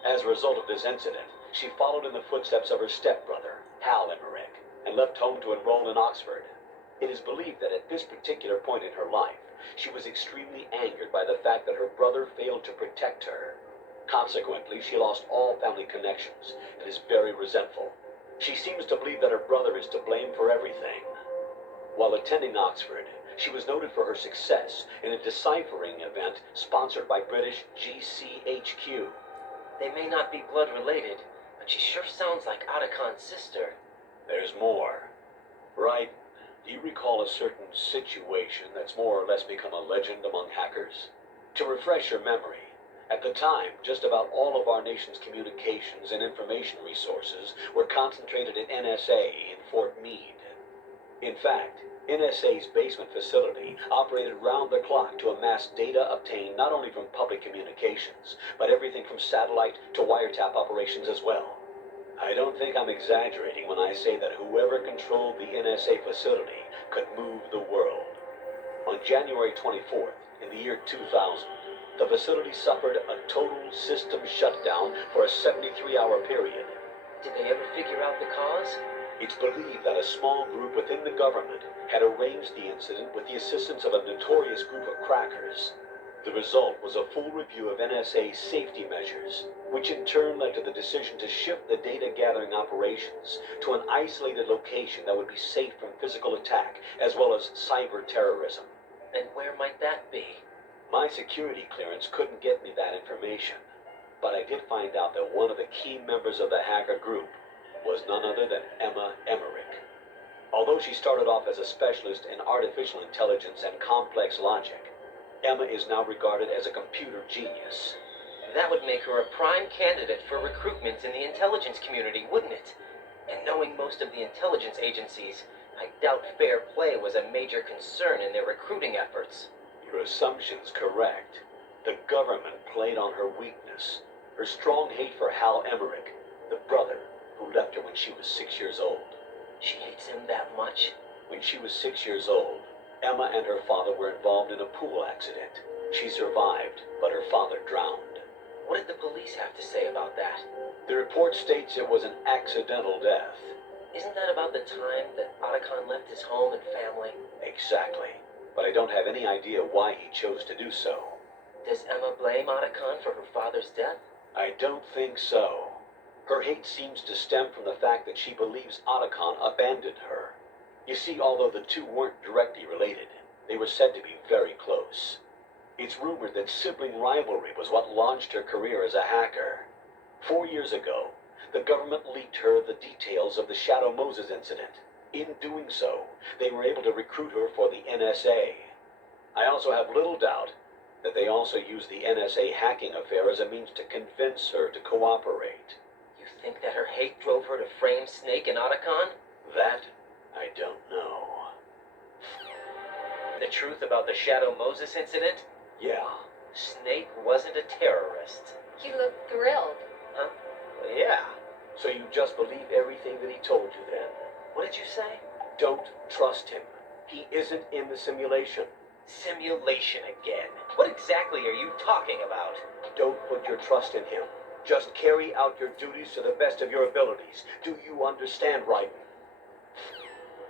As a result of this incident, she followed in the footsteps of her stepbrother, Hal Emerick, and left home to enroll in Oxford. It is believed that at this particular point in her life, she was extremely angered by the fact that her brother failed to protect her. Consequently, she lost all family connections and is very resentful. She seems to believe that her brother is to blame for everything. While attending Oxford, she was noted for her success in a deciphering event sponsored by British GCHQ. They may not be blood related, but she sure sounds like Otacon's sister. There's more. Right? Do you recall a certain situation that's more or less become a legend among hackers? To refresh your memory, at the time, just about all of our nation's communications and information resources were concentrated at NSA in Fort Meade. In fact, NSA's basement facility operated round the clock to amass data obtained not only from public communications, but everything from satellite to wiretap operations as well. I don't think I'm exaggerating when I say that whoever controlled the NSA facility could move the world. On January 24th, in the year 2000, the facility suffered a total system shutdown for a 73-hour period. Did they ever figure out the cause? It's believed that a small group within the government had arranged the incident with the assistance of a notorious group of crackers. The result was a full review of NSA's safety measures, which in turn led to the decision to shift the data-gathering operations to an isolated location that would be safe from physical attack, as well as cyber terrorism. And where might that be? My security clearance couldn't get me that information, but I did find out that one of the key members of the hacker group was none other than Emma Emmerich. Although she started off as a specialist in artificial intelligence and complex logic, Emma is now regarded as a computer genius. That would make her a prime candidate for recruitment in the intelligence community, wouldn't it? And knowing most of the intelligence agencies, I doubt fair play was a major concern in their recruiting efforts. Your assumption's correct. The government played on her weakness, her strong hate for Hal Emerick, the brother who left her when she was 6 years old. She hates him that much? When she was 6 years old, Emma and her father were involved in a pool accident. She survived, but her father drowned. What did the police have to say about that? The report states it was an accidental death. Isn't that about the time that Otacon left his home and family? Exactly. But I don't have any idea why he chose to do so. Does Emma blame Otacon for her father's death? I don't think so. Her hate seems to stem from the fact that she believes Otacon abandoned her. You see, although the two weren't directly related, they were said to be very close. It's rumored that sibling rivalry was what launched her career as a hacker. 4 years ago, the government leaked her the details of the Shadow Moses incident. In doing so, they were able to recruit her for the NSA. I also have little doubt that they also used the NSA hacking affair as a means to convince her to cooperate. You think that her hate drove her to frame Snake and Otacon? That I don't know. The truth about the Shadow Moses incident? Yeah. Snake wasn't a terrorist. You look thrilled. Huh? Well, yeah. So you just believe everything that he told you then? What did you say? Don't trust him. He isn't in the simulation. Simulation again. What exactly are you talking about? Don't put your trust in him. Just carry out your duties to the best of your abilities. Do you understand, Raiden?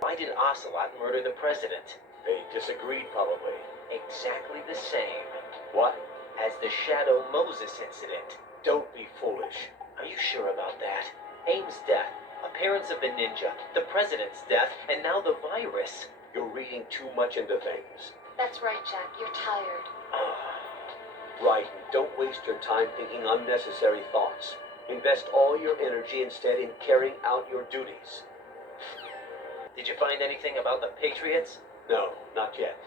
Why did Ocelot murder the president? They disagreed, probably. Exactly the same. What? As the Shadow Moses incident. Don't be foolish. Are you sure about that? Aim's death, appearance of the ninja, the president's death, and now the virus. You're reading too much into things. That's right, Jack. You're tired. Raiden, don't waste your time thinking unnecessary thoughts. Invest all your energy instead in carrying out your duties. Did you find anything about the Patriots? No, not yet.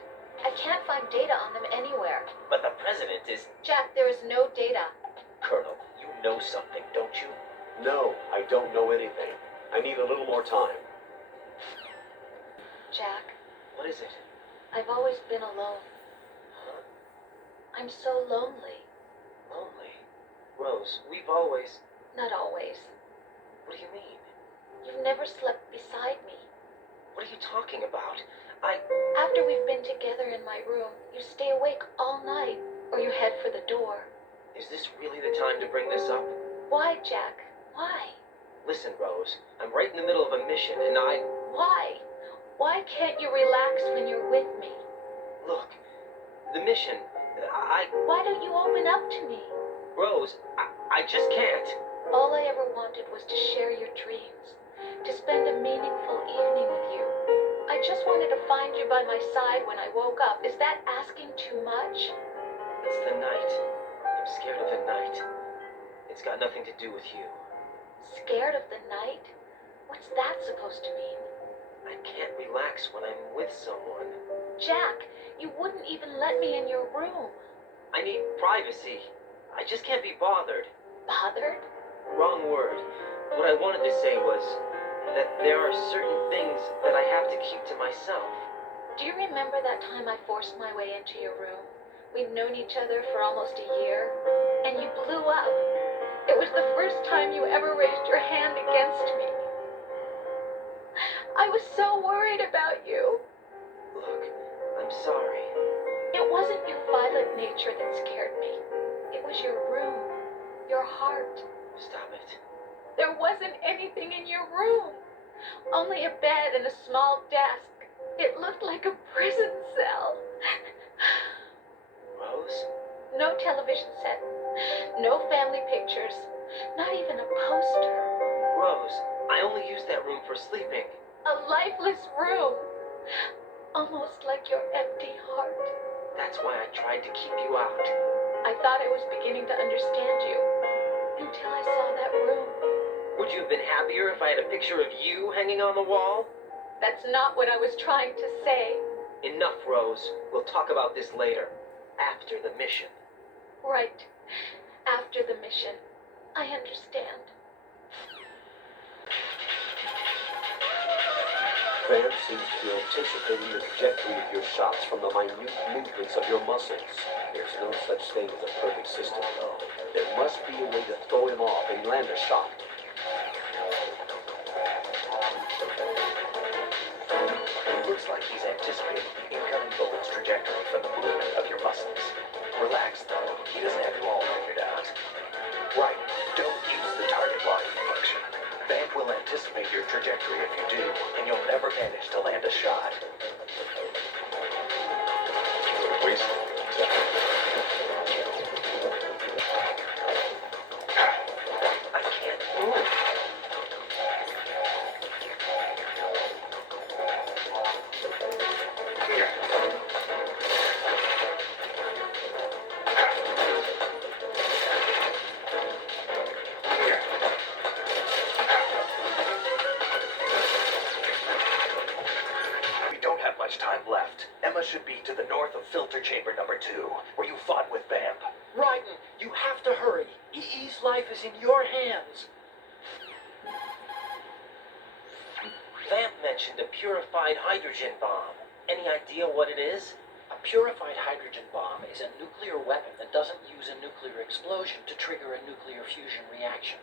I can't find data on them anywhere. But the president is... Jack, there is no data. Colonel, you know something, don't you? No, I don't know anything. I need a little more time. Jack, What is it? I've always been alone. Huh? I'm so lonely. Lonely? Rose, we've always... Not always. What do you mean? You've never slept beside me. What are you talking about? After we've been together in my room, you stay awake all night, or you head for the door. Is this really the time to bring this up? Why, Jack? Why? Listen, Rose, I'm right in the middle of a mission, and Why? Why can't you relax when you're with me? Look, the mission, Why don't you open up to me? Rose, I just can't. All I ever wanted was to share your dreams, to spend a meaningful evening with you. I just wanted to find you by my side when I woke up. Is that asking too much? It's the night. I'm scared of the night. It's got nothing to do with you. Scared of the night? What's that supposed to mean? I can't relax when I'm with someone. Jack, you wouldn't even let me in your room. I need privacy. I just can't be bothered. Bothered? Wrong word. What I wanted to say was that there are certain things that I have to keep to myself. Do you remember that time I forced my way into your room? We'd known each other for almost a year, and you blew up. It was the first time you ever raised your hand against me. I was so worried about you. Look, I'm sorry. It wasn't your violent nature that scared me. It was your room, your heart. Stop it. There wasn't anything in your room. Only a bed and a small desk. It looked like a prison cell. Rose? No television set. No family pictures. Not even a poster. Rose, I only use that room for sleeping. A lifeless room. Almost like your empty heart. That's why I tried to keep you out. I thought I was beginning to understand you. Until I saw that room. Would you have been happier if I had a picture of you hanging on the wall? That's not what I was trying to say. Enough, Rose. We'll talk about this later. After the mission. Right. After the mission. I understand. Vamp seems to be anticipating the trajectory of your shots from the minute movements of your muscles. There's no such thing as a perfect system, though. There must be a way to throw him off and land a shot. It looks like he's anticipating the incoming bullet's trajectory from the movement of your muscles. Relax, though. He doesn't have you all figured out. Right. Don't use the target locking function. Vamp will anticipate your trajectory if you do, and you'll never manage to land a shot. Wasting time. I can't move. We don't have much time left. Emma should be to the north of filter chamber number 2, where you fought with Vamp. Raiden, you have to hurry. EE's life is in your hands. Vamp mentioned a purified hydrogen bomb. Any idea what it is? A purified hydrogen bomb is a nuclear weapon that doesn't use a nuclear explosion to trigger a nuclear fusion reaction.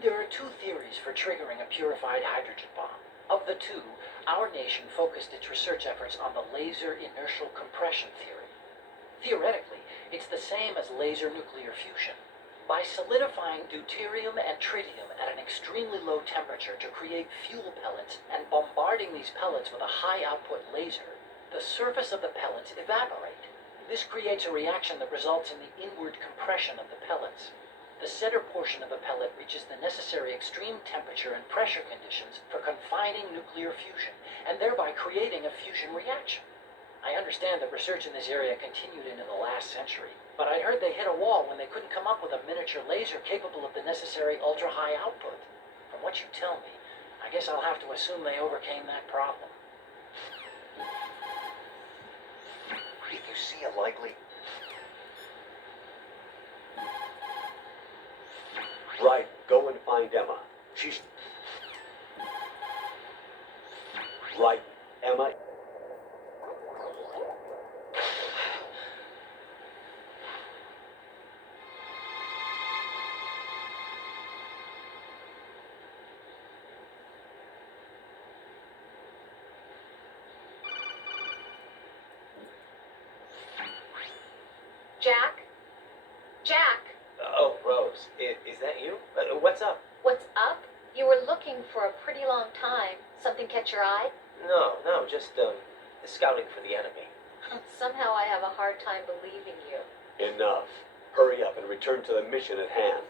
There are two theories for triggering a purified hydrogen bomb. Of the two, our nation focused its research efforts on the laser inertial compression theory. Theoretically, it's the same as laser nuclear fusion. By solidifying deuterium and tritium at an extremely low temperature to create fuel pellets and bombarding these pellets with a high output laser, the surface of the pellets evaporate. This creates a reaction that results in the inward compression of the pellets. The center portion of the pellet reaches the necessary extreme temperature and pressure conditions for confining nuclear fusion, and thereby creating a fusion reaction. I understand that research in this area continued into the last century, but I heard they hit a wall when they couldn't come up with a miniature laser capable of the necessary ultra-high output. From what you tell me, I guess I'll have to assume they overcame that problem. If you see a likely... Right, go and find Emma. She's... Right, Emma... that you? What's up? What's up? You were looking for a pretty long time. Something catch your eye? No, just, scouting for the enemy. Somehow I have a hard time believing you. Enough. Hurry up and return to the mission at hand.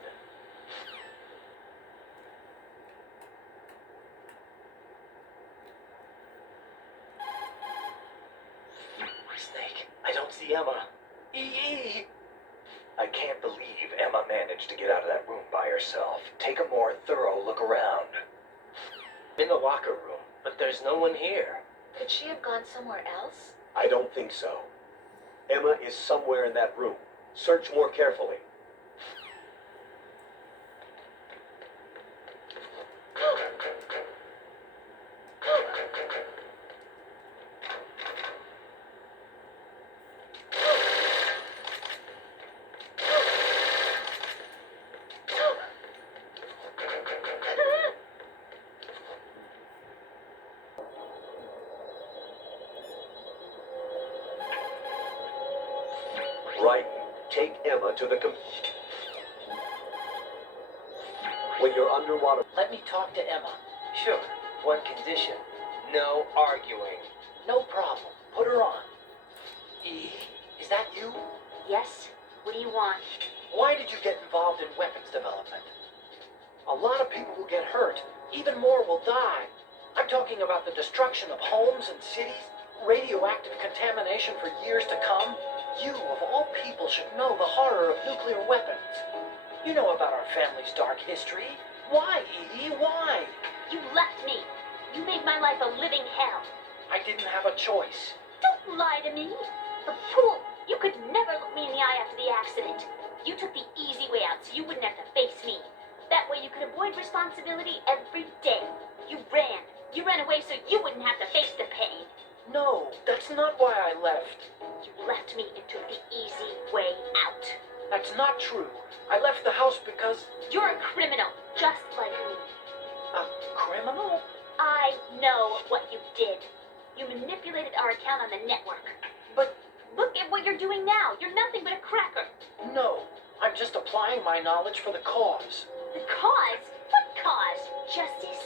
Snake, I don't see Emma. I can't believe Emma managed to get out of that room by herself. Take a more thorough look around. In the locker room, but there's no one here. Could she have gone somewhere else? I don't think so. Emma is somewhere in that room. Search more carefully. Right. Take Emma to the When you're underwater... Let me talk to Emma. Sure, one condition. No arguing. No problem. Put her on. Is that you? Yes? What do you want? Why did you get involved in weapons development? A lot of people will get hurt. Even more will die. I'm talking about the destruction of homes and cities, radioactive contamination for years to come. You, of all people, should know the horror of nuclear weapons. You know about our family's dark history. Why, Edie? Why? You left me. You made my life a living hell. I didn't have a choice. Don't lie to me. A fool. You could never look me in the eye after the accident. You took the easy way out so you wouldn't have to face me. That way you could avoid responsibility every day. You ran. You ran away so you wouldn't have to face the pain. No, that's not why I left. You left me and took the easy way out. That's not true. I left the house because... You're a criminal, just like me. A criminal? I know what you did. You manipulated our account on the network. But... Look at what you're doing now. You're nothing but a cracker. No, I'm just applying my knowledge for the cause. The cause? What cause? Justice?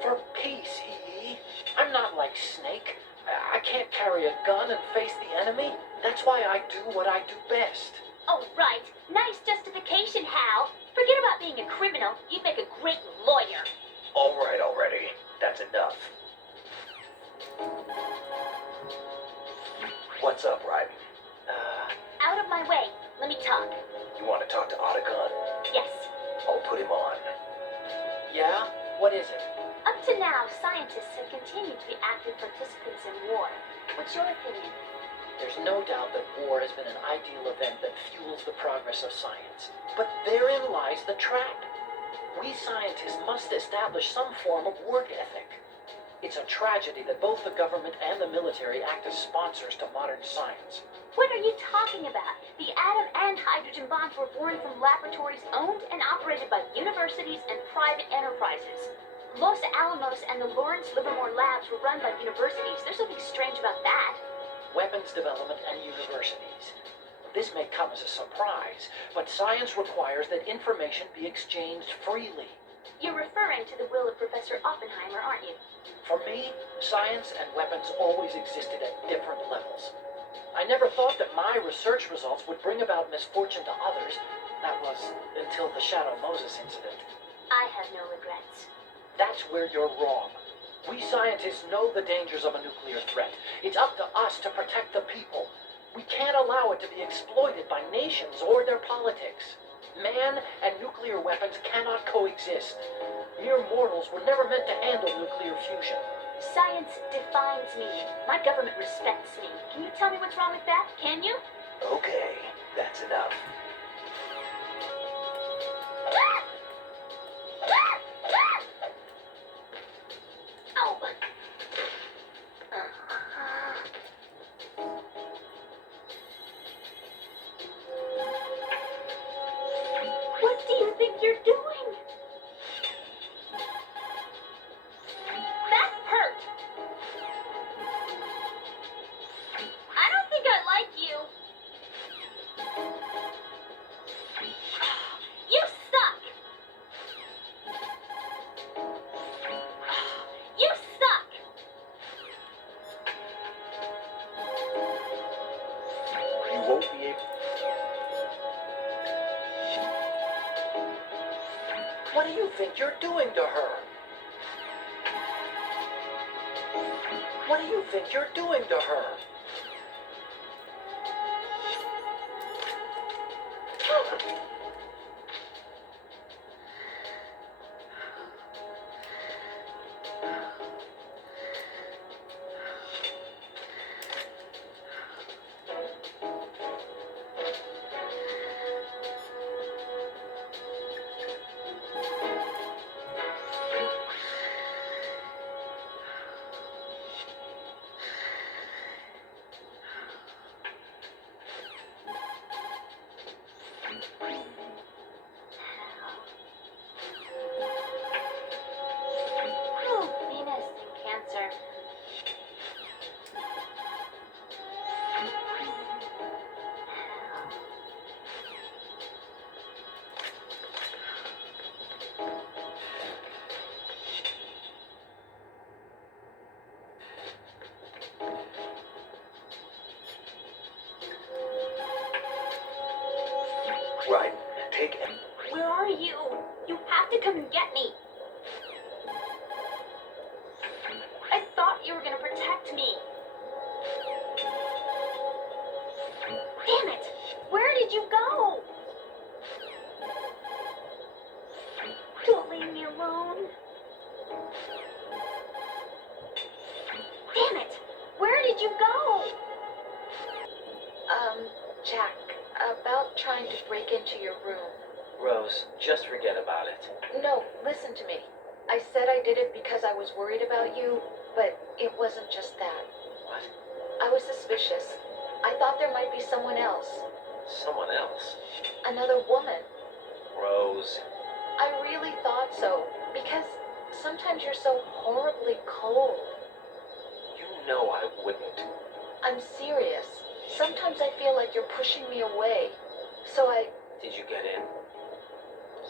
For peace, EE. I'm not like Snake. I can't carry a gun and face the enemy. That's why I do what I do best. Oh, right. Nice justification, Hal. Forget about being a criminal. You'd make a great lawyer. All right already. That's enough. What's up, Ryden? Out of my way. Let me talk. You want to talk to Otacon? Yes. I'll put him on. Yeah? What is it? Up to now, scientists have continued to be active participants in war. What's your opinion? There's no doubt that war has been an ideal event that fuels the progress of science. But therein lies the trap. We scientists must establish some form of work ethic. It's a tragedy that both the government and the military act as sponsors to modern science. What are you talking about? The atom and hydrogen bombs were born from laboratories owned and operated by universities and private enterprises. Los Alamos and the Lawrence Livermore labs were run by universities. There's nothing strange about that. Weapons development and universities. This may come as a surprise, but science requires that information be exchanged freely. You're referring to the will of Professor Oppenheimer, aren't you? For me, science and weapons always existed at different levels. I never thought that my research results would bring about misfortune to others. That was until the Shadow Moses incident. I have no regrets. That's where you're wrong. We scientists know the dangers of a nuclear threat. It's up to us to protect the people. We can't allow it to be exploited by nations or their politics. Man and nuclear weapons cannot coexist. Mere mortals were never meant to handle nuclear fusion. Science defines me. My government respects me. Can you tell me what's wrong with that? Can you? Okay, that's enough. Oh. What do you think you're doing? That hurt. I don't think I like you. What do you think you're doing to her? What do you think you're doing to her? Oh, Venus and Cancer. Right. Take M. Where are you? You have to come and get me. I thought you were gonna protect me. Damn it! Where did you go? Don't leave me alone. Damn it! Where did you go? Jack, about trying to break into your room. Rose, just forget about it. No, listen to me. I said I did it because I was worried about you, but it wasn't just that. What? I was suspicious. I thought there might be someone else. Someone else? Another woman. Rose. I really thought so, because sometimes you're so horribly cold. You know I wouldn't. I'm serious. Sometimes I feel like you're pushing me away. So Did you get in?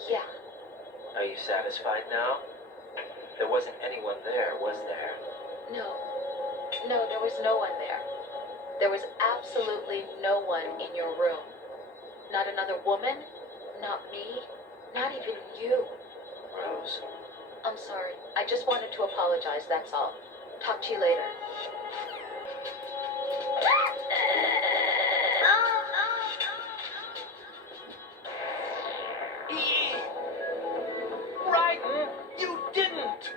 yeah. Are you satisfied now? There wasn't anyone there, was there? No. No, there was no one there. There was absolutely no one in your room. Not another woman, not me, not even you. Rose. I'm sorry. I just wanted to apologize, that's all. Talk to you later. Brighton, you didn't!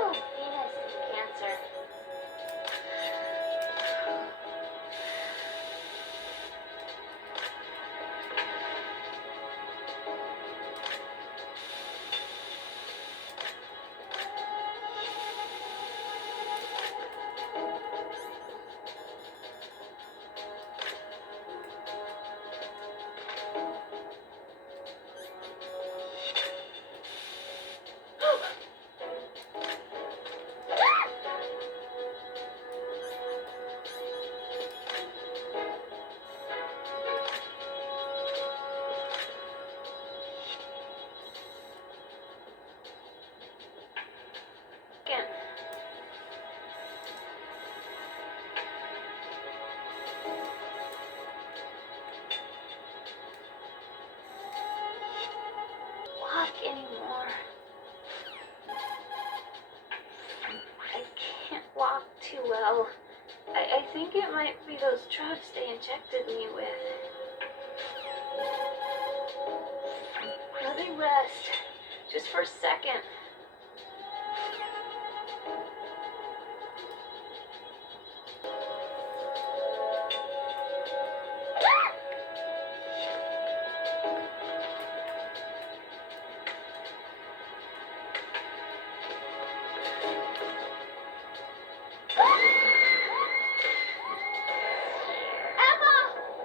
Oh, Venus and Cancer. Again. Walk anymore. I can't walk too well. I think it might be those drugs they injected me with. Let me rest. Just for a second.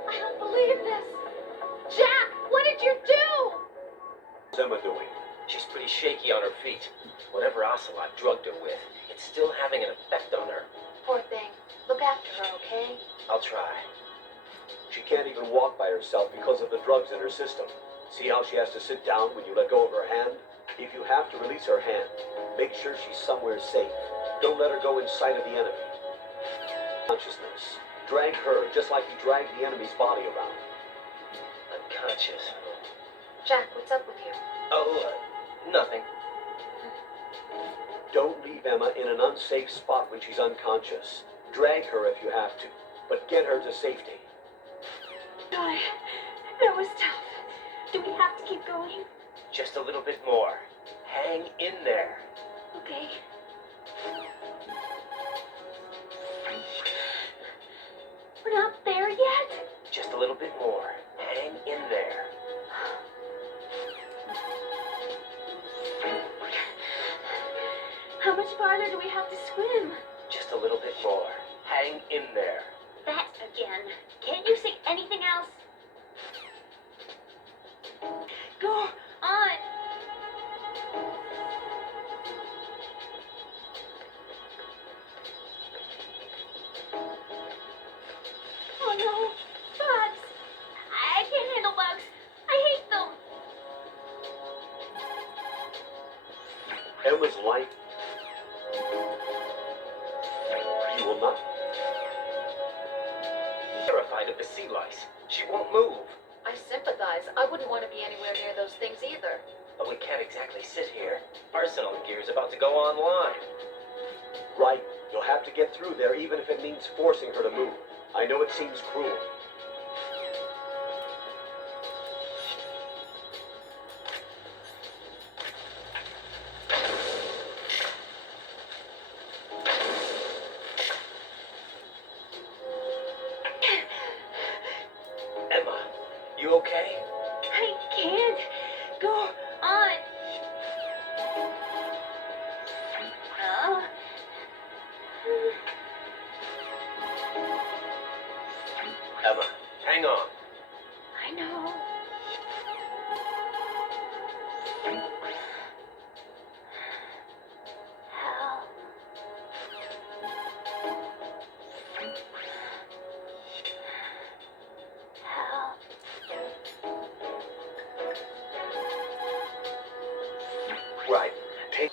I don't believe this. Jack, what did you do? What's Emma doing? She's pretty shaky on her feet. Whatever Ocelot drugged her with, it's still having an effect on her. Poor thing. Look after her, okay? I'll try. She can't even walk by herself because of the drugs in her system. See how she has to sit down when you let go of her hand? If you have to release her hand, make sure she's somewhere safe. Don't let her go in sight of the enemy. Consciousness. Drag her just like you drag the enemy's body around. Unconscious. Jack, what's up with you? Oh, nothing. Don't leave Emma in an unsafe spot when she's unconscious. Drag her if you have to, but get her to safety. God, that was tough. Do we have to keep going? Just a little bit more. Hang in there. Okay. We're not there yet. Just a little bit more. Hang in there. How much farther do we have to swim? Just a little bit more. Hang in there. That again. Can't you say anything else? Go on. Oh no, bugs! I can't handle bugs. I hate them. Emma's life. You will not. Terrified of the sea lice. She won't move. I sympathize. I wouldn't want to be anywhere near those things either. But we can't exactly sit here. Arsenal gear's about to go online. Right. You'll have to get through there even if it means forcing her to move. I know it seems cruel. Emma, you okay? I can't. Go on. Oh. Emma, hang on. I know. Hal. Hal. Right. Take.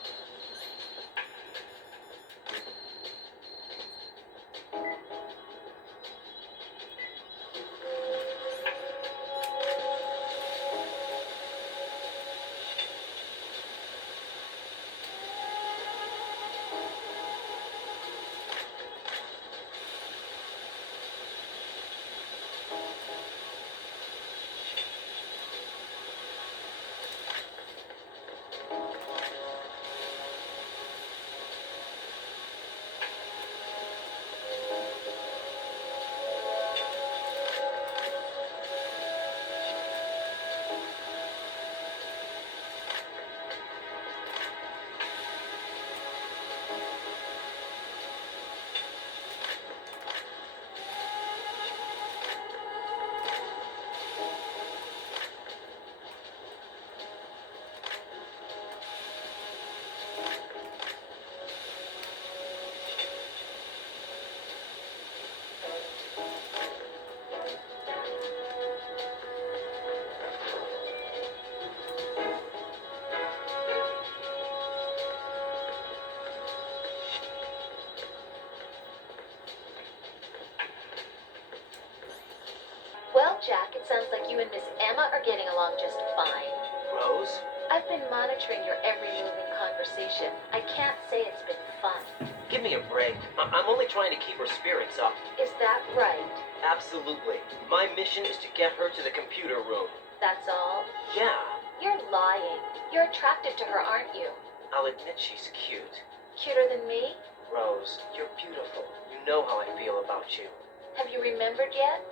Well, Jack, it sounds like you and Miss Emma are getting along just fine. Rose? I've been monitoring your every move and conversation. I can't say it's been fun. Give me a break. I'm only trying to keep her spirits up. Is that right? Absolutely. My mission is to get her to the computer room. That's all? Yeah, You're lying. You're attracted to her, aren't you? I'll admit she's cute. Cuter than me? Rose, you're beautiful. You know how I feel about you. Have you remembered yet?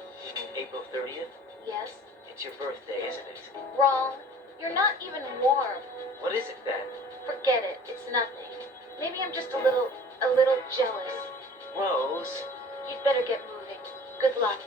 April 30th? Yes. It's your birthday, isn't it? Wrong. You're not even warm. What is it then? Forget it. It's nothing. Maybe I'm just a little jealous. Rose? You'd better get moving. Good luck.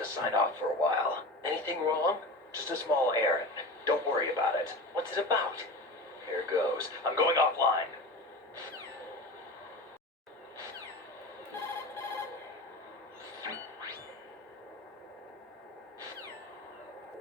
to sign off for a while. Anything wrong? Just a small errand. Don't worry about it. What's it about? Here goes. I'm going offline.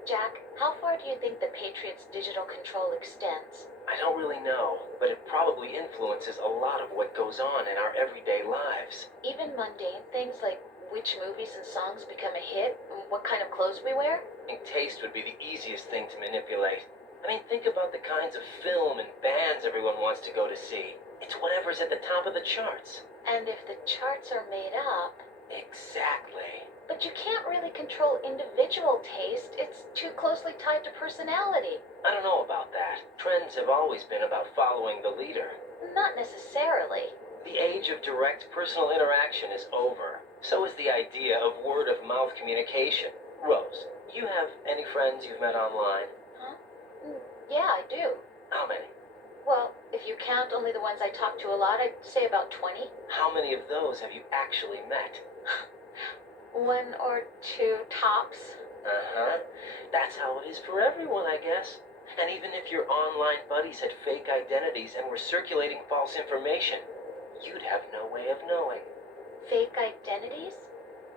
Jack, how far do you think the Patriots' digital control extends? I don't really know, but it probably influences a lot of what goes on in our everyday lives. Even mundane things like which movies and songs become a hit, and what kind of clothes we wear? I think taste would be the easiest thing to manipulate. I mean, think about the kinds of film and bands everyone wants to go to see. It's whatever's at the top of the charts. And if the charts are made up... Exactly. But you can't really control individual taste. It's too closely tied to personality. I don't know about that. Trends have always been about following the leader. Not necessarily. The age of direct personal interaction is over. So is the idea of word-of-mouth communication. Rose, you have any friends you've met online? Huh? Yeah, I do. How many? Well, if you count only the ones I talk to a lot, I'd say about 20. How many of those have you actually met? 1 or 2 tops. Uh-huh. That's how it is for everyone, I guess. And even if your online buddies had fake identities and were circulating false information, you'd have no way of knowing. Fake identities?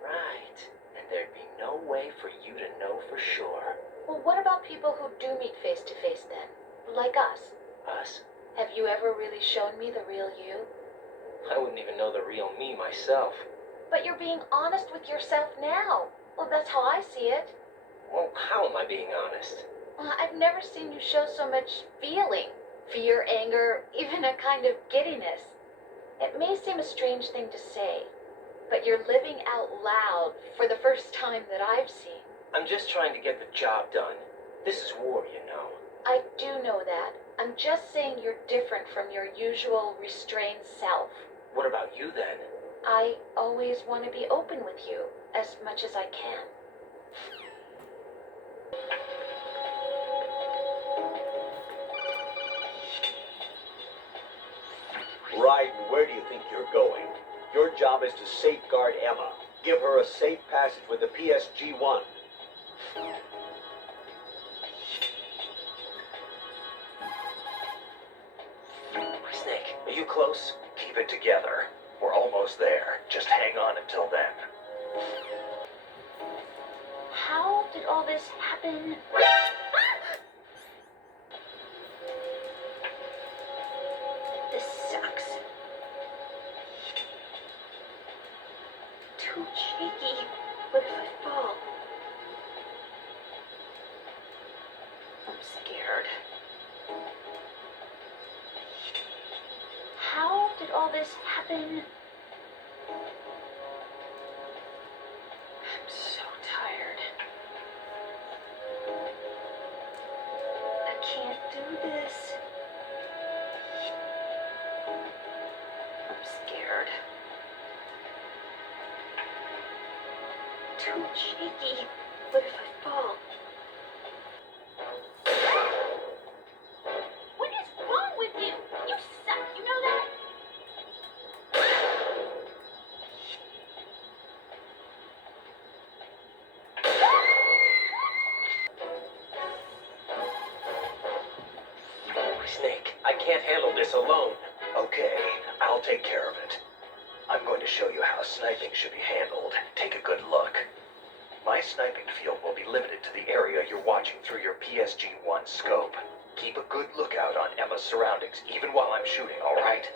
Right. And there'd be no way for you to know for sure. Well, what about people who do meet face to face then? Like us. Us? Have you ever really shown me the real you? I wouldn't even know the real me myself. But you're being honest with yourself now. Well, that's how I see it. Well, how am I being honest? I've never seen you show so much feeling. Fear, anger, even a kind of giddiness. It may seem a strange thing to say, but you're living out loud for the first time that I've seen. I'm just trying to get the job done. This is war, you know. I do know that. I'm just saying you're different from your usual restrained self. What about you then? I always want to be open with you as much as I can. Ryden, where do you think you're going? Your job is to safeguard Emma. Give her a safe passage with the PSG-1. Snake, are you close? Keep it together. We're almost there. Just hang on until then. How did all this happen? This sucks. Too shaky. What if I fall? I'm scared. How did all this happen? I'm so tired. I can't do this. I'm scared. Too shaky. What if I fall? What is wrong with you? You suck, you know that? Snake, I can't handle this alone. Okay, I'll take care of it. I'm going to show you how sniping should be handled. Take a good look. My sniping field will be limited to the area you're watching through your PSG-1 scope. Keep a good lookout on Emma's surroundings, even while I'm shooting, all right?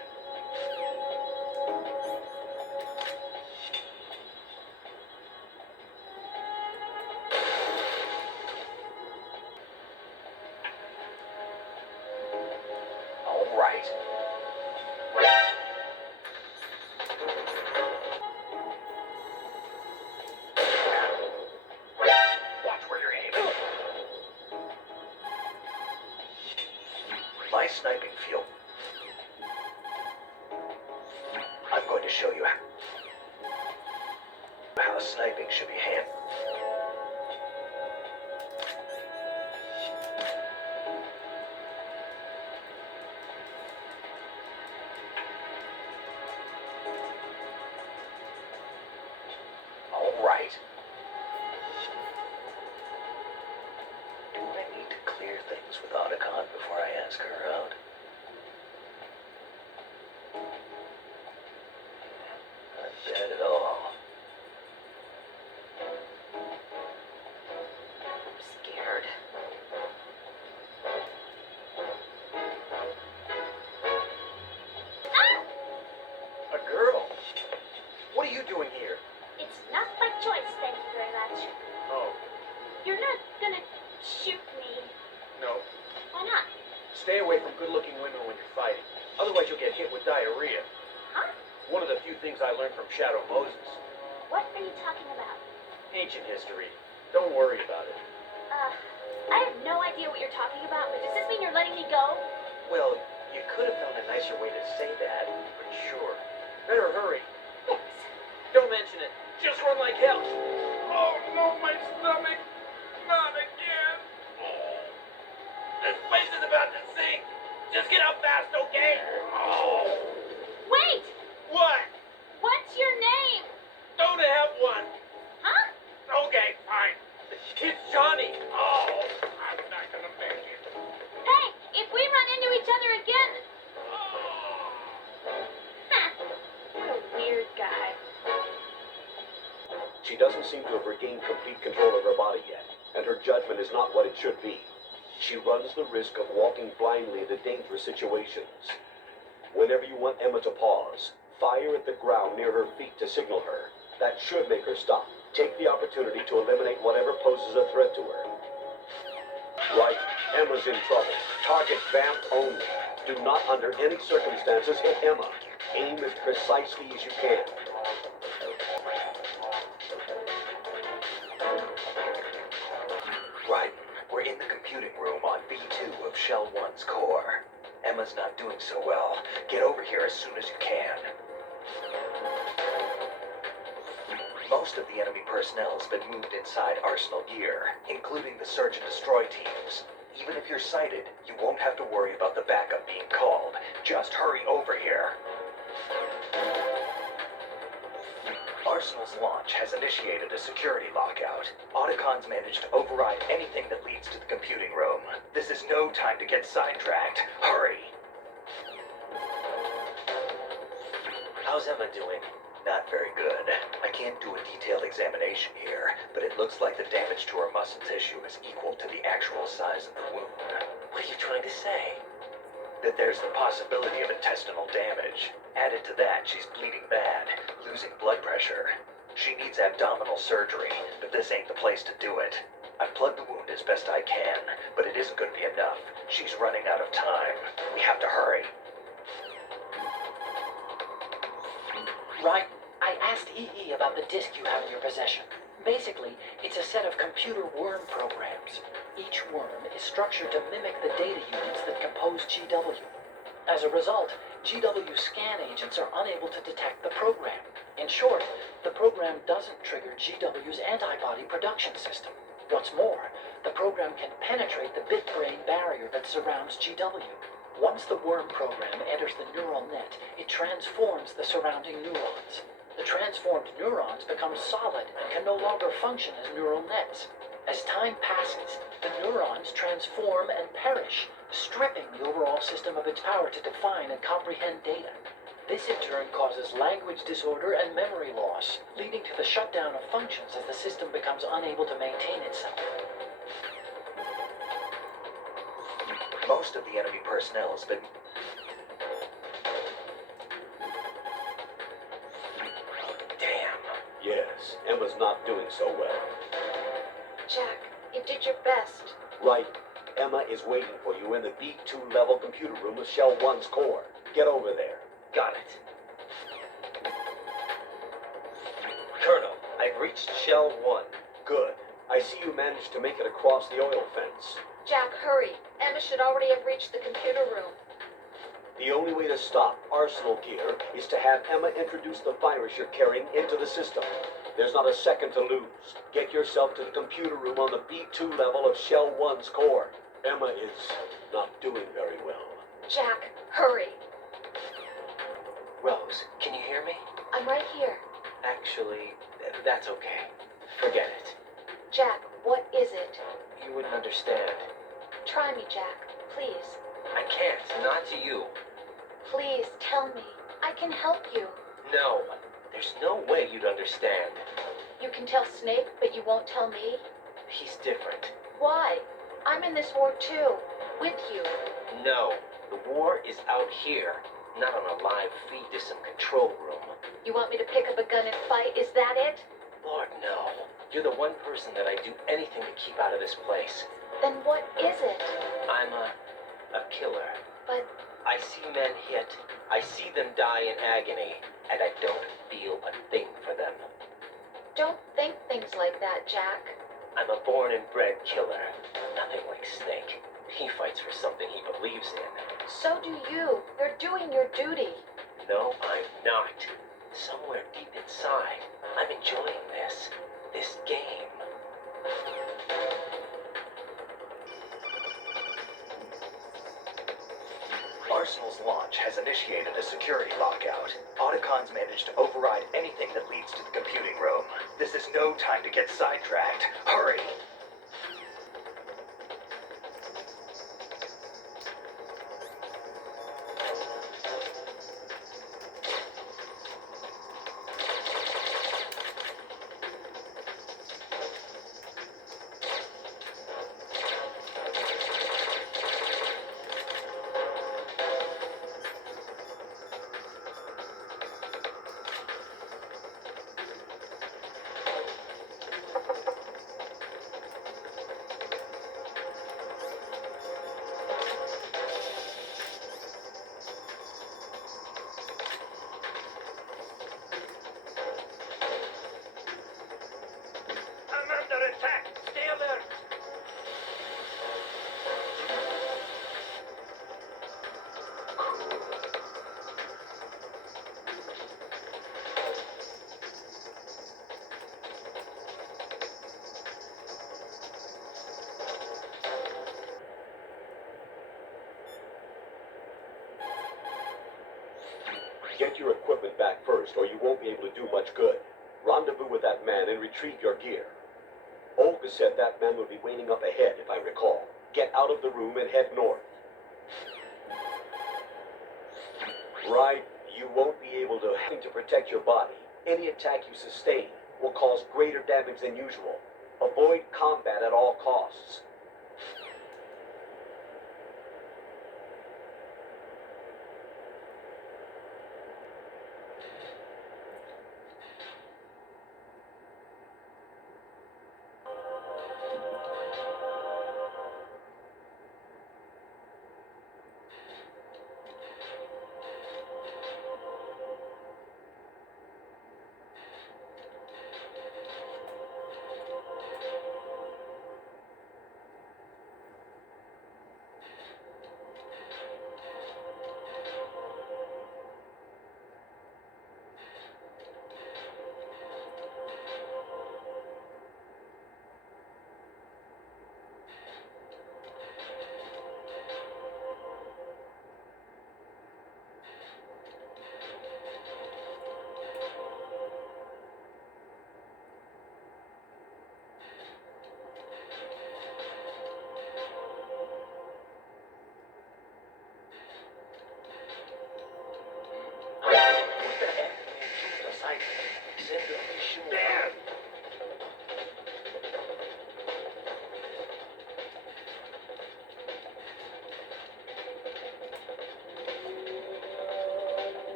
All right. Watch where you're aiming. My sniping field. I'm going to show you how sniping should be handled. All right. Do I need to clear things with Otacon before I ask her out? Not bad at all. I'm scared. A girl? What are you doing here? It's not by choice, thank you very much. Oh, You're not gonna shoot me. no. Why not? Stay away from good-looking women when you're fighting. Otherwise you'll get hit with diarrhea. Huh? One of the few things I learned from Shadow Moses. What are you talking about? Ancient history. Don't worry about it. I have no idea what you're talking about, but does this mean you're letting me go? Well, you could have found a nicer way to say that, but sure. Better hurry. Thanks. Don't mention it. Just run like hell. Oh no, my stomach. Not again. This place is about to sink. Just get out fast, okay? Oh. Wait! What? What's your name? Don't have one. Huh? Okay, fine. It's Johnny. Oh, I'm not gonna make it. Hey, if we run into each other again... Huh. What a weird guy. She doesn't seem to have regained complete control of her body yet, and her judgment is not what it should be. She runs the risk of walking blindly into dangerous situations. Whenever you want Emma to pause, fire at the ground near her feet to signal her. That should make her stop. Take the opportunity to eliminate whatever poses a threat to her. Right, Emma's in trouble. Target vamped only. Do not under any circumstances hit Emma. Aim as precisely as you can. Right, we're in the computing room on B2 of Shell 1's core. Emma's not doing so well. Get over here as soon as you can. Most of the enemy personnel has been moved inside Arsenal gear, including the search and destroy teams. Even if you're sighted, you won't have to worry about the backup being called. Just hurry over here. Arsenal's launch has initiated a security lockout. Otacon's managed to override anything that leads to the computing room. This is no time to get sidetracked. Hurry! How's Emma doing? Not very good. I can't do a detailed examination here, but it looks like the damage to her muscle tissue is equal to the actual size of the wound. What are you trying to say? That there's the possibility of intestinal damage. Added to that, she's bleeding bad, losing blood pressure. She needs abdominal surgery, but this ain't the place to do it. I've plugged the wound as best I can, but it isn't going to be enough. She's running out of time. We have to hurry. Right. I asked EE about the disk you have in your possession. Basically, it's a set of computer worm programs. Each worm is structured to mimic the data units that compose GW. As a result, GW scan agents are unable to detect the program. In short, the program doesn't trigger GW's antibody production system. What's more, the program can penetrate the bit-brain barrier that surrounds GW. Once the worm program enters the neural net, it transforms the surrounding neurons. The transformed neurons become solid and can no longer function as neural nets. As time passes, the neurons transform and perish, stripping the overall system of its power to define and comprehend data. This in turn causes language disorder and memory loss, leading to the shutdown of functions as the system becomes unable to maintain itself. Most of the enemy personnel has been... Damn. Yes, Emma's not doing so well. Jack, you did your best. Right. Emma is waiting for you in the B2 level computer room of Shell 1's core. Get over there. Got it. Colonel, I've reached Shell 1. Good. I see you managed to make it across the oil fence. Jack, hurry. Emma should already have reached the computer room. The only way to stop Arsenal gear is to have Emma introduce the virus you're carrying into the system. There's not a second to lose. Get yourself to the computer room on the B2 level of Shell 1's core. Emma is not doing very well. Jack, hurry. Rose, can you hear me? I'm right here. Actually, that's okay. Forget it. Jack, what is it? You wouldn't understand. Try me, Jack. Please. I can't, not to you. Please, tell me. I can help you. No, there's no way you'd understand. You can tell Snape, but you won't tell me? He's different. Why? I'm in this war too. With you. No, the war is out here, not on a live feed to some control room. You want me to pick up a gun and fight? Is that it? Lord, no. You're the one person that I'd do anything to keep out of this place. Then what is it? I'm a killer. But I see men hit. I see them die in agony, and I don't feel a thing for them. don't think things like that, Jack. I'm a born and bred killer. Nothing like Snake. He fights for something he believes in. So do you. You're doing your duty. No, I'm not. Somewhere deep inside, I'm enjoying this game. Arsenal's launch has initiated a security lockout. Autocons managed to override anything that leads to the computing room. This is no time to get sidetracked. Hurry! Get your equipment back first, or you won't be able to do much good. Rendezvous with that man and retrieve your gear. Olga said that man would be waiting up ahead, if I recall. Get out of the room and head north. Right, you won't be able to protect your body. Any attack you sustain will cause greater damage than usual. Avoid combat at all costs.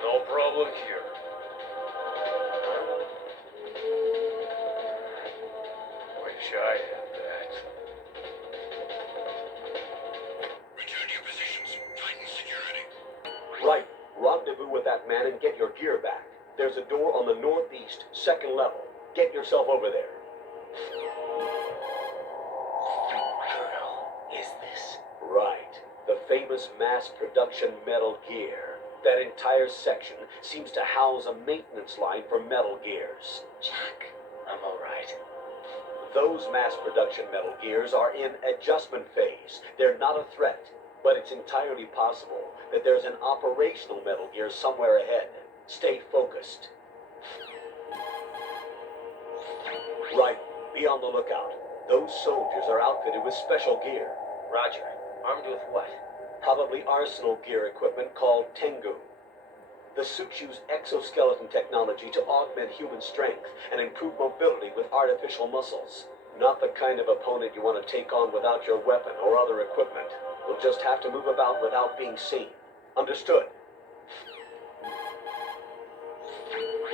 No problem here. Wish I had that. Return to your positions. Titan security. Right, rendezvous with that man and get your gear back. There's a door on the northeast, second level. Get yourself over there. Colonel, is this? Right. The famous mass production Metal Gear. That entire section seems to house a maintenance line for Metal Gears. Jack, I'm alright. Those mass production Metal Gears are in adjustment phase. They're not a threat, but it's entirely possible that there's an operational Metal Gear somewhere ahead. Stay focused. Right, be on the lookout. Those soldiers are outfitted with special gear. Roger. Armed with what? Probably arsenal gear equipment called Tengu. The suits use exoskeleton technology to augment human strength and improve mobility with artificial muscles. Not the kind of opponent you want to take on without your weapon or other equipment. You'll just have to move about without being seen. Understood?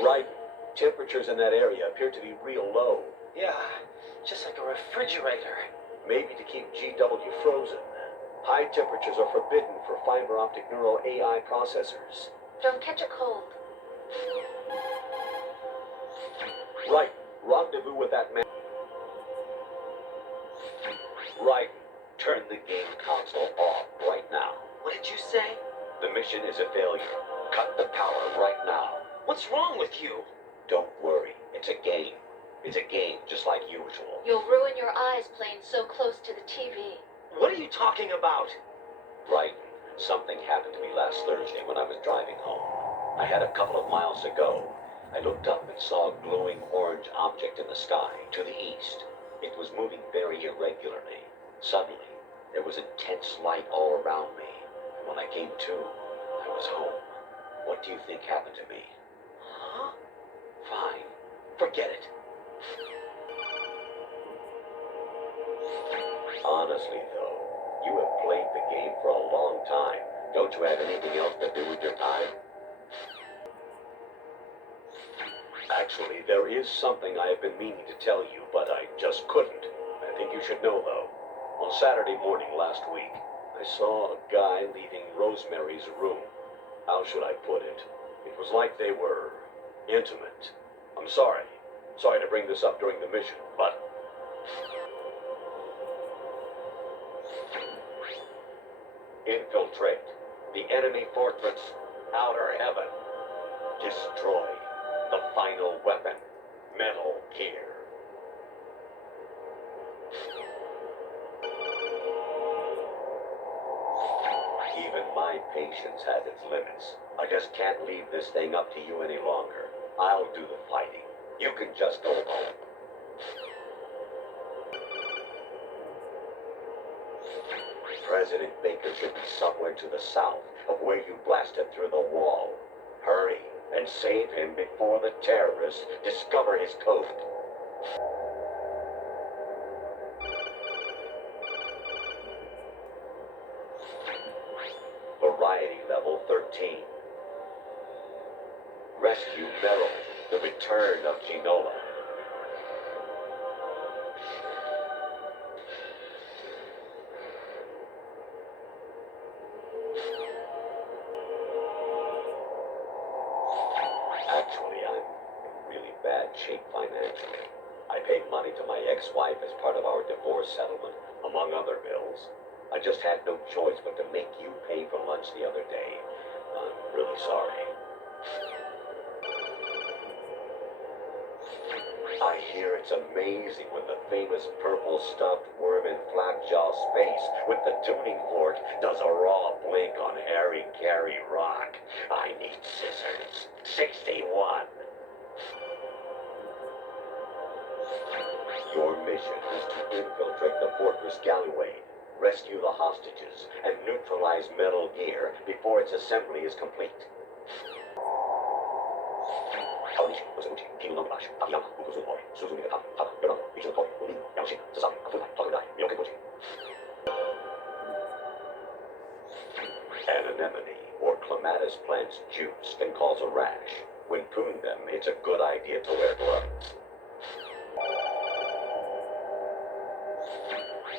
Right. Temperatures in that area appear to be real low. Yeah, just like a refrigerator. Maybe to keep GW frozen. High temperatures are forbidden for fiber optic neural AI processors. Don't catch a cold. Right. Rendezvous with that man. Right. Turn the game console off right now. What did you say? The mission is a failure. Cut the power right now. What's wrong with you? Don't worry. It's a game. It's a game just like usual. You'll ruin your eyes playing so close to the TV. What are you talking about? Right. Something happened to me last Thursday when I was driving home. I had a couple of miles to go. I looked up and saw a glowing orange object in the sky to the east. It was moving very irregularly. Suddenly, there was intense light all around me. And when I came to, I was home. What do you think happened to me? Huh? Fine. Forget it. Honestly, though, you have played the game for a long time. Don't you have anything else to do with your time? Actually, there is something I have been meaning to tell you, but I just couldn't. I think you should know, though. On Saturday morning last week, I saw a guy leaving Rosemary's room. How should I put it? It was like they were intimate. I'm sorry. Sorry to bring this up during the mission, but... Infiltrate the enemy fortress, Outer Heaven. Destroy the final weapon, Metal Gear. Even my patience has its limits. I just can't leave this thing up to you any longer. I'll do the fighting. You can just go home. President Baker should be somewhere to the south of where you blasted through the wall. Hurry and save him before the terrorists discover his code. Variety level 13. Rescue Meryl, the return of Ginola. Actually, I'm in really bad shape financially. I paid money to my ex-wife as part of our divorce settlement, among other bills. I just had no choice but to make you pay for lunch the other day. I'm really sorry. I hear it's amazing when the famous purple stuffed worm in Flapjaw's face with the tuning fork does a raw blink on Harry Carey rock. I need scissors. 61. Your mission is to infiltrate the fortress gallery, rescue the hostages, and neutralize Metal Gear before its assembly is complete. An anemone or clematis plant's juice can cause a rash. When pruning them, it's a good idea to wear gloves.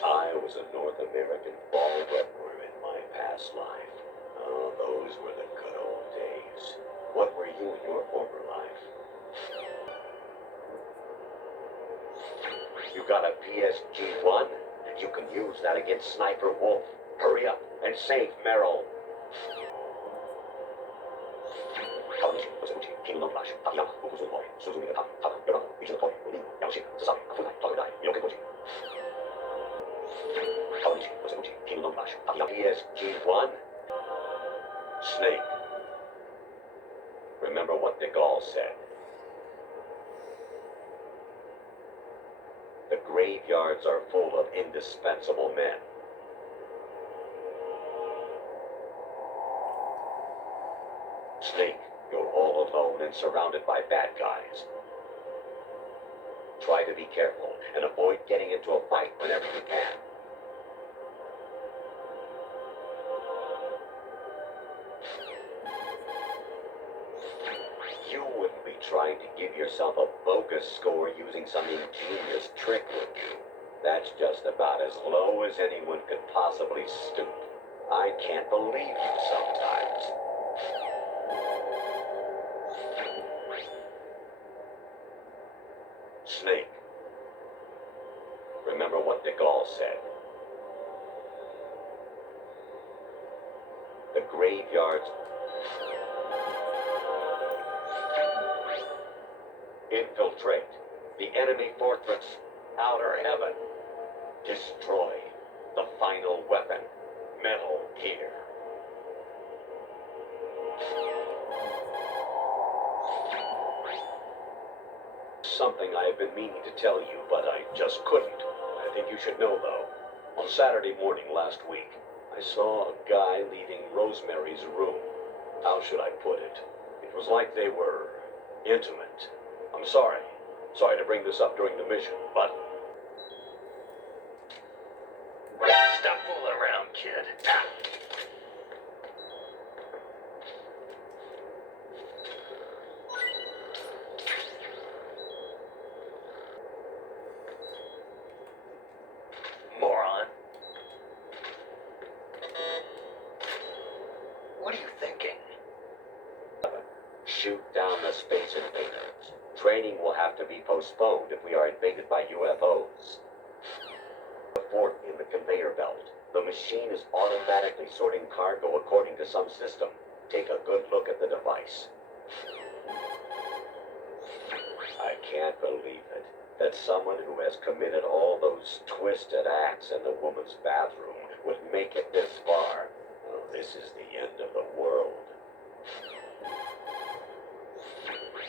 I was a North American ball redworm in my past life. Oh, those were the good old days. What were you in your former life? You got a PSG-1? You can use that against Sniper Wolf. Hurry up and save Merrill. PSG-1? Snake. Remember what de Gaulle said. The graveyards are full of indispensable men. Snake, you're all alone and surrounded by bad guys. Try to be careful and avoid getting into a fight whenever you can. You wouldn't be trying to give yourself a bogus score using some ingenious trick, would you? That's just about as low as anyone could possibly stoop. I can't believe you sometimes. Snake. Remember what de Gaulle said. The graveyards. Infiltrate the enemy fortress, outer heaven. Destroy the final weapon, Metal Gear. Something I have been meaning to tell you, but I just couldn't. I think you should know, though. On Saturday morning last week, I saw a guy leaving Rosemary's room. How should I put it? It was like they were intimate. I'm sorry. Sorry to bring this up during the mission, but... Stop fooling around, kid. Ah. Moron. What are you thinking? Shoot down the space invaders. Training will have to be postponed if we are invaded by UFOs. The fort in the conveyor belt. The machine is automatically sorting cargo according to some system. Take a good look at the device. I can't believe it. That someone who has committed all those twisted acts in the woman's bathroom would make it this far. Oh, this is the end of the world.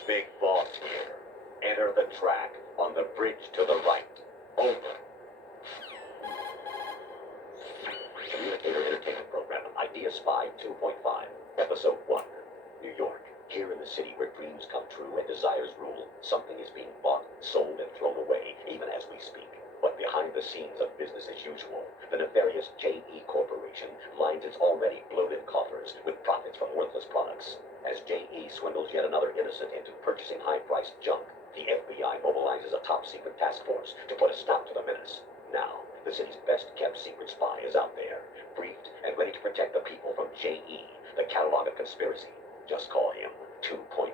Big boss here. Enter the track on the bridge to the right. Over. Communicator Entertainment Program, Idea Spy 2.5, Episode 1. New York. Here in the city where dreams come true and desires rule, something is being bought, sold, and thrown away, even as we speak. But behind the scenes of business as usual, the nefarious J.E. Corporation lines its already bloated coffers with profits from worthless products. As J.E. swindles yet another innocent into purchasing high-priced junk, the FBI mobilizes a top-secret task force to put a stop to the menace. Now, the city's best-kept secret spy is out there, briefed and ready to protect the people from J.E., the catalog of conspiracy. Just call him 2.5.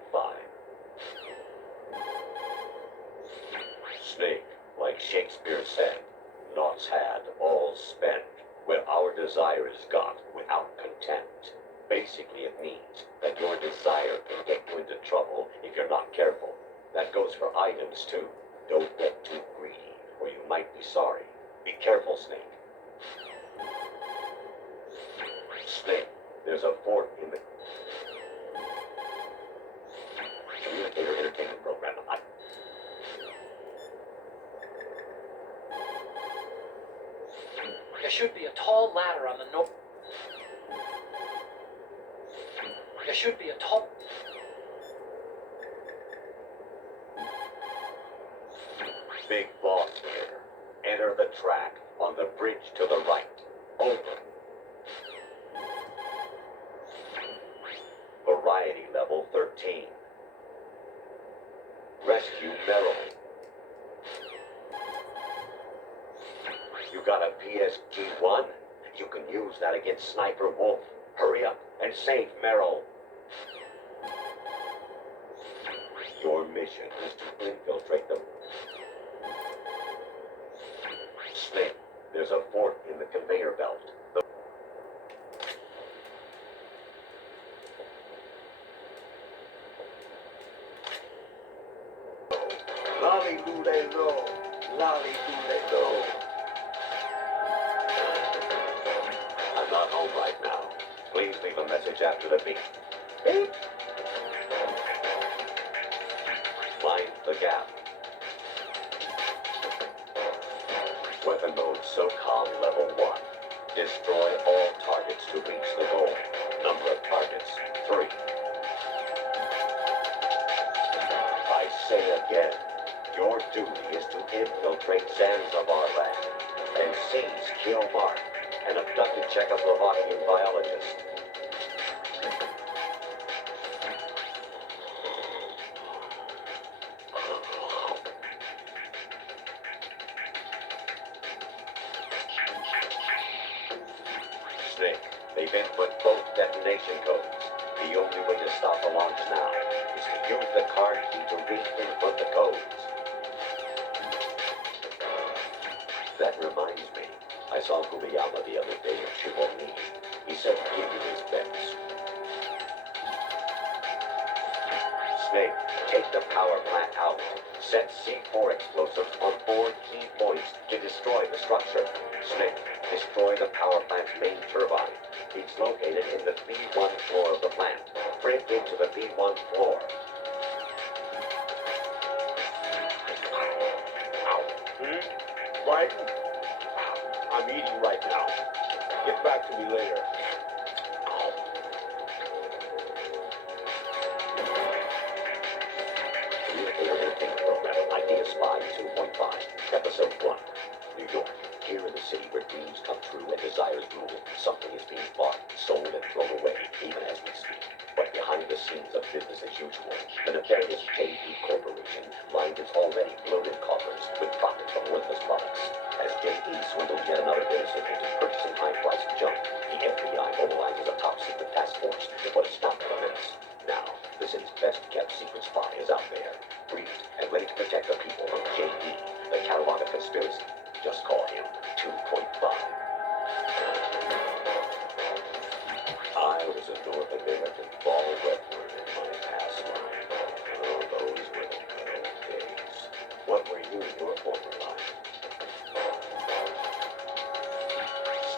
Snake, like Shakespeare said, naught's had, all's spent, where our desire is got without contempt. Basically, it means that your desire can get you into trouble if you're not careful. That goes for items, too. Don't get too greedy, or you might be sorry. Be careful, Snake. Snake, there's a fort in the... Communicator Entertainment Program. There should be a tall ladder on the north. There should be a tall... Big boss here. Enter the track on the bridge to the right. Over. Variety level 13. Rescue Merrill. You got a PSG-1? You can use that against Sniper Wolf. Hurry up and save Merrill. Your mission is to infiltrate them. Snake, there's a fork in the conveyor belt. Lolly do they know? Lolly do they know? I'm not home right now. Please leave a message after the beep. Beep. Mind the gap. Weapon mode SOCOM level 1. Destroy all targets to reach the goal. Number of targets, 3. I say again, your duty is to infiltrate Zanzibar land and seize, kill Mark, an abducted Czechoslovakian biologist. Snake, they've input both detonation codes. The only way to stop the launch now is to use the card key to re-input the codes. That reminds me, I saw Gumiyama the other day at Shiboni. He said give you his bets. Snake, take the power plant out. Set C4 explosives on 4 key points to destroy the structure. Snake, destroy the power plant's main turbine. It's located in the B1 floor of the plant. Break into the B1 floor. Right? I'm eating right now. Get back to me later. Communicator entertainment program. Idea Spy 2.5. Episode 1. New York. Here in the city where dreams come true and desires rule, something is being bought, sold, and thrown away, even as we speak. But behind the scenes of business as usual, the nefarious J.E. Corporation lined its already bloated coffers with profits from worthless products. As J.E. swindled yet another innocent into purchasing high-priced junk, the FBI mobilizes a top-secret task force to put a stop to the menace. Now, the city's best-kept secret spy is out there, briefed and ready to protect the people from J.E., the catalog of conspiracy. Just call him 2.5. I was a North American ball wetward in my past life. Oh, those were the good old days. What were you in your former life?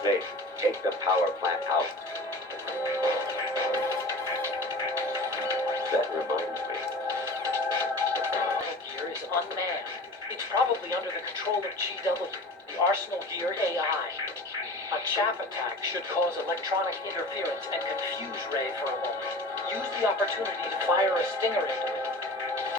Snake, take the power plant out. That reminds me. The gear is unmanned. It's probably under the control of GW, the Arsenal Gear AI. A chaff attack should cause electronic interference and confuse Ray for a moment. Use the opportunity to fire a stinger into